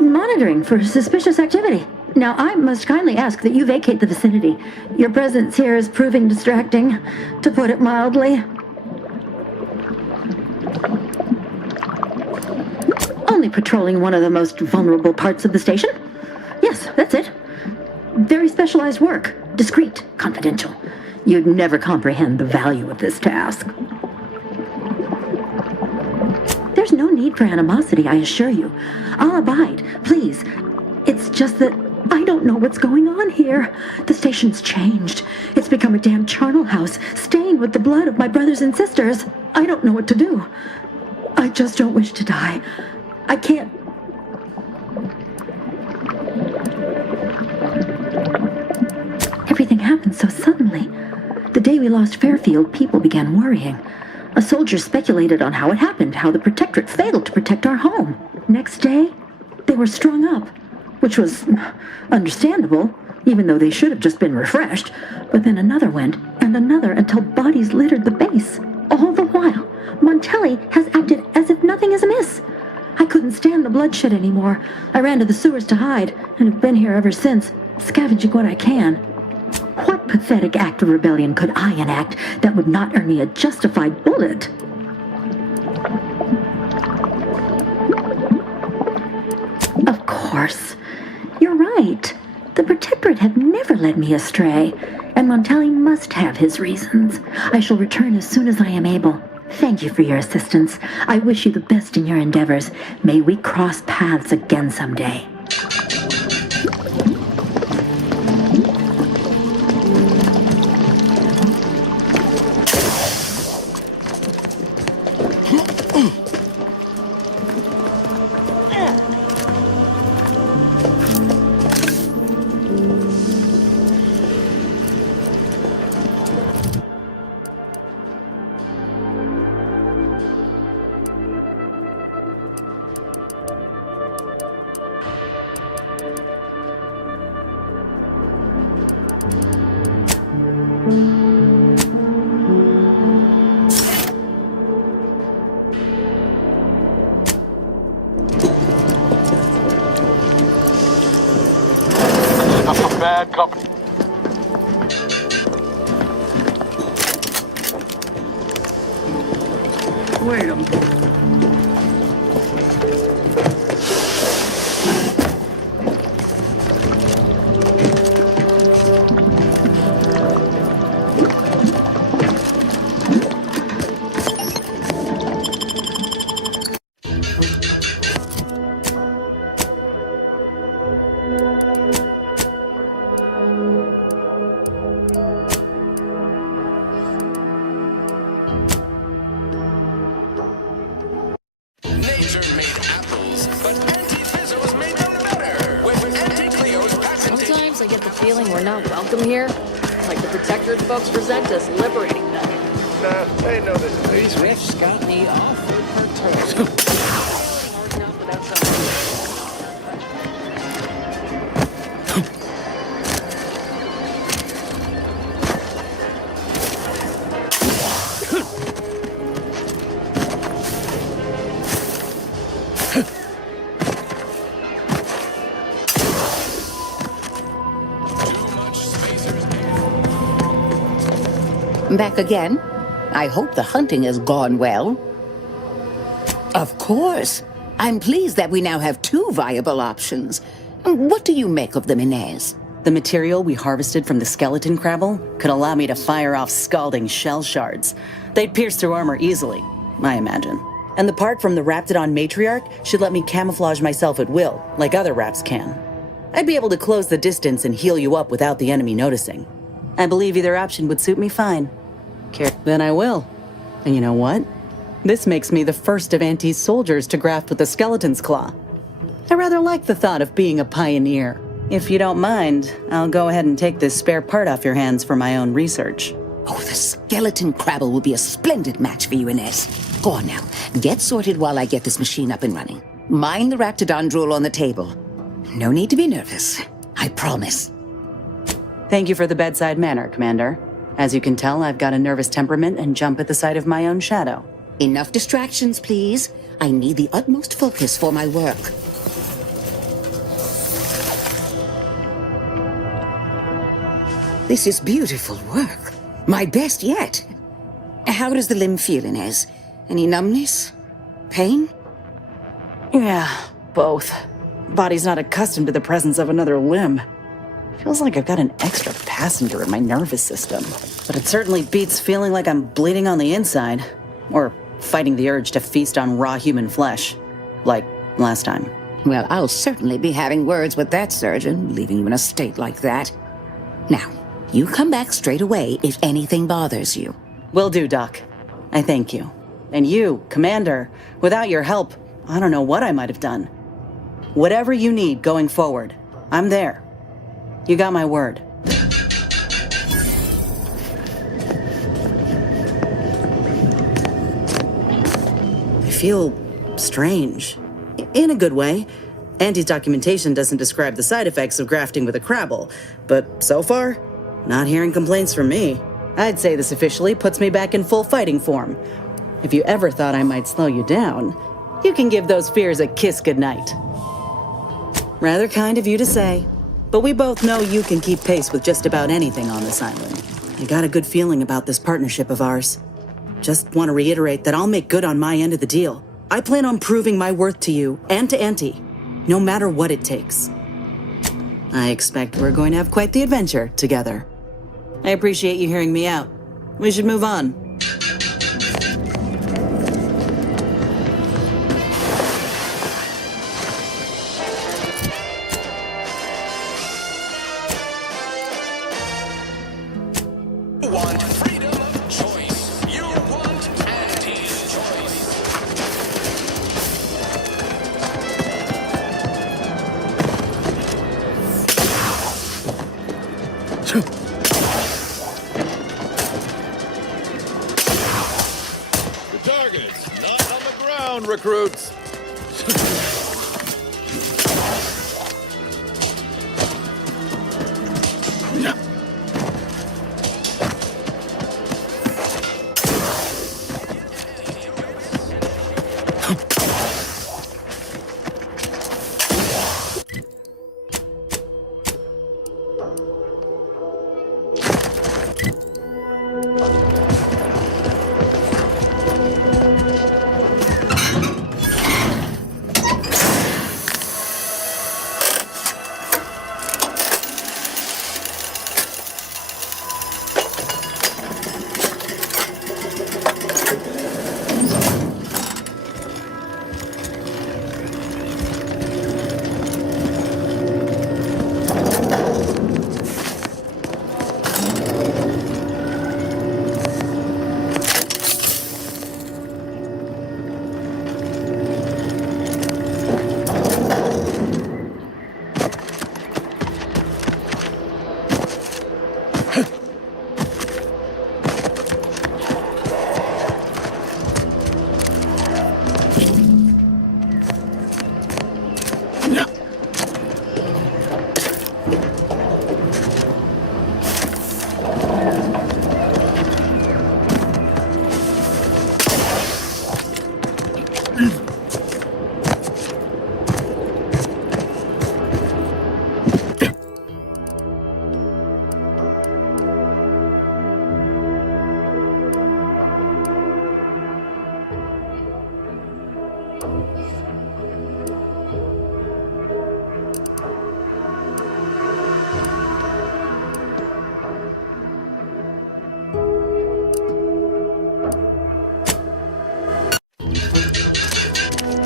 monitoring for suspicious activity. Now, I must kindly ask that you vacate the vicinity. Your presence here is proving distracting, to put it mildly. Only patrolling one of the most vulnerable parts of the station? Yes, that's it. Very specialized work. Discreet, confidential. You'd never comprehend the value of this task. There's no need for animosity, I assure you. I'll abide, please. It's just that I don't know what's going on here. The station's changed. It's become a damn charnel house, stained with the blood of my brothers and sisters. I don't know what to do. I just don't wish to die. I can't... Everything happened so suddenly. The day we lost Fairfield, people began worrying. A soldier speculated on how it happened, how the Protectorate failed to protect our home. Next day, they were strung up, which was understandable, even though they should have just been refreshed. But then another went, and another, until bodies littered the base. All the while, Montelli has acted as if nothing is amiss. I couldn't stand the bloodshed anymore. I ran to the sewers to hide, and have been here ever since, scavenging what I can. What pathetic act of rebellion could I enact that would not earn me a justified bullet? Of course. You're right. The Protectorate have never led me astray, and Montelli must have his reasons. I shall return as soon as I am able. Thank you for your assistance. I wish you the best in your endeavors. May we cross paths again someday. Bad company. Wait a minute. get the feeling we're not welcome here? Like the Protectorate folks resent us liberating them. Nah, they know this is These rifts got me awful perturbed. Hard enough without some... Back again? I hope the hunting has gone well. Of course. I'm pleased that we now have 2 viable options. What do you make of them, Inez? The material we harvested from the skeleton crabble could allow me to fire off scalding shell shards. They'd pierce through armor easily, I imagine. And the part from the Raptidon matriarch should let me camouflage myself at will, like other Raps can. I'd be able to close the distance and heal you up without the enemy noticing. I believe either option would suit me fine. Then I will. And you know what? This makes me the first of Auntie's soldiers to graft with the skeleton's claw. I rather like the thought of being a pioneer. If you don't mind, I'll go ahead and take this spare part off your hands for my own research. Oh, the skeleton crabble will be a splendid match for you, Inez. Go on now. Get sorted while I get this machine up and running. Mind the Raptidon drool on the table. No need to be nervous. I promise. Thank you for the bedside manner, Commander. As you can tell, I've got a nervous temperament and jump at the sight of my own shadow. Enough distractions, please. I need the utmost focus for my work. This is beautiful work. My best yet. How does the limb feel, Inez? Any numbness? Pain? Yeah, both. Body's not accustomed to the presence of another limb. Feels like I've got an extra passenger in my nervous system. But it certainly beats feeling like I'm bleeding on the inside. Or fighting the urge to feast on raw human flesh. Like last time. Well, I'll certainly be having words with that surgeon, leaving you in a state like that. Now, you come back straight away if anything bothers you. Will do, Doc. I thank you. And you, Commander, without your help, I don't know what I might have done. Whatever you need going forward, I'm there. You got my word. I feel strange. In a good way. Auntie's documentation doesn't describe the side effects of grafting with a crabble, but so far, not hearing complaints from me. I'd say this officially puts me back in full fighting form. If you ever thought I might slow you down, you can give those fears a kiss goodnight. Rather kind of you to say. But we both know you can keep pace with just about anything on this island. I got a good feeling about this partnership of ours. Just want to reiterate that I'll make good on my end of the deal. I plan on proving my worth to you and to Auntie, no matter what it takes. I expect we're going to have quite the adventure together. I appreciate you hearing me out. We should move on. Want freedom of choice. You want Auntie's choice. The target's not on the ground, recruits.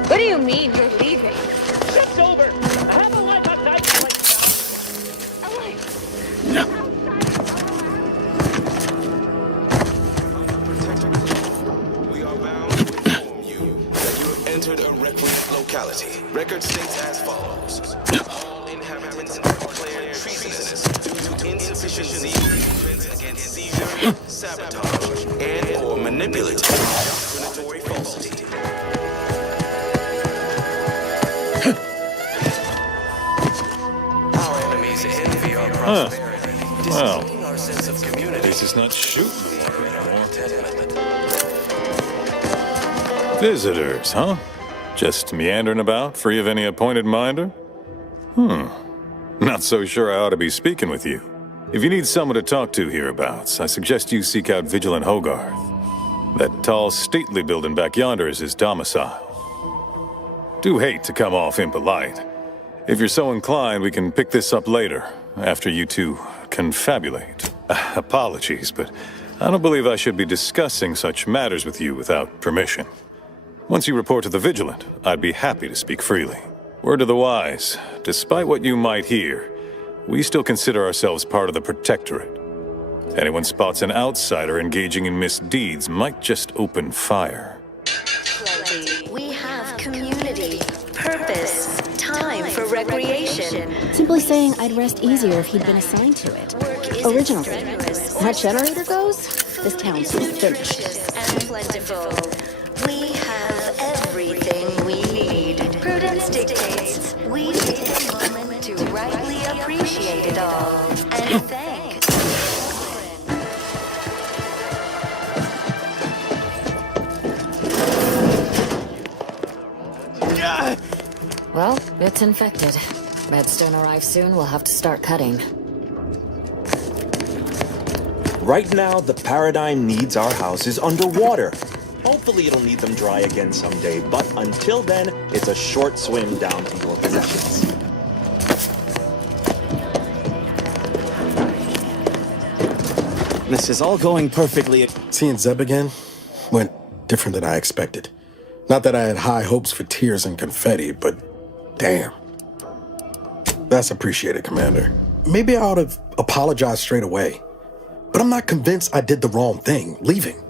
What do you mean you're leaving? Ship's over. Have a life outside the We are bound to inform you that you have entered a recreant locality. Record states as follows. All inhabitants are declared treasonous due to insufficient zeal defense against seizure, sabotage, and or manipulative discriminatory falsity. Our enemies envy our prosperity, disowning our sense of community. This is not shooting anymore. Visitors, huh? Just meandering about, free of any appointed minder? Not so sure I ought to be speaking with you. If you need someone to talk to hereabouts, I suggest you seek out Vigilant Hogarth. That tall, stately building back yonder is his domicile. Do hate to come off impolite. If you're so inclined, we can pick this up later, after you two confabulate. Apologies, but I don't believe I should be discussing such matters with you without permission. Once you report to the Vigilant, I'd be happy to speak freely. Word to the wise, despite what you might hear, we still consider ourselves part of the Protectorate. Anyone spots an outsider engaging in misdeeds might just open fire. We have community, purpose, time for recreation. Simply saying I'd rest easier if he'd been assigned to it. Original thing. That generator goes, this town's finished. And plentiful. We have everything we need. Prudence dictates we take a moment to rightly appreciate it all and thank. Well, it's infected. Redstone arrives soon, we'll have to start cutting. Right now, the Paradigm needs our houses underwater. Hopefully it'll need them dry again someday, but until then, it's a short swim down to your possessions. This is all going perfectly. Seeing Zeb again went different than I expected. Not that I had high hopes for tears and confetti, but damn. That's appreciated, Commander. Maybe I ought to apologize straight away. But I'm not convinced I did the wrong thing, leaving.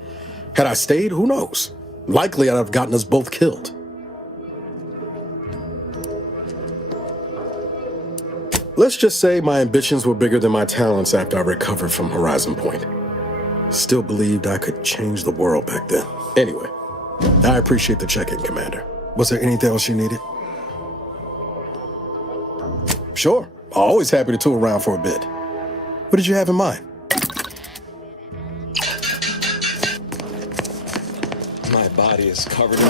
Had I stayed, who knows? Likely I'd have gotten us both killed. Let's just say my ambitions were bigger than my talents after I recovered from Horizon Point. Still believed I could change the world back then. Anyway, I appreciate the check-in, Commander. Was there anything else you needed? Sure, always happy to tool around for a bit. What did you have in mind? My body is covered in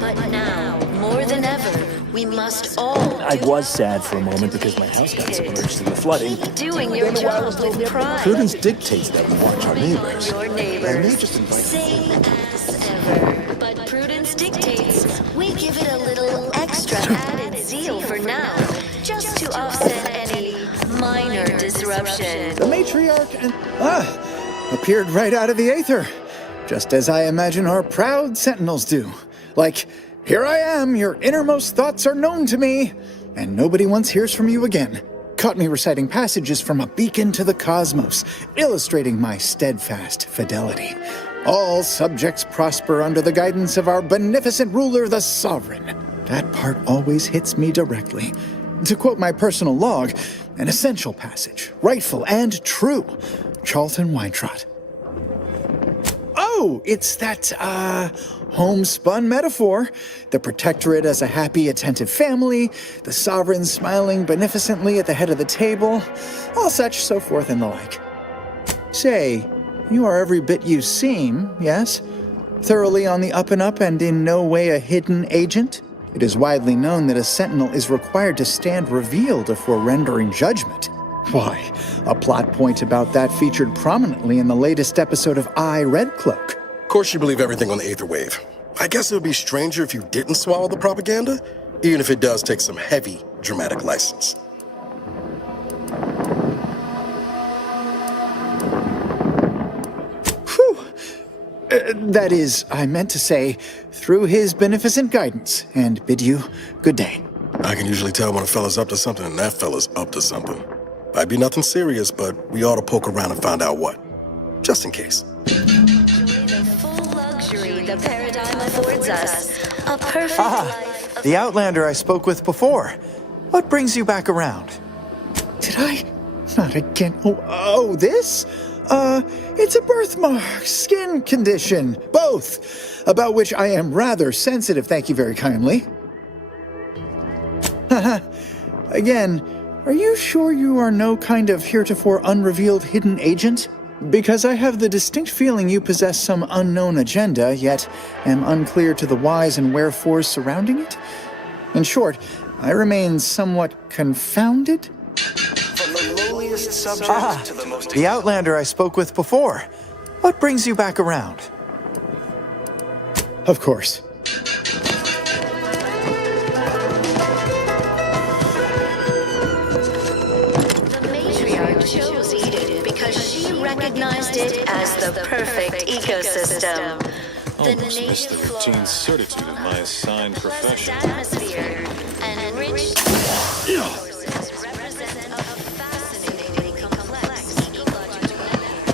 But now, more than ever, we must all I was sad for a moment because my house got submerged in the flooding. doing your job with pride. Prudence dictates that we watch our neighbors. Your And they neighbors, just invite same as ever. But prudence dictates we give it a little extra added zeal for now, just to offset any minor disruption. The matriarch and... appeared right out of the aether. Just as I imagine our proud sentinels do. Like, here I am, your innermost thoughts are known to me, and nobody once hears from you again. Caught me reciting passages from a beacon to the cosmos, illustrating my steadfast fidelity. All subjects prosper under the guidance of our beneficent ruler, the Sovereign. That part always hits me directly. To quote my personal log, an essential passage, rightful and true. Charlton Weintrott. Oh, it's that, homespun metaphor. The protectorate as a happy, attentive family, the sovereign smiling beneficently at the head of the table, all such, so forth and the like. Say, you are every bit you seem, yes? Thoroughly on the up and up and in no way a hidden agent? It is widely known that a sentinel is required to stand revealed before rendering judgment. Why, a plot point about that featured prominently in the latest episode of I, Red Cloak. Of course you believe everything on the Aether Wave. I guess it would be stranger if you didn't swallow the propaganda, even if it does take some heavy dramatic license. That is, I meant to say, through his beneficent guidance, and bid you good day. I can usually tell when a fella's up to something, and that fella's up to something. Might be nothing serious, but we ought to poke around and find out what. Just in case. The full luxury the paradigm affords us. A perfect life. The Outlander I spoke with before. What brings you back around? Did I? Not again. Oh, this? It's a birthmark, skin condition, both, about which I am rather sensitive, thank you very kindly. Again, are you sure you are no kind of heretofore unrevealed hidden agent? Because I have the distinct feeling you possess some unknown agenda, yet am unclear to the whys and wherefores surrounding it? In short, I remain somewhat confounded. From the lowliest subject to the most... The Outlander I spoke with before. What brings you back around? Of course. The matriarch chose Eden because she recognized it as the perfect ecosystem. Almost missed the routine certitude of my assigned profession. Atmosphere and rich resources represent a fascinatingly complex ecological network.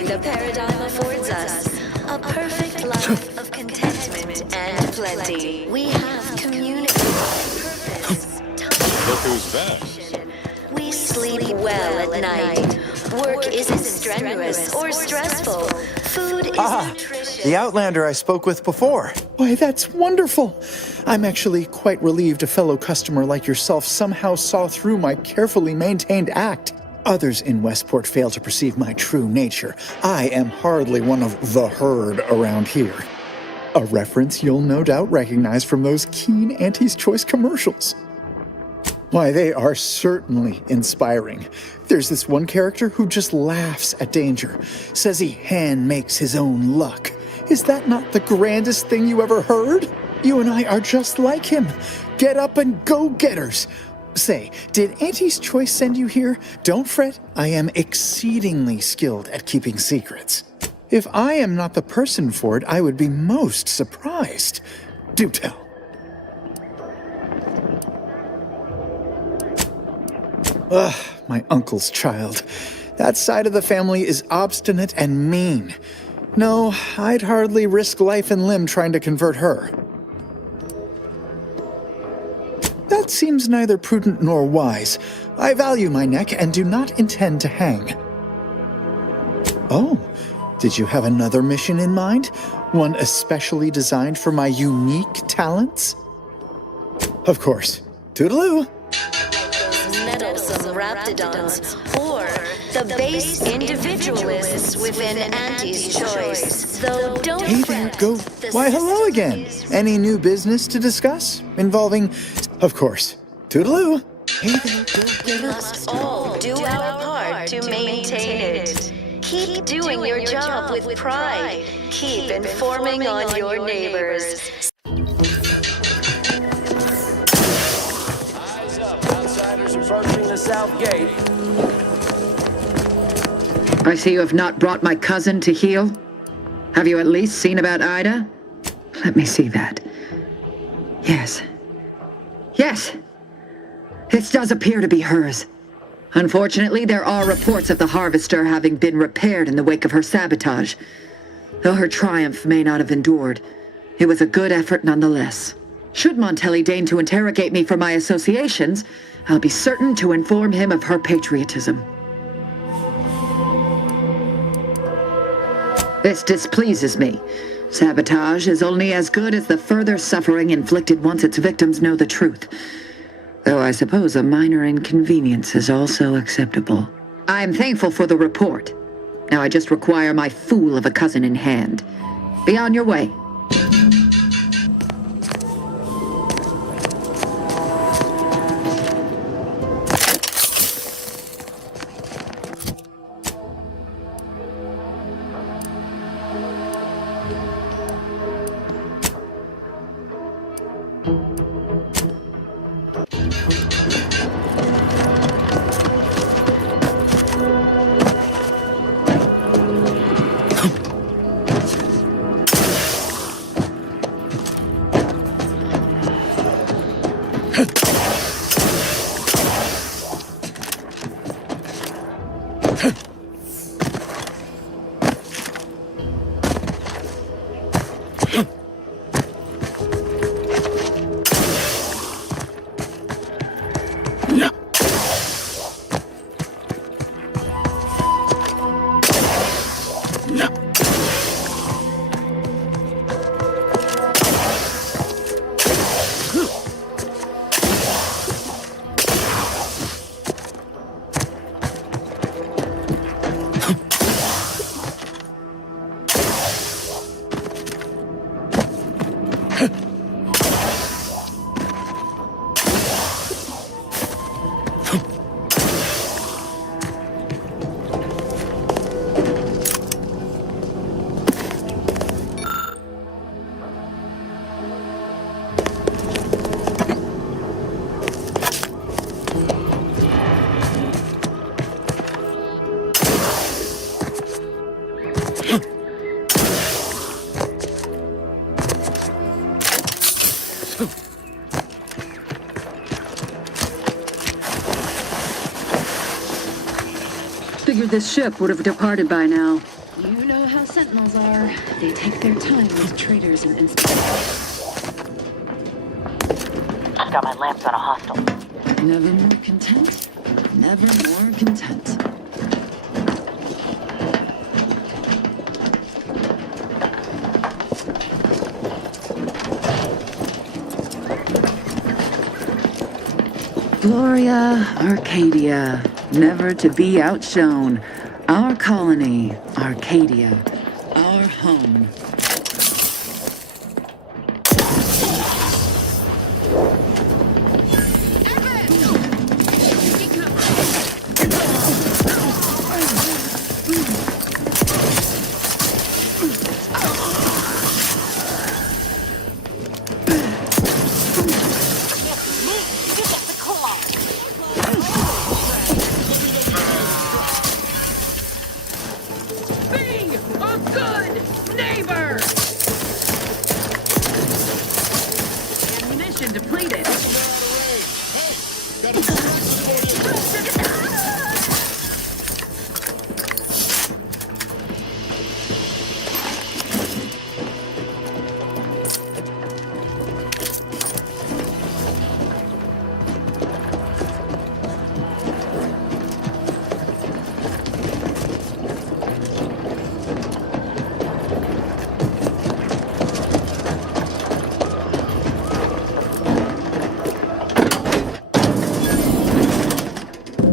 luxury the paradigm affords us. A perfect life of contentment and plenty. We have community, purpose, Look who's back. we sleep well at night. Work isn't strenuous or stressful. Food is nutritious. The Outlander I spoke with before. Why, that's wonderful. I'm actually quite relieved a fellow customer like yourself somehow saw through my carefully maintained act. Others in Westport fail to perceive my true nature. I am hardly one of the herd around here. A reference you'll no doubt recognize from those keen Auntie's Choice commercials. Why, they are certainly inspiring. There's this one character who just laughs at danger, says he hand makes his own luck. Is that not the grandest thing you ever heard? You and I are just like him. Get up and go-getters. Say, did Auntie's Choice send you here? Don't fret, I am exceedingly skilled at keeping secrets. If I am not the person for it, I would be most surprised. Do tell. Ugh, my uncle's child. That side of the family is obstinate and mean. No, I'd hardly risk life and limb trying to convert her. That seems neither prudent nor wise. I value my neck and do not intend to hang. Oh, did you have another mission in mind? One especially designed for my unique talents? Of course. Toodaloo! Meddlesome raptidons, or the base individualists within Auntie's Choice. Though don't Hey there, go. Why, hello again. Any new business to discuss? Involving, of course. Toodaloo. Hey there, we must all do our part to maintain it. Keep doing your job with pride. Keep informing on your neighbors. Outsiders approaching the south gate. I see you have not brought my cousin to heal. Have you at least seen about Ida? Let me see that. Yes. Yes! This does appear to be hers. Unfortunately, there are reports of the Harvester having been repaired in the wake of her sabotage. Though her triumph may not have endured, it was a good effort nonetheless. Should Montelli deign to interrogate me for my associations, I'll be certain to inform him of her patriotism. This displeases me. Sabotage is only as good as the further suffering inflicted once its victims know the truth. Though I suppose a minor inconvenience is also acceptable. I am thankful for the report. Now I just require my fool of a cousin in hand. Be on your way. Figured this ship would have departed by now. You know how Sentinels are. They take their time with traitors and instincts. I've got my lamps on a hostile. Never more content. Never more content. Gloria, Arcadia, never to be outshone. Our colony, Arcadia, our home.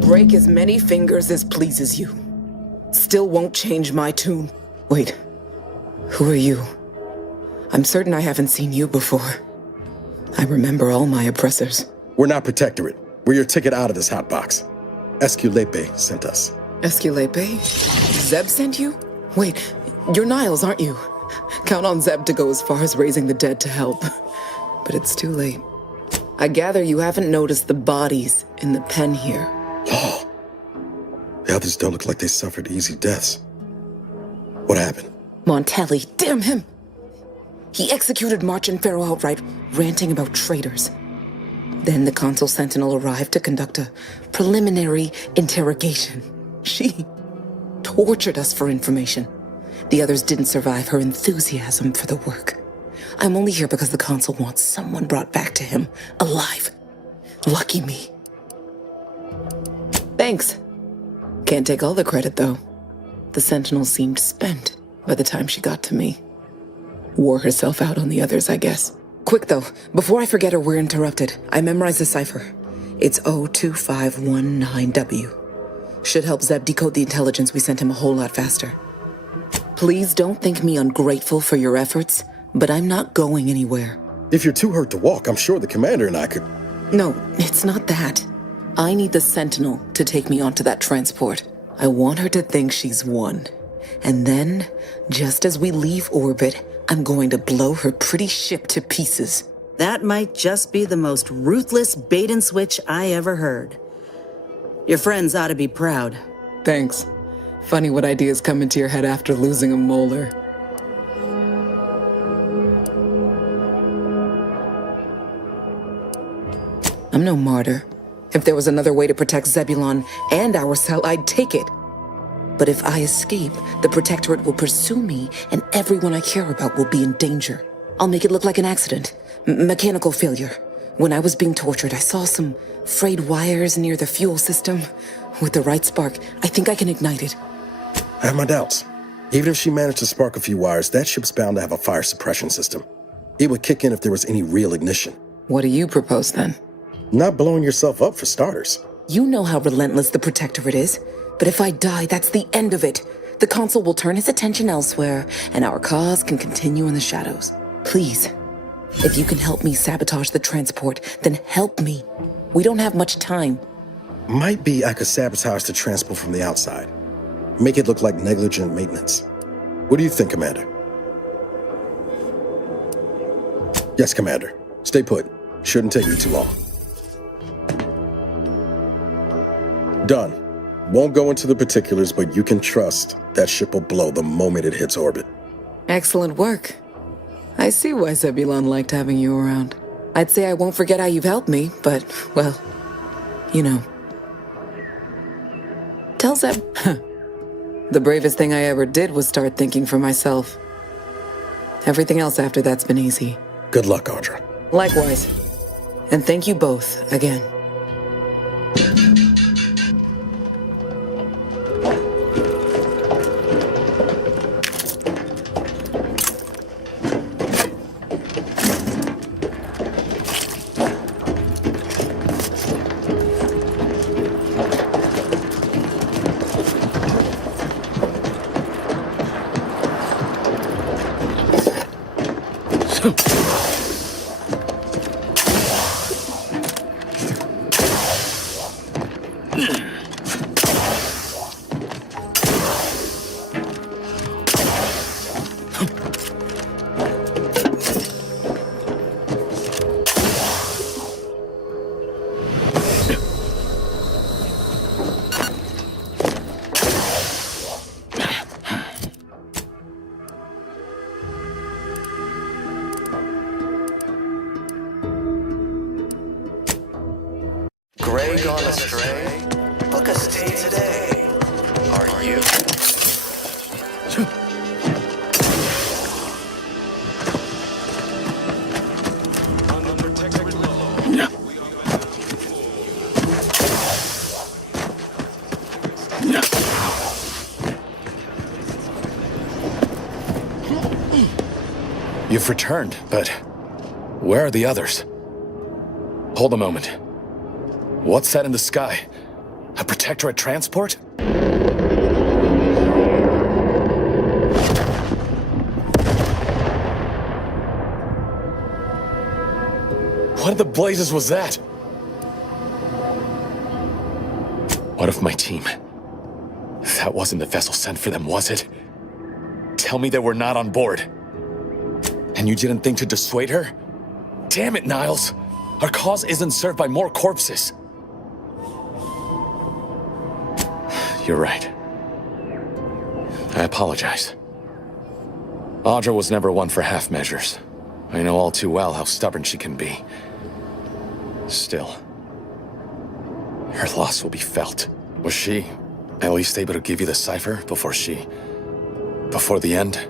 Break as many fingers as pleases you. Still won't change my tune. Wait, who are you? I'm certain I haven't seen you before. I remember all my oppressors. We're not Protectorate. We're your ticket out of this hotbox. Esculepe sent us. Esculepe? Zeb sent you? Wait, you're Niles, aren't you? Count on Zeb to go as far as raising the dead to help. But it's too late. I gather you haven't noticed the bodies in the pen here. Oh. The others don't look like they suffered easy deaths. What happened? Montelli, damn him! He executed March and Pharaoh outright, ranting about traitors. Then the Consul Sentinel arrived to conduct a preliminary interrogation. She tortured us for information. The others didn't survive her enthusiasm for the work. I'm only here because the Consul wants someone brought back to him, alive. Lucky me. Thanks. Can't take all the credit, though. The Sentinel seemed spent by the time she got to me. Wore herself out on the others, I guess. Quick, though, before I forget or we're interrupted, I memorized the cipher. It's O2519W. Should help Zeb decode the intelligence we sent him a whole lot faster. Please don't think me ungrateful for your efforts, but I'm not going anywhere. If you're too hurt to walk, I'm sure the commander and I could... No, it's not that. I need the Sentinel to take me onto that transport. I want her to think she's won. And then, just as we leave orbit, I'm going to blow her pretty ship to pieces. That might just be the most ruthless bait and switch I ever heard. Your friends ought to be proud. Thanks. Funny what ideas come into your head after losing a molar. I'm no martyr. If there was another way to protect Zebulon and our cell, I'd take it. But if I escape, the Protectorate will pursue me, and everyone I care about will be in danger. I'll make it look like an accident. Mechanical failure. When I was being tortured, I saw some frayed wires near the fuel system. With the right spark, I think I can ignite it. I have my doubts. Even if she managed to spark a few wires, that ship's bound to have a fire suppression system. It would kick in if there was any real ignition. What do you propose, then? Not blowing yourself up, for starters. You know how relentless the Protectorate is. But if I die, that's the end of it. The Consul will turn his attention elsewhere, and our cause can continue in the shadows. Please, if you can help me sabotage the transport, then help me. We don't have much time. Might be I could sabotage the transport from the outside. Make it look like negligent maintenance. What do you think, Commander? Yes, Commander. Stay put. Shouldn't take me too long. Done. Won't go into the particulars, but you can trust that ship will blow the moment it hits orbit. Excellent work. I see why Zebulon liked having you around. I'd say I won't forget how you've helped me, but, well, you know. Tell Zeb... The bravest thing I ever did was start thinking for myself. Everything else after that's been easy. Good luck, Audra. Likewise. And thank you both again. Gray gone astray? Book a stay today. Are you? You've returned, but where are the others? Hold a moment. What's that in the sky? A Protectorate transport? What in the blazes was that? What of my team? That wasn't the vessel sent for them, was it? Tell me they were not on board. And you didn't think to dissuade her? Damn it, Niles! Our cause isn't served by more corpses. You're right. I apologize. Audra was never one for half measures. I know all too well how stubborn she can be. Still, her loss will be felt. Was she at least able to give you the cipher before the end?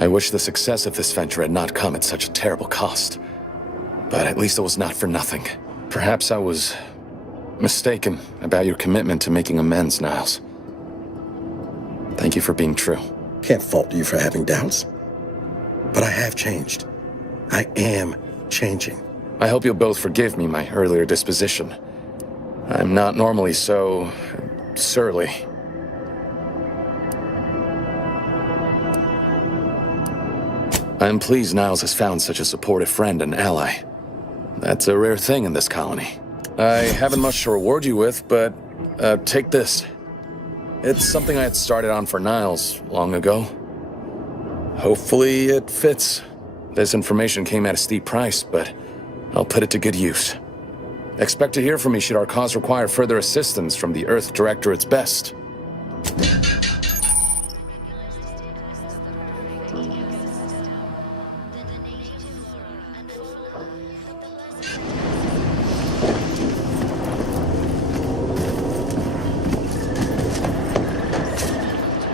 I wish the success of this venture had not come at such a terrible cost. But at least it was not for nothing. Perhaps I was mistaken about your commitment to making amends, Niles. Thank you for being true. Can't fault you for having doubts. But I have changed. I am changing. I hope you'll both forgive me my earlier disposition. I'm not normally so surly. I'm pleased Niles has found such a supportive friend and ally. That's a rare thing in this colony. I haven't much to reward you with, but take this. It's something I had started on for Niles long ago. Hopefully it fits. This information came at a steep price, but I'll put it to good use. Expect to hear from me should our cause require further assistance from the Earth Directorate's best.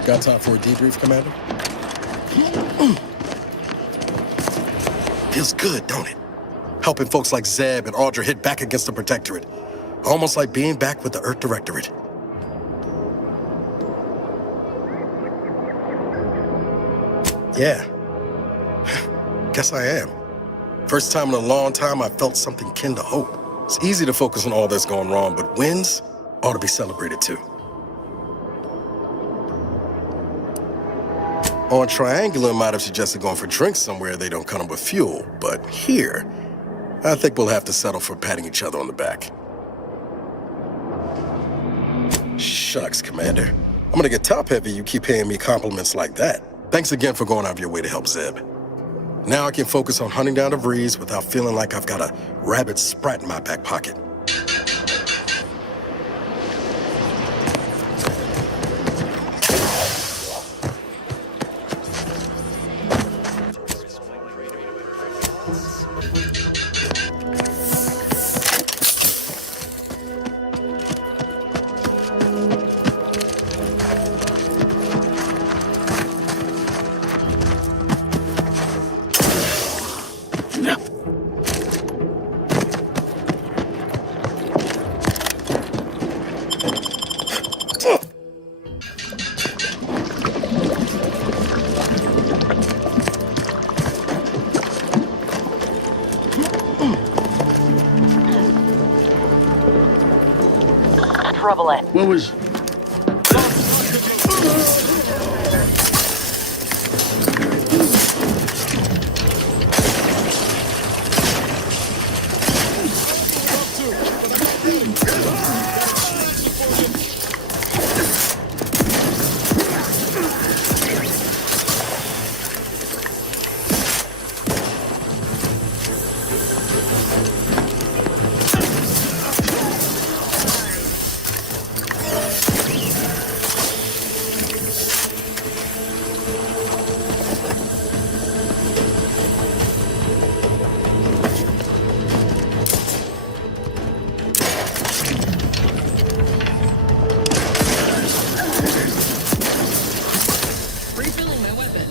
Got time for a debrief, Commander? Feels good, don't it? Helping folks like Zeb and Audra hit back against the Protectorate. Almost like being back with the Earth Directorate. Yeah. Guess I am. First time in a long time I felt something kin to hope. It's easy to focus on all that's going wrong, but wins ought to be celebrated too. On Triangular, might have suggested going for drinks somewhere they don't come with fuel, but here, I think we'll have to settle for patting each other on the back. Shucks, Commander. I'm gonna get top-heavy you keep paying me compliments like that. Thanks again for going out of your way to help Zeb. Now I can focus on hunting down the Vrees without feeling like I've got a rabid sprat in my back pocket. equivalent. What was... Refilling my weapon.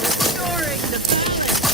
Restoring the balance.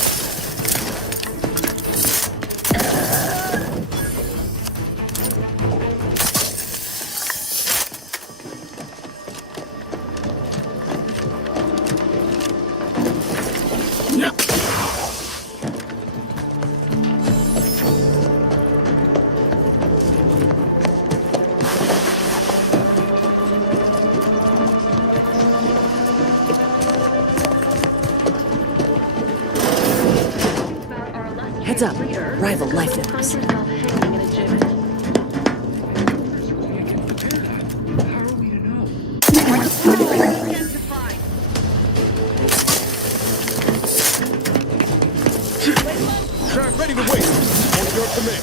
Heads up. Rival life forms. Track ready to wait. On your command.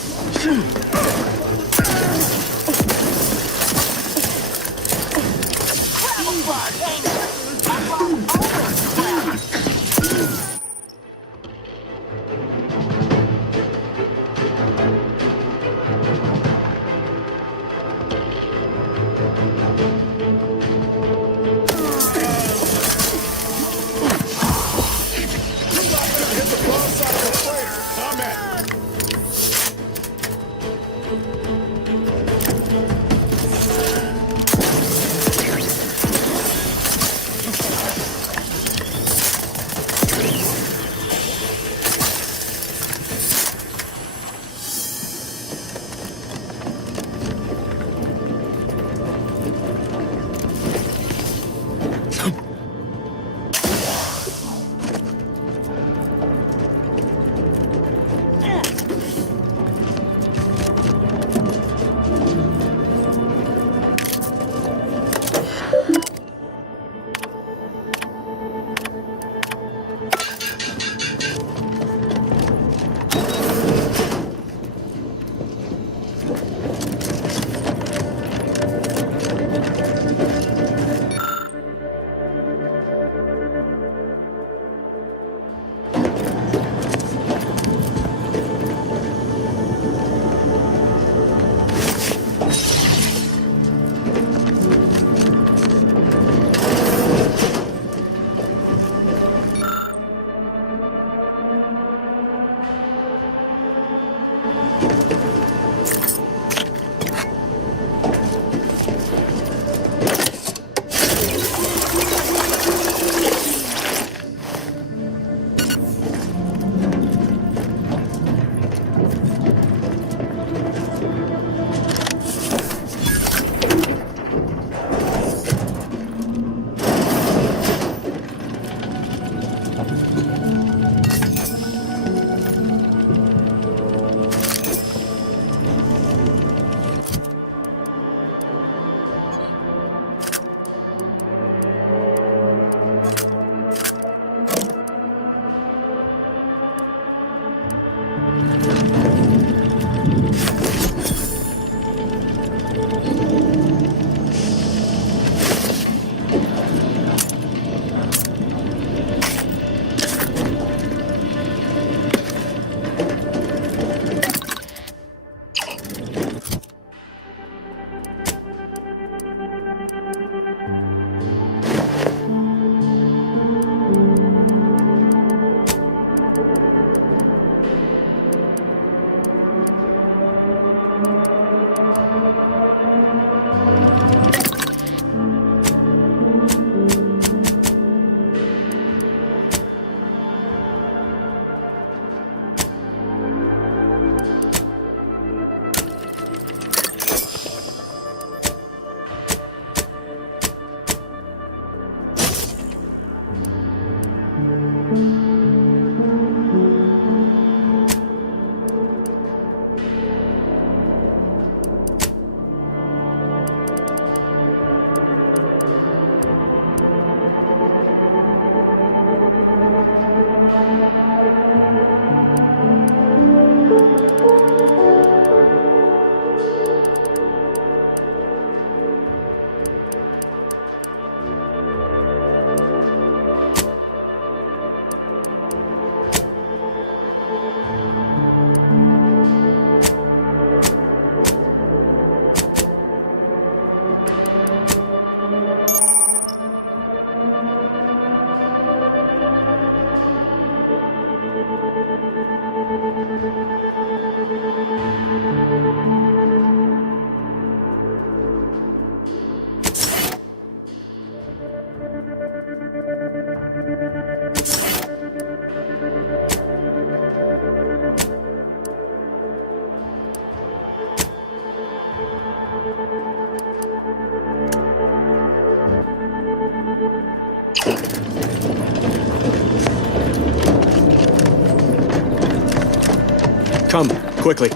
Come, quickly.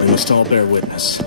We must all bear witness.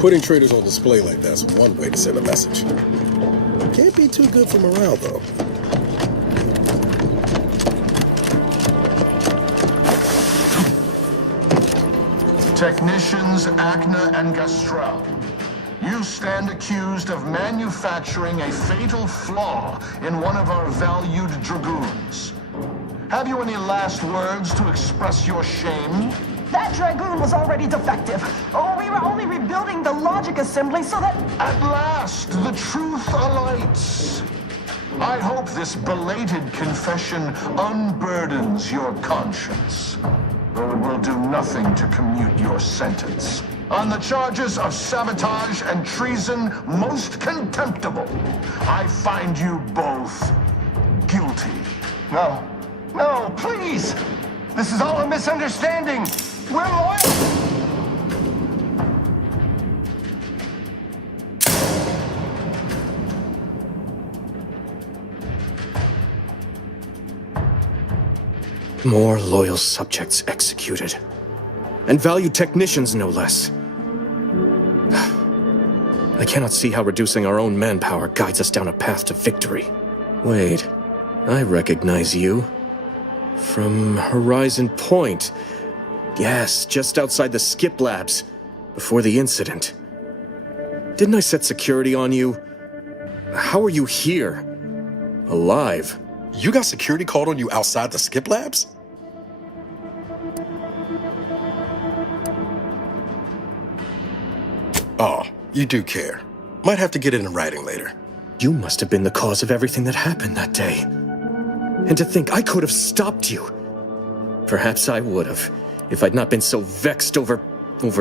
Putting traders on display like that's one way to send a message. Can't be too good for morale, though. Technicians Acna and Gastrell, you stand accused of manufacturing a fatal flaw in one of our valued dragoons. Have you any last words to express your shame? That Dragoon was already defective. Oh, we were only rebuilding the logic assembly so that... At last, the truth alights. I hope this belated confession unburdens your conscience, though it will do nothing to commute your sentence. On the charges of sabotage and treason most contemptible, I find you both guilty. No, please! This is all a misunderstanding! We're loyal! More loyal subjects executed. And valued technicians, no less. I cannot see how reducing our own manpower guides us down a path to victory. Wait, I recognize you. From Horizon Point. Yes, just outside the Skip Labs, before the incident. Didn't I set security on you? How are you here? Alive? You got security called on you outside the Skip Labs? Oh, you do care. Might have to get it in writing later. You must have been the cause of everything that happened that day. And to think I could have stopped you. Perhaps I would have, if I'd not been so vexed over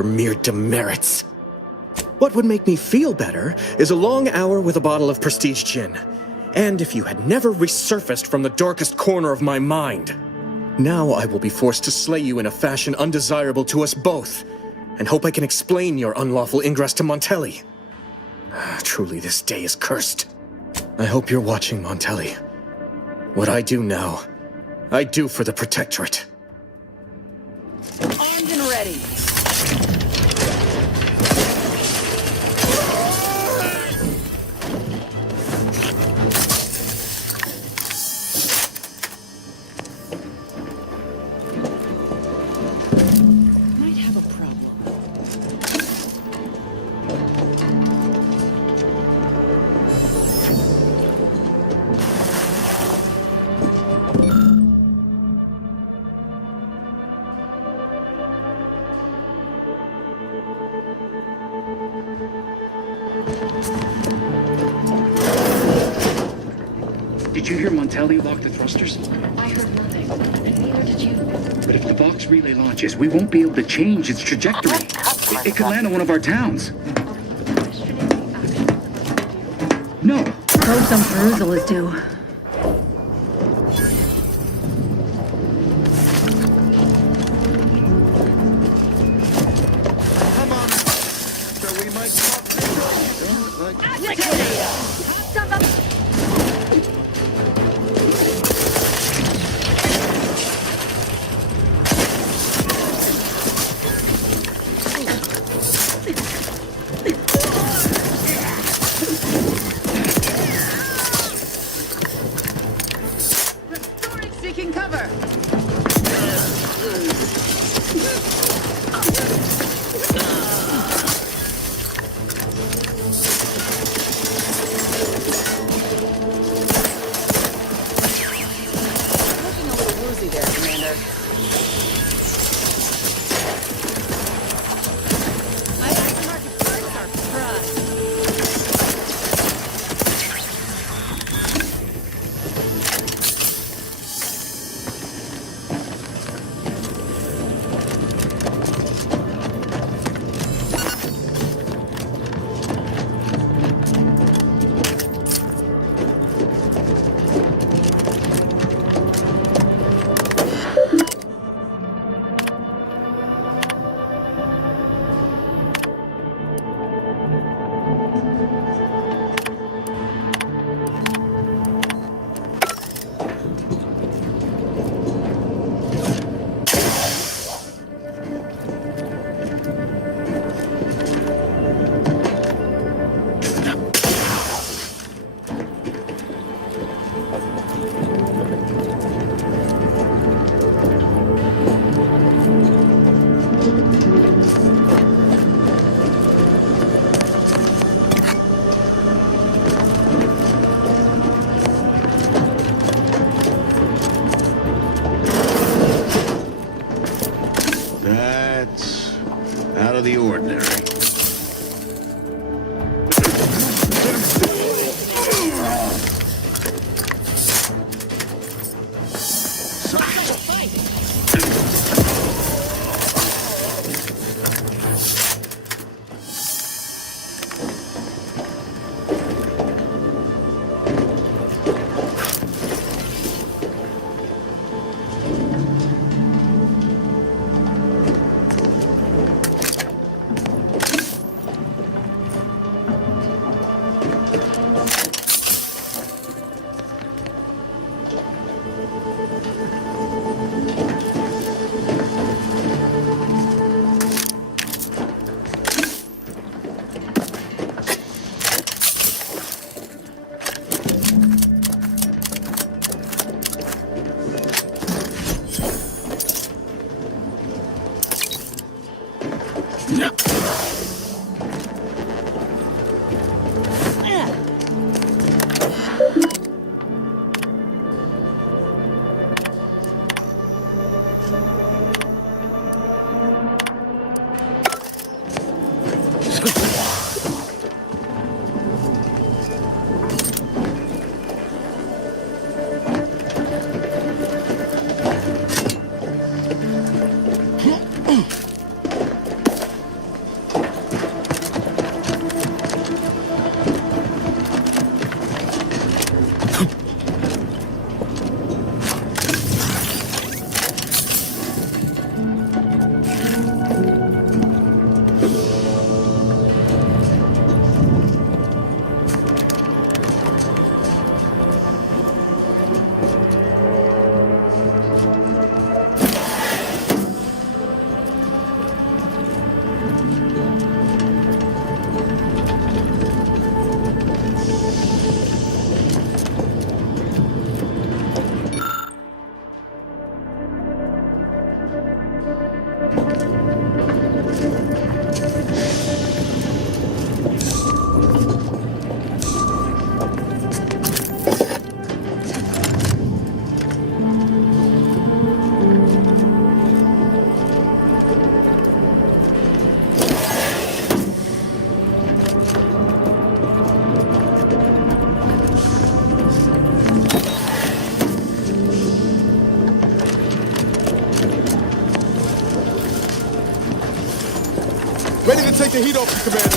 mere demerits. What would make me feel better is a long hour with a bottle of prestige gin. And if you had never resurfaced from the darkest corner of my mind. Now I will be forced to slay you in a fashion undesirable to us both, and hope I can explain your unlawful ingress to Montelli. Truly, this day is cursed. I hope you're watching, Montelli. What I do now, I do for the Protectorate. Armed and ready. Might have a problem. Did you hear Montelli lock the thrusters? I heard nothing, and neither did you. But if the Vox relay launches, we won't be able to change its trajectory. It could land on one of our towns. No. Hope some perusal is due. Seeking cover. Looking a little woozy there, Commander. My aftermarket parts are prime. out of the ordinary. Ready to take the heat off you, Commander.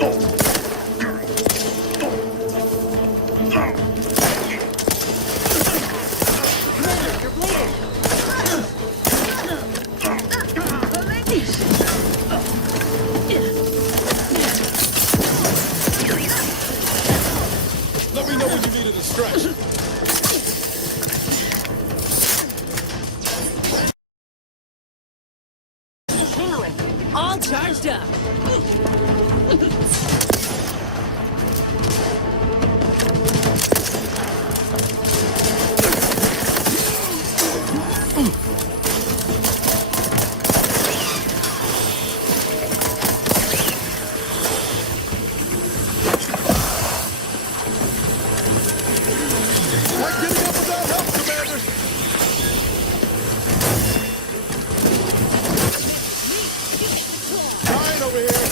Let me know when you need a distraction. All charged up. We're getting up without help, Commander. Dying over here.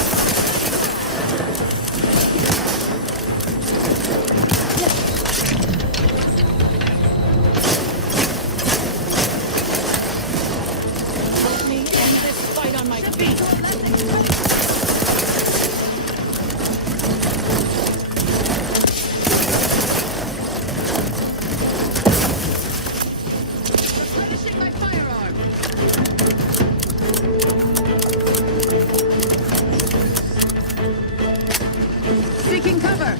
Help me end this fight on my feet. Replenishing my firearm. Seeking cover.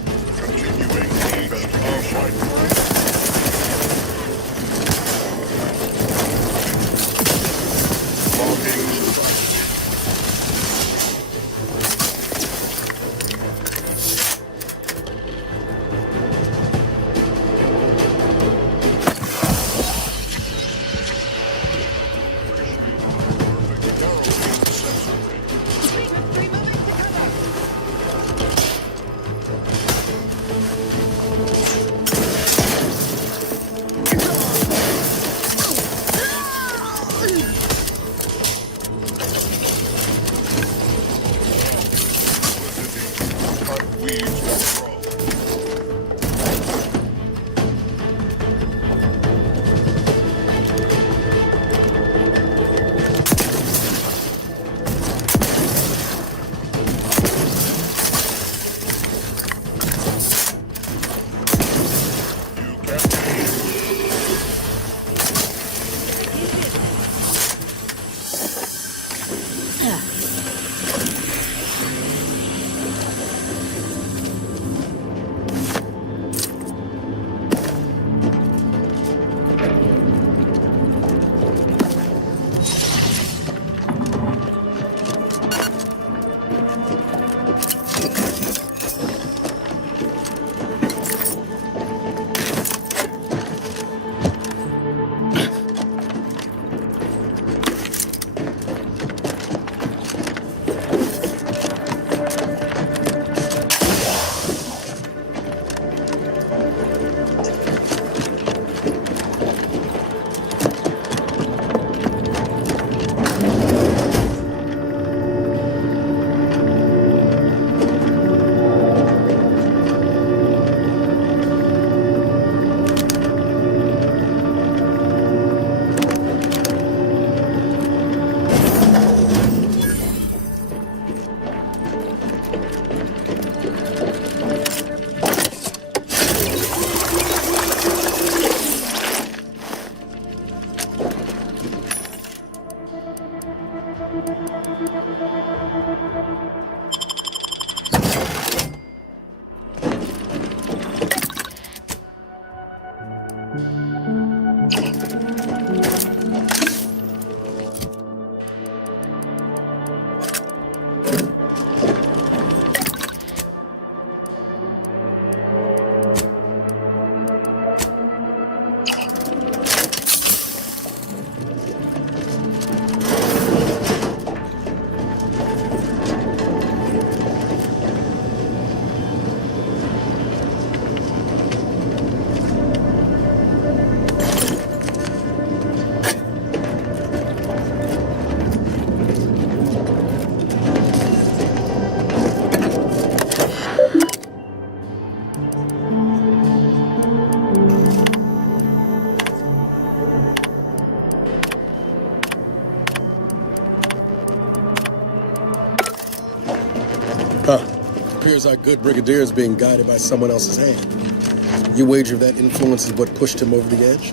Appears our good brigadier is being guided by someone else's hand. You wager that influence is what pushed him over the edge?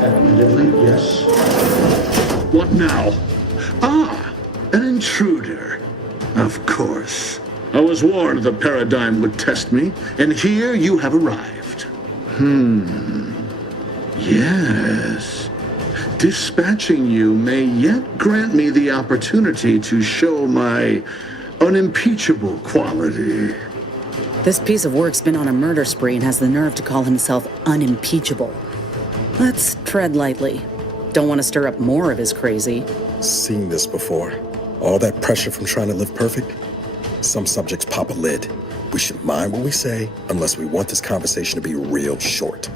Evidently, yes. What now? Ah, an intruder. Of course. I was warned the paradigm would test me, and here you have arrived. Yes. Dispatching you may yet grant me the opportunity to show my unimpeachable quality. This piece of work's been on a murder spree and has the nerve to call himself unimpeachable. Let's tread lightly. Don't want to stir up more of his crazy. Seen this before. All that pressure from trying to live perfect. Some subjects pop a lid. We should mind what we say unless we want this conversation to be real short.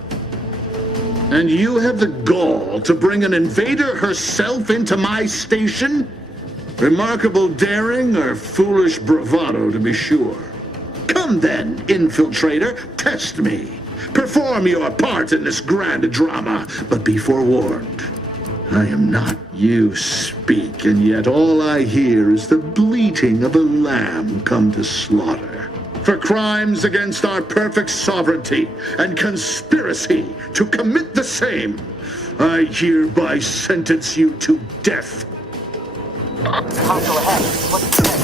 And you have the gall to bring an invader herself into my station? Remarkable daring or foolish bravado, to be sure. Come then, infiltrator, test me. Perform your part in this grand drama, but be forewarned. I am not you speak, and yet all I hear is the bleating of a lamb come to slaughter. For crimes against our perfect sovereignty and conspiracy to commit the same, I hereby sentence you to death. Console ahead. What's the next?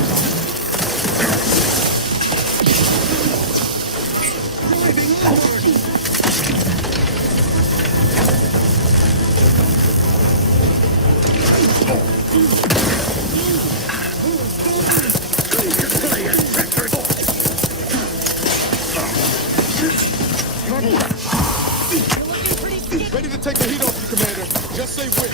Ready to take the heat off you, Commander. Just say when.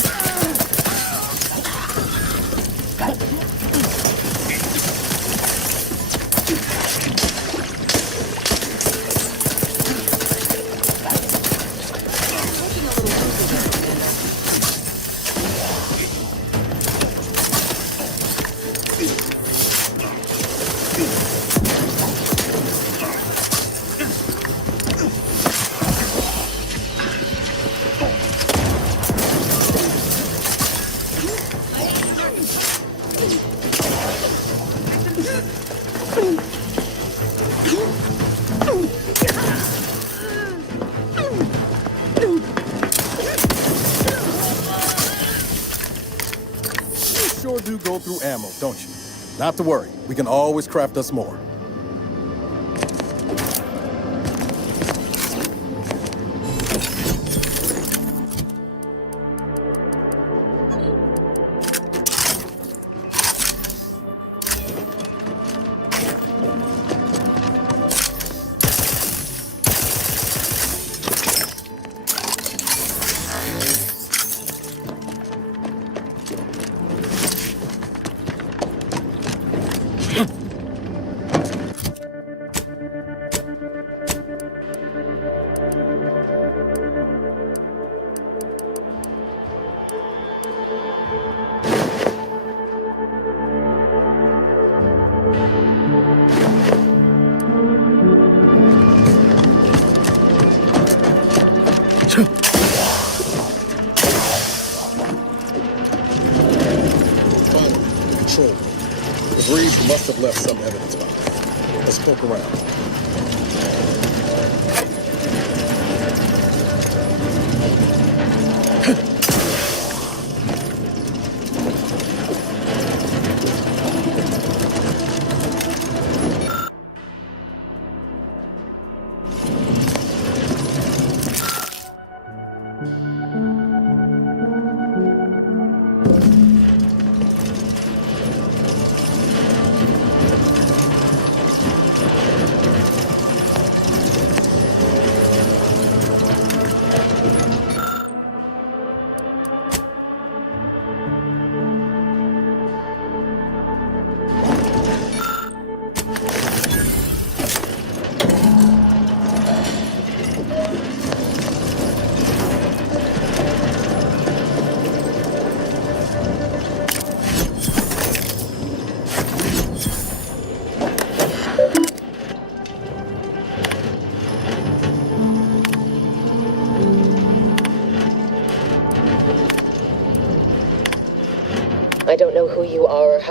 Sure do go through ammo, don't you? Not to worry, we can always craft us more. Control. The breeze must have left some evidence behind. Let's poke around.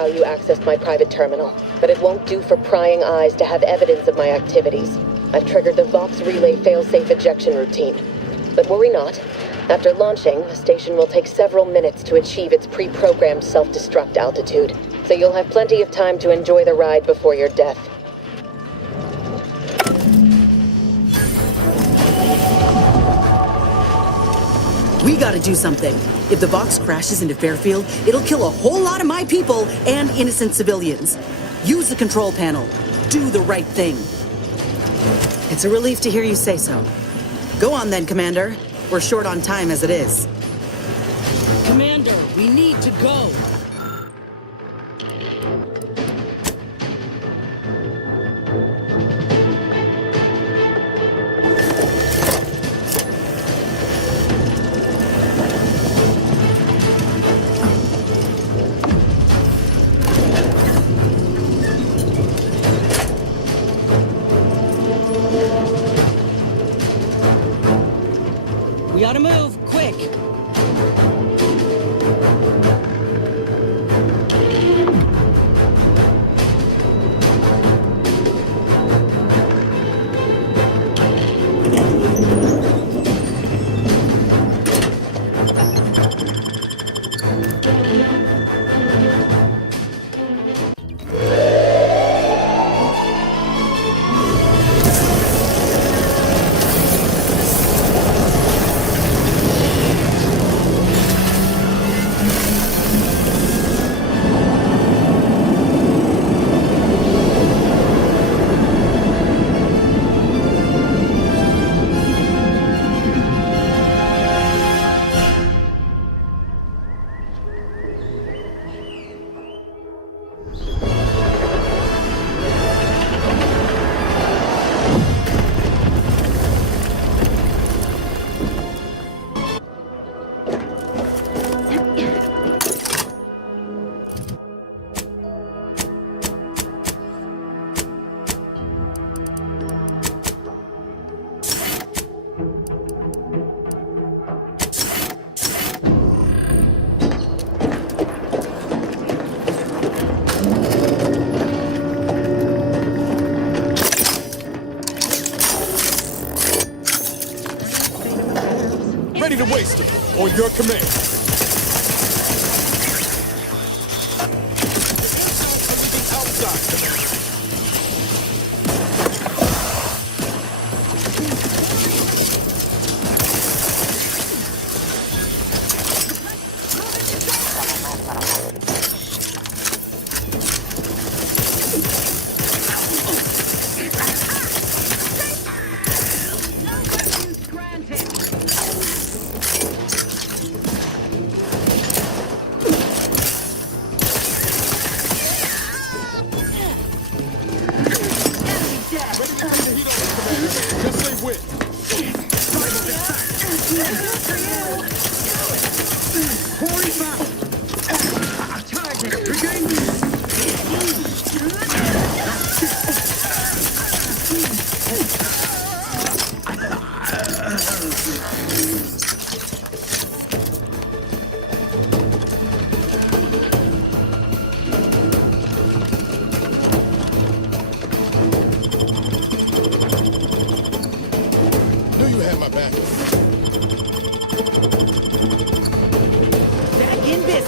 how you accessed my private terminal, but it won't do for prying eyes to have evidence of my activities. I've triggered the Vox Relay failsafe ejection routine. But worry not. After launching, the station will take several minutes to achieve its pre-programmed self-destruct altitude, so you'll have plenty of time to enjoy the ride before your death. We gotta do something. If the Vox crashes into Fairfield, it'll kill a whole lot of my people and innocent civilians. Use the control panel. Do the right thing. It's a relief to hear you say so. Go on then, Commander. We're short on time as it is. Commander, we need to go. We gotta move, quick! Ready to waste it. On your command. Outside. Knew you had my back. Back in business.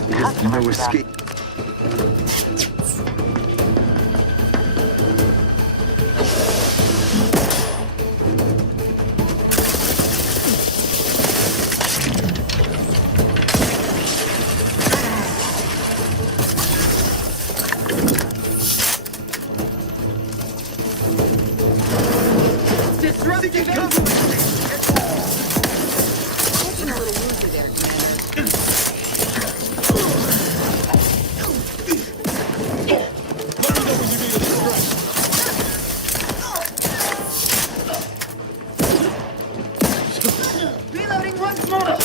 There's no escape. Disrupting cover! Reloading once more!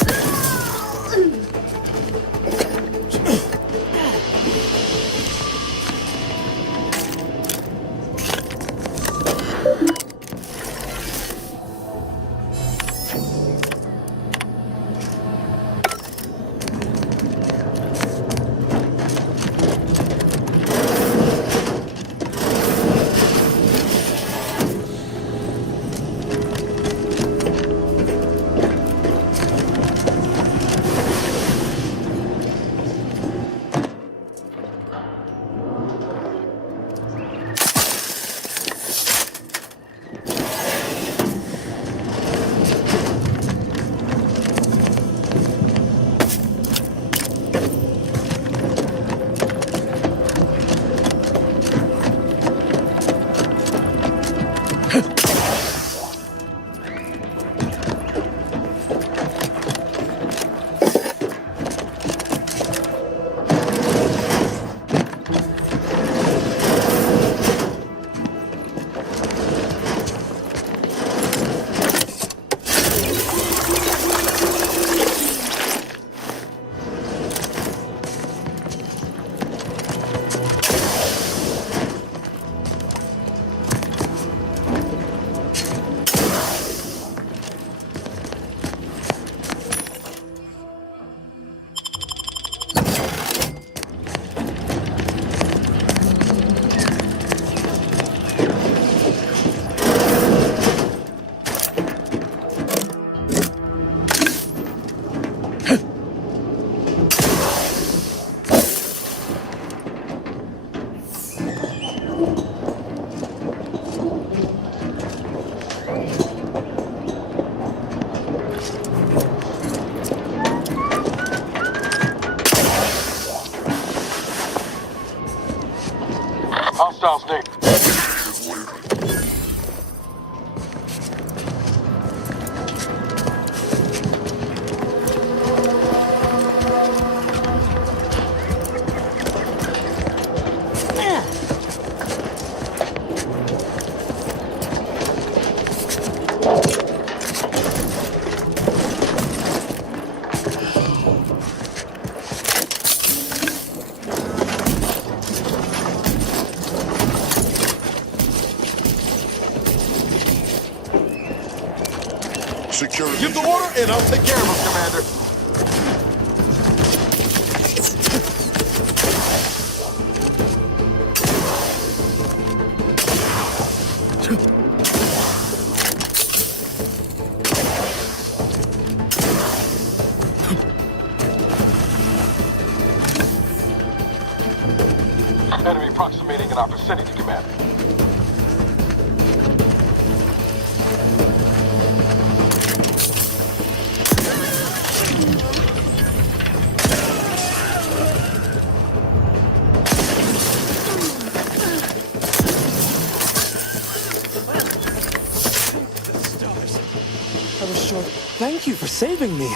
Hostiles, Nick. Security. Give the order, and I'll take care of him, Commander. Enemy approximating in our vicinity, Commander. I was sure. Thank you for saving me.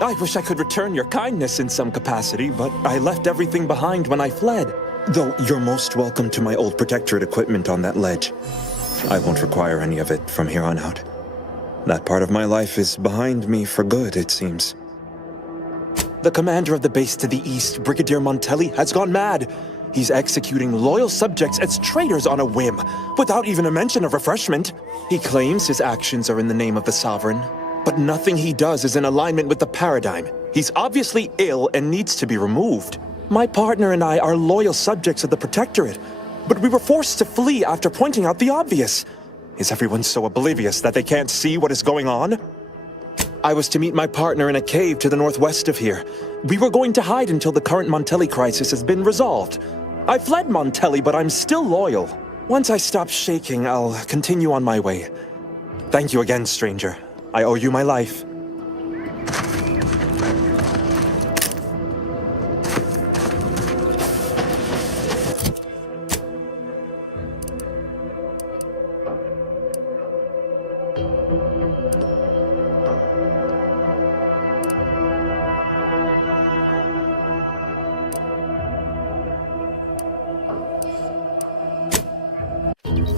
I wish I could return your kindness in some capacity, but I left everything behind when I fled. Though you're most welcome to my old Protectorate equipment on that ledge. I won't require any of it from here on out. That part of my life is behind me for good, it seems. The commander of the base to the east, Brigadier Montelli, has gone mad. He's executing loyal subjects as traitors on a whim, without even a mention of refreshment. He claims his actions are in the name of the Sovereign, but nothing he does is in alignment with the paradigm. He's obviously ill and needs to be removed. My partner and I are loyal subjects of the Protectorate, but we were forced to flee after pointing out the obvious. Is everyone so oblivious that they can't see what is going on? I was to meet my partner in a cave to the northwest of here. We were going to hide until the current Montelli crisis has been resolved. I fled Montelli, but I'm still loyal. Once I stop shaking, I'll continue on my way. Thank you again, stranger. I owe you my life.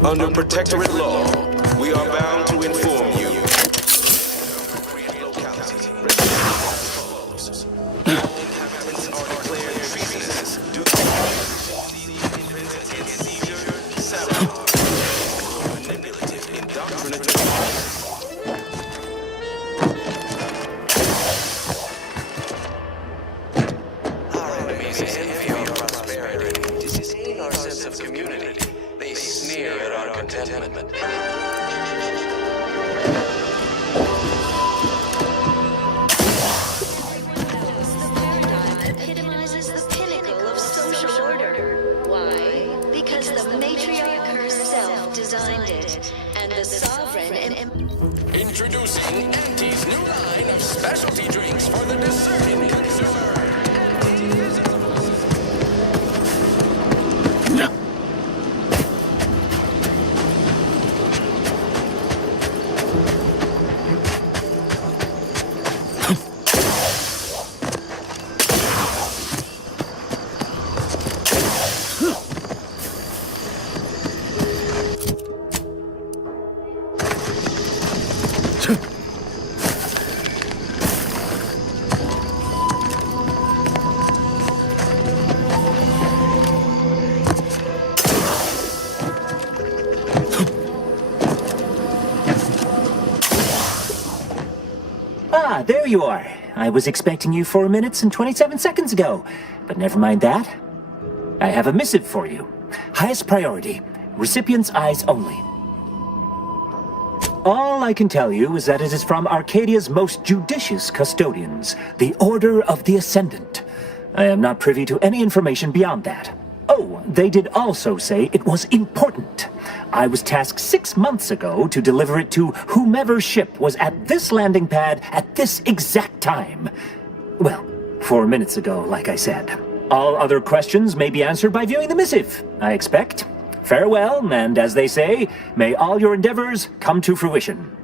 Under protectorate law, we are bound to inform you. Our enemies envy our prosperity, disdain our sense of community. They sneer at our contentment. Epitomizes the pinnacle of social order. Why? Because the matriarch herself designed it, and the sovereign... Introducing Auntie's new line of specialty drinks for the discerning consumer. Ah, there you are. I was expecting you 4 minutes and 27 seconds ago. But never mind that. I have a missive for you. Highest priority. Recipient's eyes only. All I can tell you is that it is from Arcadia's most judicious custodians, the Order of the Ascendant. I am not privy to any information beyond that. Oh, they did also say it was important. I was tasked 6 months ago to deliver it to whomever ship was at this landing pad at this exact time. Well, 4 minutes ago, like I said. All other questions may be answered by viewing the missive, I expect. Farewell, and as they say, may all your endeavors come to fruition.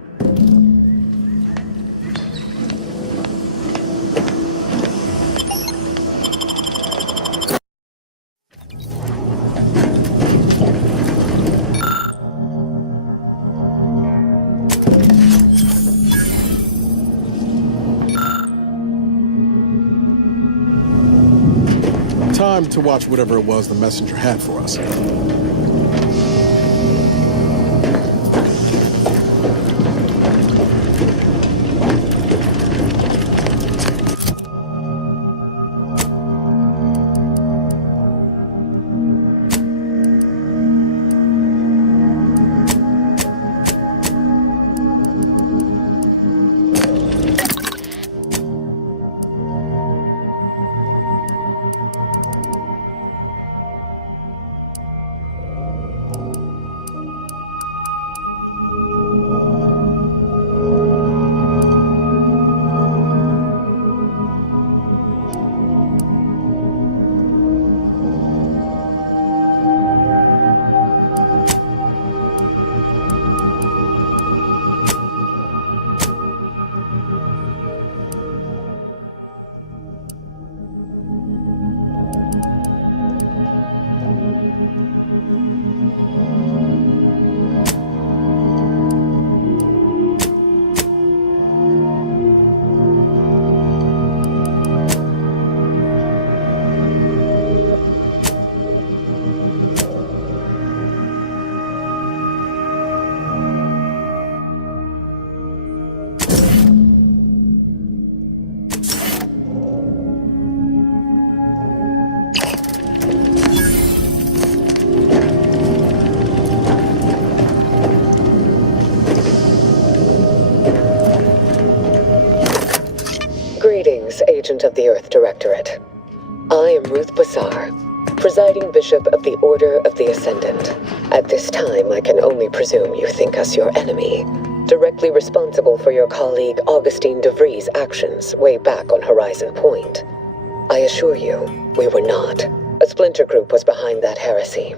Time to watch whatever it was the messenger had for us. Agent of the Earth Directorate. I am Ruth Bassar, Presiding Bishop of the Order of the Ascendant. At this time, I can only presume you think us your enemy, directly responsible for your colleague Augustine de Vries' actions way back on Horizon Point. I assure you, we were not. A splinter group was behind that heresy.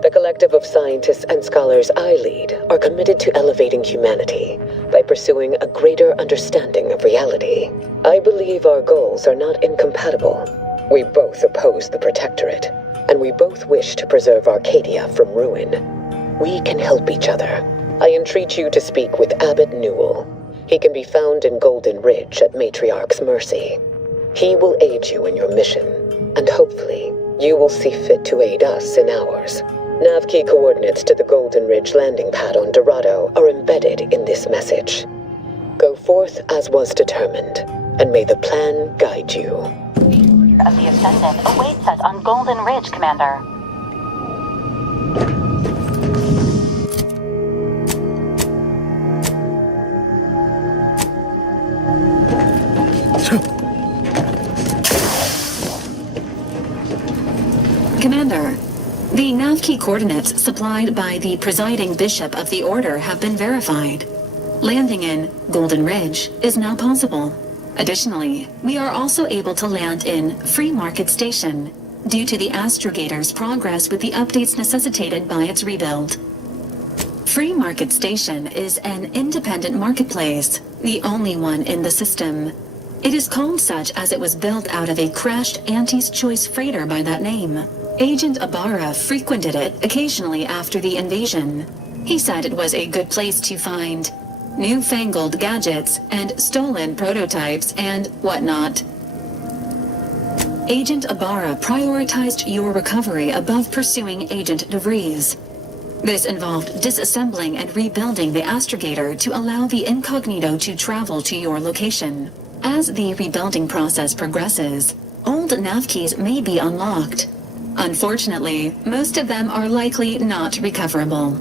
The collective of scientists and scholars I lead are committed to elevating humanity by pursuing a greater understanding of reality. I believe our goals are not incompatible. We both oppose the Protectorate, and we both wish to preserve Arcadia from ruin. We can help each other. I entreat you to speak with Abbot Newell. He can be found in Golden Ridge at Matriarch's Mercy. He will aid you in your mission, and hopefully, you will see fit to aid us in ours. Nav key coordinates to the Golden Ridge landing pad on Dorado are embedded in this message. Go forth as was determined, and may the plan guide you. Of the Ascendant awaits us on Golden Ridge, Commander. Commander, the nav key coordinates supplied by the presiding bishop of the Order have been verified. Landing in Golden Ridge is now possible. Additionally, we are also able to land in Free Market Station due to the Astrogator's progress with the updates necessitated by its rebuild. Free Market Station is an independent marketplace, the only one in the system. It is called such as it was built out of a crashed Auntie's Choice freighter by that name. Agent Ibarra frequented it occasionally after the invasion. He said it was a good place to find newfangled gadgets and stolen prototypes and whatnot. Agent Ibarra prioritized your recovery above pursuing Agent de Vries. This involved disassembling and rebuilding the Astrogator to allow the Incognito to travel to your location. As the rebuilding process progresses, old nav keys may be unlocked. Unfortunately, most of them are likely not recoverable.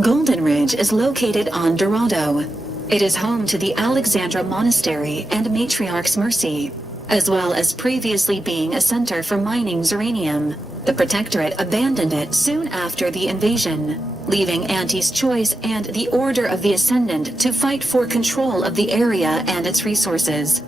Golden Ridge is located on Dorado. It is home to the Alexandra Monastery and Matriarch's Mercy, as well as previously being a center for mining Zeranium. The Protectorate abandoned it soon after the invasion, leaving Auntie's Choice and the Order of the Ascendant to fight for control of the area and its resources.